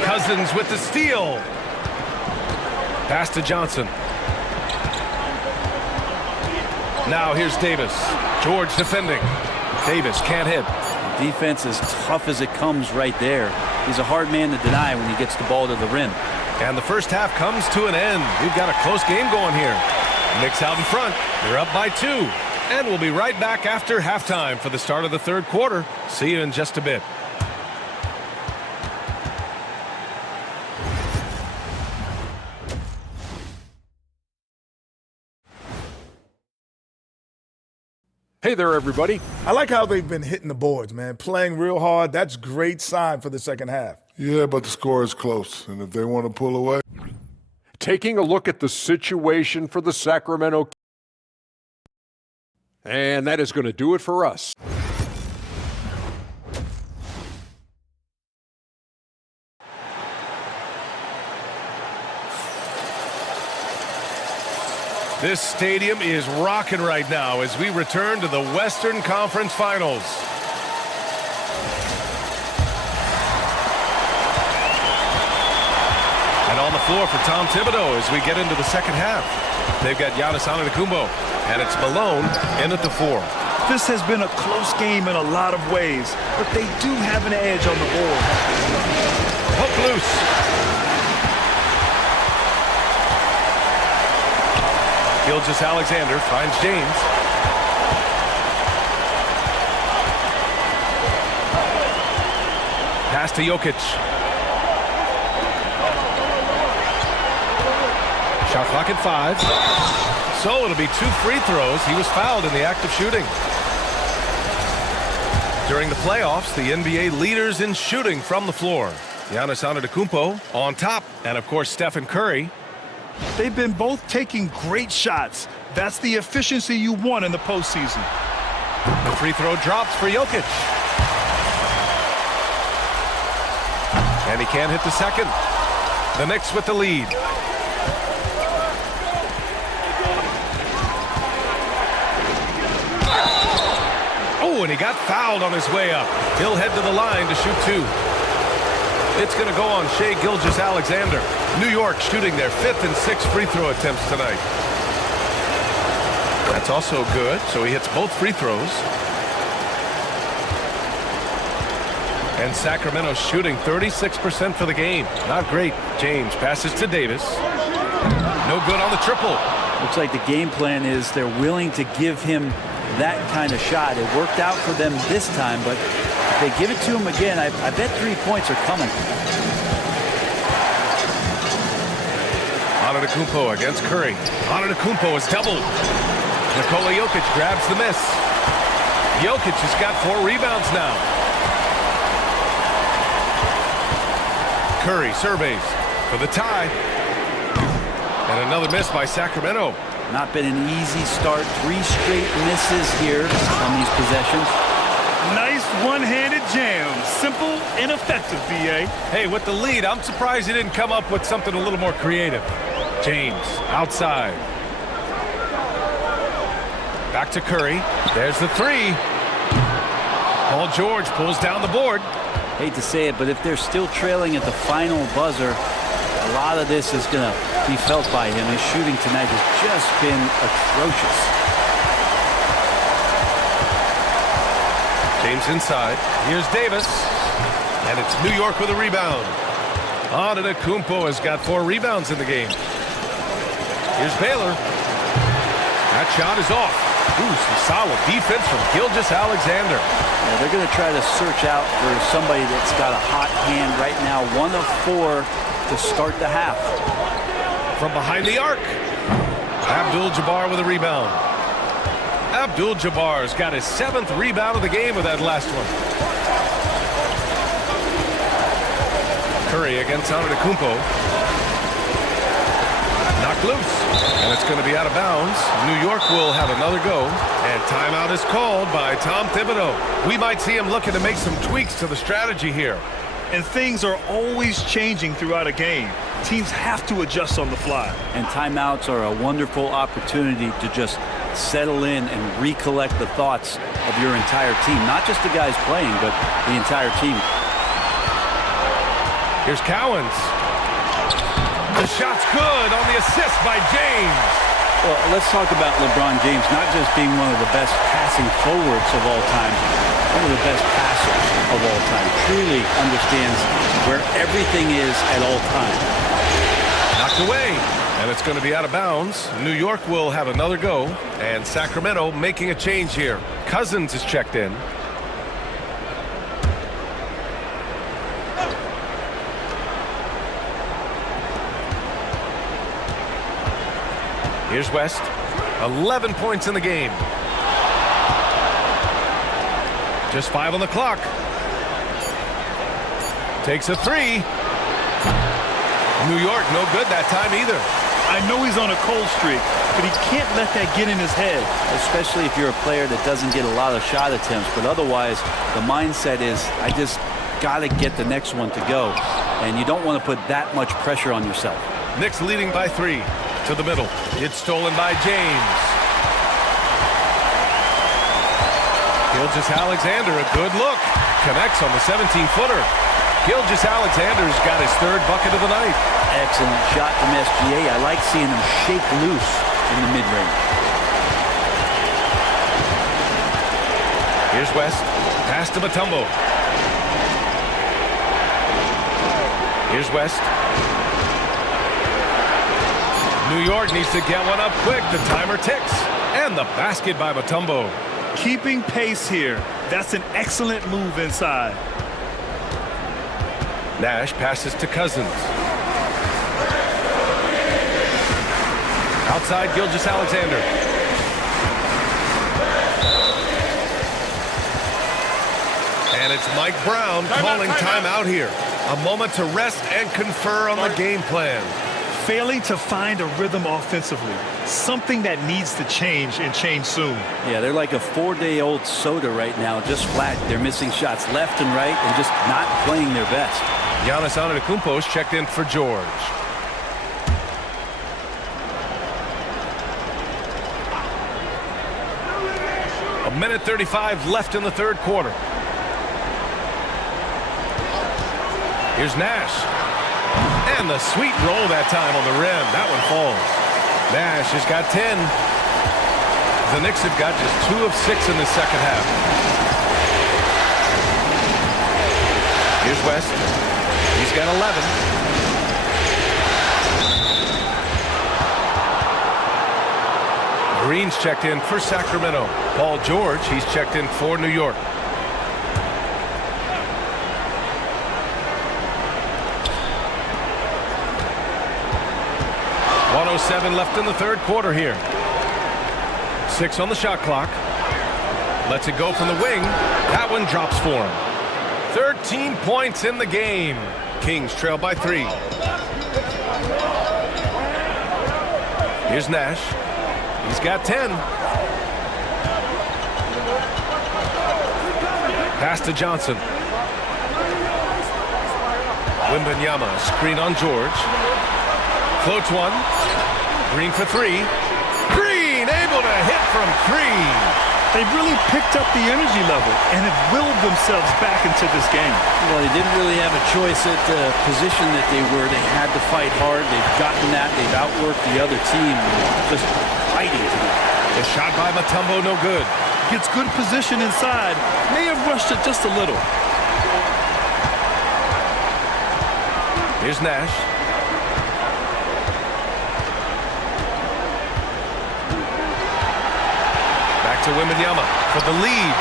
Cousins with the steal. Pass to Johnson. Now here's Davis. George defending. Davis can't hit. Defense as tough as it comes right there. He's a hard man to deny when he gets the ball to the rim. And the first half comes to an end. We've got a close game going here. Knicks out in front. They're up by 2. And we'll be right back after halftime for the start of the third quarter. See you in just a bit. Hey there, everybody. I like how they've been hitting the boards, man. Playing real hard. That's great sign for the second half. Yeah, but the score is close, and if they want to pull away. Taking a look at the situation for the Sacramento Kings. And that is going to do it for us. This stadium is rocking right now as we return to the Western Conference Finals. And on the floor for Tom Thibodeau as we get into the second half. They've got Giannis Antetokounmpo, and it's Malone in at the 4. This has been a close game in a lot of ways, but they do have an edge on the board. Hook loose. Gilgeous-Alexander finds James. Pass to Jokic. Shot clock at 5. So it'll be 2 free throws. He was fouled in the act of shooting. During the playoffs, the NBA leaders in shooting from the floor. Giannis Antetokounmpo on top, and of course Stephen Curry. They've been both taking great shots. That's the efficiency you want in the postseason. The free throw drops for Jokic. And he can't hit the second. The Knicks with the lead. Oh, and he got fouled on his way up. He'll head to the line to shoot 2. It's going to go on Shai Gilgeous-Alexander. New York shooting their 5th and 6th free throw attempts tonight. That's also good, so he hits both free throws. And Sacramento shooting 36% for the game. Not great. James passes to Davis. No good on the triple. Looks like the game plan is they're willing to give him that kind of shot. It worked out for them this time, but if they give it to him again, I bet 3 points are coming. Antetokounmpo against Curry. Antetokounmpo is doubled. Nikola Jokic grabs the miss. Jokic has got 4 rebounds now. Curry surveys for the tie. And another miss by Sacramento. Not been an easy start. 3 straight misses here on these possessions. Nice one-handed jam. Simple and effective, B.A. Hey, with the lead, I'm surprised he didn't come up with something a little more creative. James, outside. Back to Curry. There's the 3. Paul George pulls down the board. Hate to say it, but if they're still trailing at the final buzzer, a lot of this is going to be felt by him. His shooting tonight has just been atrocious. James inside. Here's Davis. And it's New York with a rebound. Antetokounmpo has got 4 rebounds in the game. Here's Baylor. That shot is off. Ooh, some solid defense from Gilgeous-Alexander. Yeah, they're going to try to search out for somebody that's got a hot hand right now. 1 of 4 to start the half. From behind the arc, Abdul-Jabbar with a rebound. Abdul-Jabbar's got his 7th rebound of the game with that last one. Curry against Antetokounmpo. Knocked loose, and it's going to be out of bounds. New York will have another go, and timeout is called by Tom Thibodeau. We might see him looking to make some tweaks to the strategy here. And things are always changing throughout a game. Teams have to adjust on the fly. And timeouts are a wonderful opportunity to just settle in and recollect the thoughts of your entire team. Not just the guys playing, but the entire team. Here's Cowens. The shot's good on the assist by James. Well, let's talk about LeBron James not just being one of the best passing forwards of all time, one of the best passers of all time. Truly understands where everything is at all times. Knocked away, and it's going to be out of bounds. New York will have another go, and Sacramento making a change here. Cousins is checked in. Here's West. 11 points in the game. Just 5 on the clock. Takes a 3. New York, no good that time either. I know he's on a cold streak, but he can't let that get in his head. Especially if you're a player that doesn't get a lot of shot attempts, but otherwise the mindset is, I just got to get the next one to go. And you don't want to put that much pressure on yourself. Knicks leading by 3. To the middle. It's stolen by James. Gilgeous-Alexander, a good look. Connects on the 17-footer. Gilgeous-Alexander's got his 3rd bucket of the night. Excellent shot from SGA. I like seeing him shake loose in the mid-range. Here's West. Pass to Mutombo. Here's West. New York needs to get one up quick. The timer ticks. And the basket by Mutombo. Keeping pace here. That's an excellent move inside. Nash passes to Cousins. Outside Gilgeous-Alexander. And it's Mike Brown calling timeout here. A moment to rest and confer on the game plan. Failing to find a rhythm offensively. Something that needs to change and change soon. Yeah, they're like a 4-day-old soda right now, just flat. They're missing shots left and right and just not playing their best. Giannis Antetokounmpo's checked in for George. A minute 35 left in the 3rd quarter. Here's Nash. And the sweet roll that time on the rim. That one falls. Nash has got 10. The Knicks have got just 2 of 6 in the second half. Here's West. He's got 11. Green's checked in for Sacramento. Paul George, he's checked in for New York. .07 left in the 3rd quarter here. 6 on the shot clock. Lets it go from the wing. That one drops for him. 13 points in the game. Kings trail by 3. Here's Nash. He's got 10. Pass to Johnson. Wembanyama, screen on George. Floats one. Green for 3. Green able to hit from 3. They've really picked up the energy level and have willed themselves back into this game. Well, they didn't really have a choice at the position that they were. They had to fight hard. They've gotten that. They've outworked the other team. Just fighting to them. The shot by Mutombo, no good. Gets good position inside. May have rushed it just a little. Here's Nash. to Wembanyama for the lead.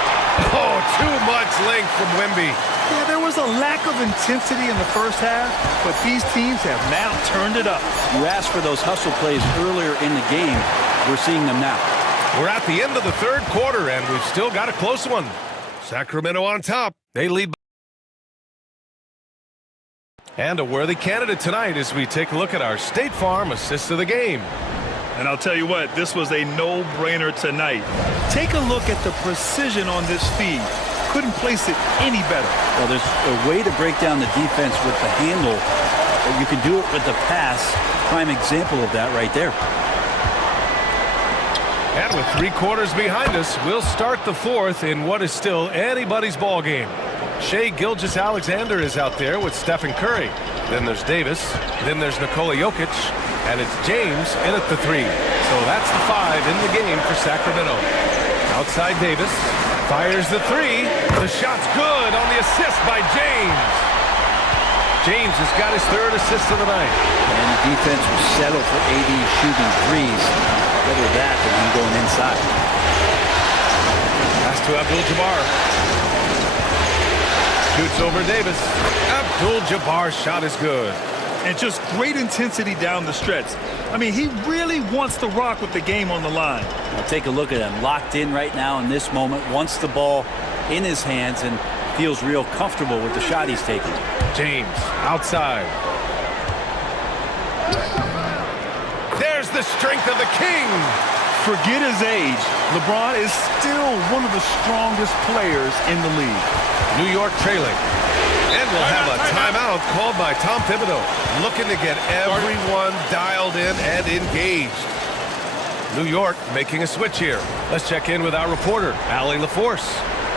Oh, too much length from Wemby. Yeah, there was a lack of intensity in the first half, but these teams have now turned it up. You asked for those hustle plays earlier in the game. We're seeing them now. We're at the end of the third quarter, and we've still got a close one. Sacramento on top. They lead. And a worthy candidate tonight as we take a look at our State Farm assist of the game. And I'll tell you what, this was a no-brainer tonight. Take a look at the precision on this feed. Couldn't place it any better. Well, there's a way to break down the defense with the handle, but you can do it with the pass. Prime example of that right there. And with 3 quarters behind us, we'll start the fourth in what is still anybody's ball game. Shai Gilgeous-Alexander is out there with Stephen Curry. Then there's Davis. Then there's Nikola Jokic. And it's James in at the 3. So that's the 5 in the game for Sacramento. Outside Davis. Fires the 3. The shot's good on the assist by James. James has got his 3rd assist of the night. And the defense will settle for AD shooting threes. Better that than him going inside. Pass to Abdul-Jabbar. Shoots over Davis. Abdul-Jabbar's shot is good. And just great intensity down the stretch. I mean, he really wants to rock with the game on the line. Now take a look at him. Locked in right now in this moment. Wants the ball in his hands and feels real comfortable with the shot he's taking. James outside. There's the strength of the king. Forget his age. LeBron is still one of the strongest players in the league. New York trailing. And we'll have a timeout called by Tom Thibodeau, looking to get everyone dialed in and engaged. New York making a switch here. Let's check in with our reporter, Allie LaForce.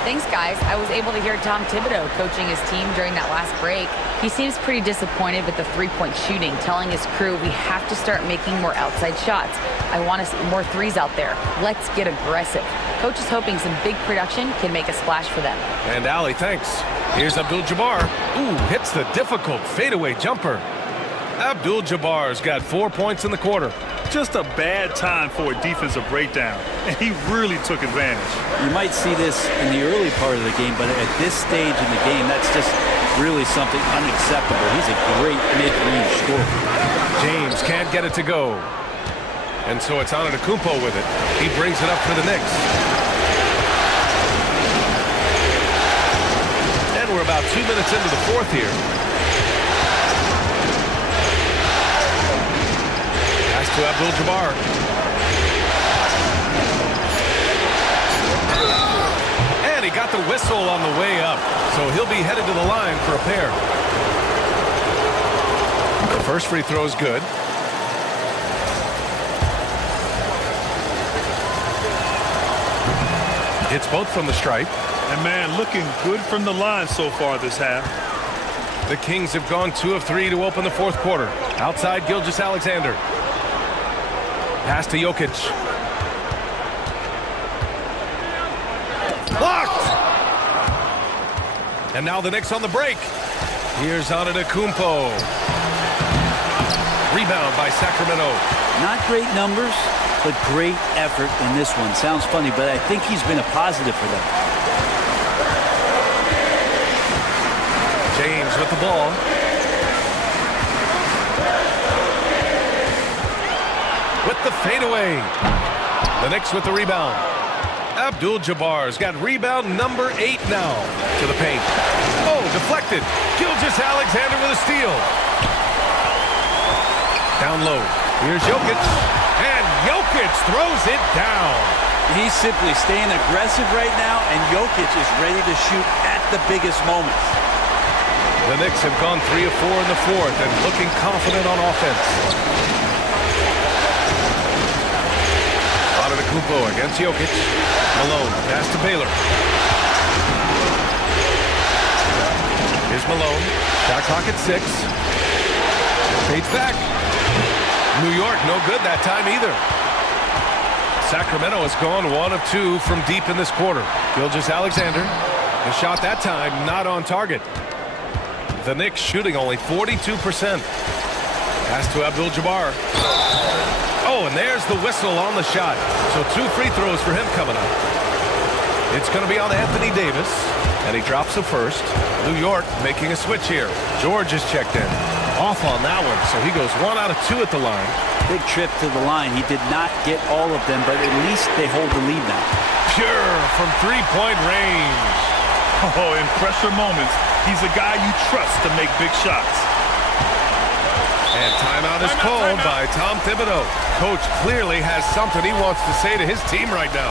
Thanks, guys. I was able to hear Tom Thibodeau coaching his team during that last break. He seems pretty disappointed with the three-point shooting, telling his crew we have to start making more outside shots. I want to see more threes out there. Let's get aggressive. Coach is hoping some big production can make a splash for them. And Allie, thanks. Here's Abdul-Jabbar. Ooh, hits the difficult fadeaway jumper. Abdul-Jabbar's got 4 points in the quarter. Just a bad time for a defensive breakdown, and he really took advantage. You might see this in the early part of the game, but at this stage in the game, that's just really something unacceptable. He's a great mid-range scorer. James can't get it to go. And so it's Antetokounmpo with it. He brings it up for the Knicks. And we're about 2 minutes into the fourth here. Pass to Abdul-Jabbar. And he got the whistle on the way up. So he'll be headed to the line for a pair. The first free throw is good. Hits both from the stripe. And man, looking good from the line so far this half. The Kings have gone 2 of 3 to open the fourth quarter. Outside Gilgeous-Alexander. Pass to Jokic. Blocked! And now the Knicks on the break. Here's Antetokounmpo. Rebound by Sacramento. Not great numbers, but great effort in this one. Sounds funny, but I think he's been a positive for them. James with the ball. With the fadeaway. The Knicks with the rebound. Abdul-Jabbar's got rebound number 8 now. To the paint. Oh, deflected. Gilgeous-Alexander with a steal. Down low. Here's Jokic. And Jokic throws it down. He's simply staying aggressive right now, and Jokic is ready to shoot at the biggest moments. The Knicks have gone 3 of 4 in the fourth and looking confident on offense. Antetokounmpo against Jokic. Malone, pass to Baylor. Here's Malone. Shot clock at 6. Fades back. New York, no good that time either. Sacramento has gone 1 of 2 from deep in this quarter. Gilgeous-Alexander. The shot that time not on target. The Knicks shooting only 42%. Pass to Abdul-Jabbar. Oh, and And there's the whistle on the shot. So 2 free throws for him coming up. It's going to be on Anthony Davis, and he drops the first. New York making a switch here. George is checked in. Off on that one, so he goes 1 out of 2 at the line. Big trip to the line. He did not get all of them, but at least they hold the lead now. Pure from three-point range. Oh, in pressure moments, he's a guy you trust to make big shots. And timeout is called by Tom Thibodeau. Coach clearly has something he wants to say to his team right now.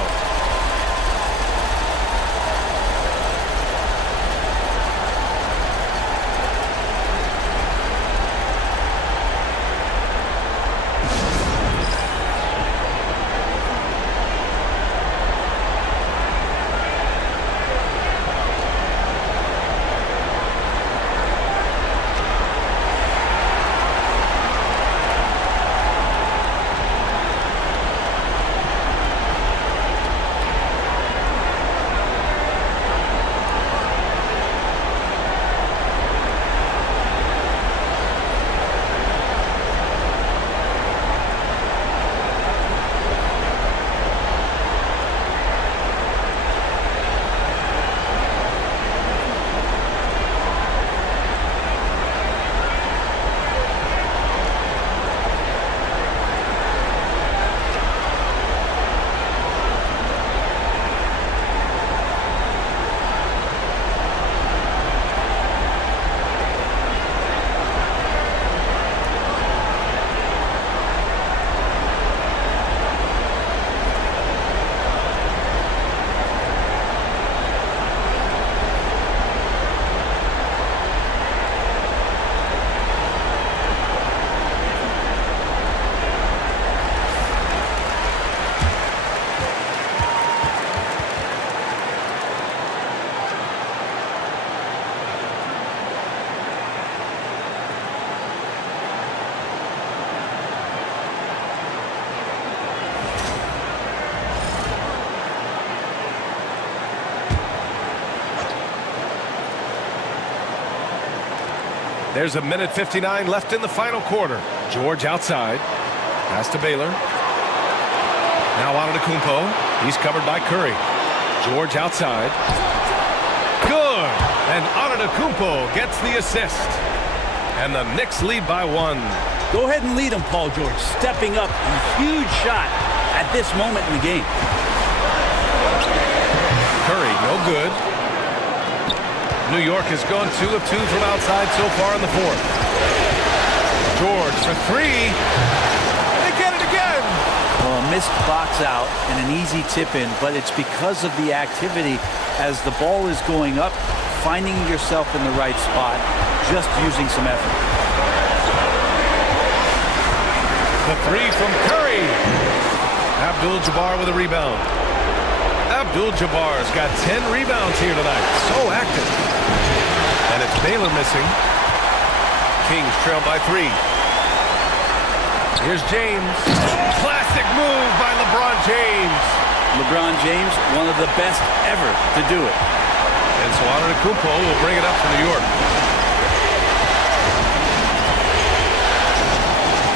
There's 1:59 left in the final quarter. George outside. Pass to Baylor. Now Antetokounmpo. He's covered by Curry. George outside. Good. And Antetokounmpo gets the assist. And the Knicks lead by 1. Go ahead and lead him, Paul George. Stepping up. A huge shot at this moment in the game. Curry, no good. New York has gone 2 of 2 from outside so far in the fourth. George for 3. They get it again. Well, a missed box out and an easy tip in, but it's because of the activity as the ball is going up, finding yourself in the right spot, just using some effort. The 3 from Curry. Abdul-Jabbar with a rebound. Abdul-Jabbar's got 10 rebounds here tonight. So active. And it's Baylor missing. Kings trail by 3. Here's James. Classic move by LeBron James. LeBron James, one of the best ever to do it. And so Antetokounmpo will bring it up for New York.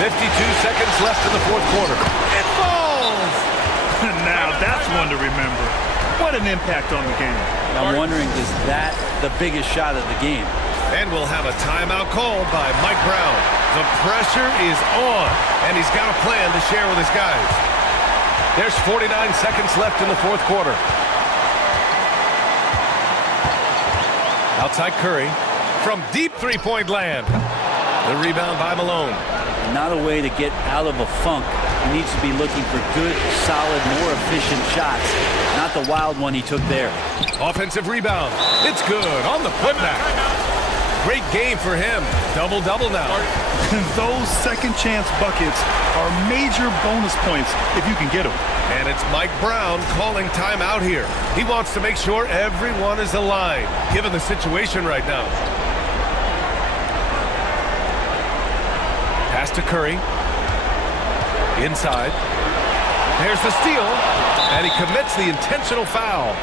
52 seconds left in the fourth quarter. It falls! Now that's one to remember. What an impact on the game. I'm wondering, is that the biggest shot of the game? And we'll have a timeout called by Mike Brown. The pressure is on, and he's got a plan to share with his guys. There's 49 seconds left in the fourth quarter. Outside Curry from deep three-point land. The rebound by Malone. Not a way to get out of a funk. He needs to be looking for good, solid, more efficient shots. Not the wild one he took there. Offensive rebound. It's good on the putback. Great game for him. Double-double now. Those second-chance buckets are major bonus points if you can get them. And it's Mike Brown calling timeout here. He wants to make sure everyone is aligned, given the situation right now. Pass to Curry. Inside. There's the steal. And he commits the intentional foul.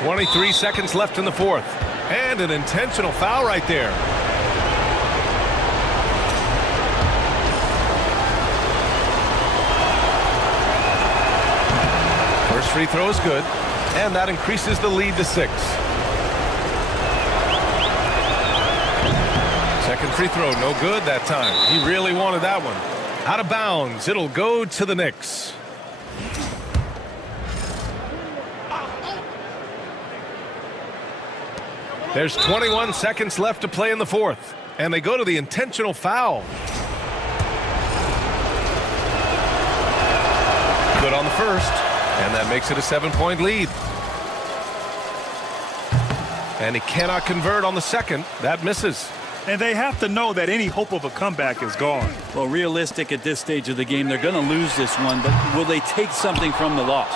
.23 seconds left in the fourth. And an intentional foul right there. First free throw is good, and that increases the lead to 6. Second free throw, no good that time. He really wanted that one. Out of bounds, it'll go to the Knicks. There's 21 seconds left to play in the fourth, and they go to the intentional foul. Good on the first, and that makes it a 7-point lead. And he cannot convert on the second. That misses. And they have to know that any hope of a comeback is gone. Well, realistic at this stage of the game, they're going to lose this one, but will they take something from the loss?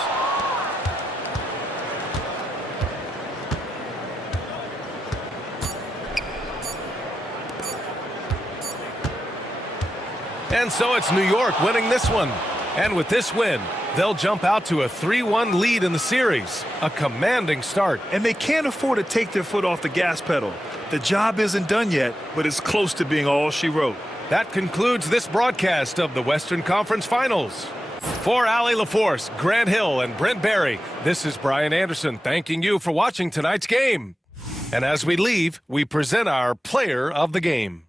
And so it's New York winning this one. And with this win, they'll jump out to a 3-1 lead in the series. A commanding start. And they can't afford to take their foot off the gas pedal. The job isn't done yet, but it's close to being all she wrote. That concludes this broadcast of the Western Conference Finals. For Allie LaForce, Grant Hill, and Brent Barry, this is Brian Anderson thanking you for watching tonight's game. And as we leave, we present our player of the game.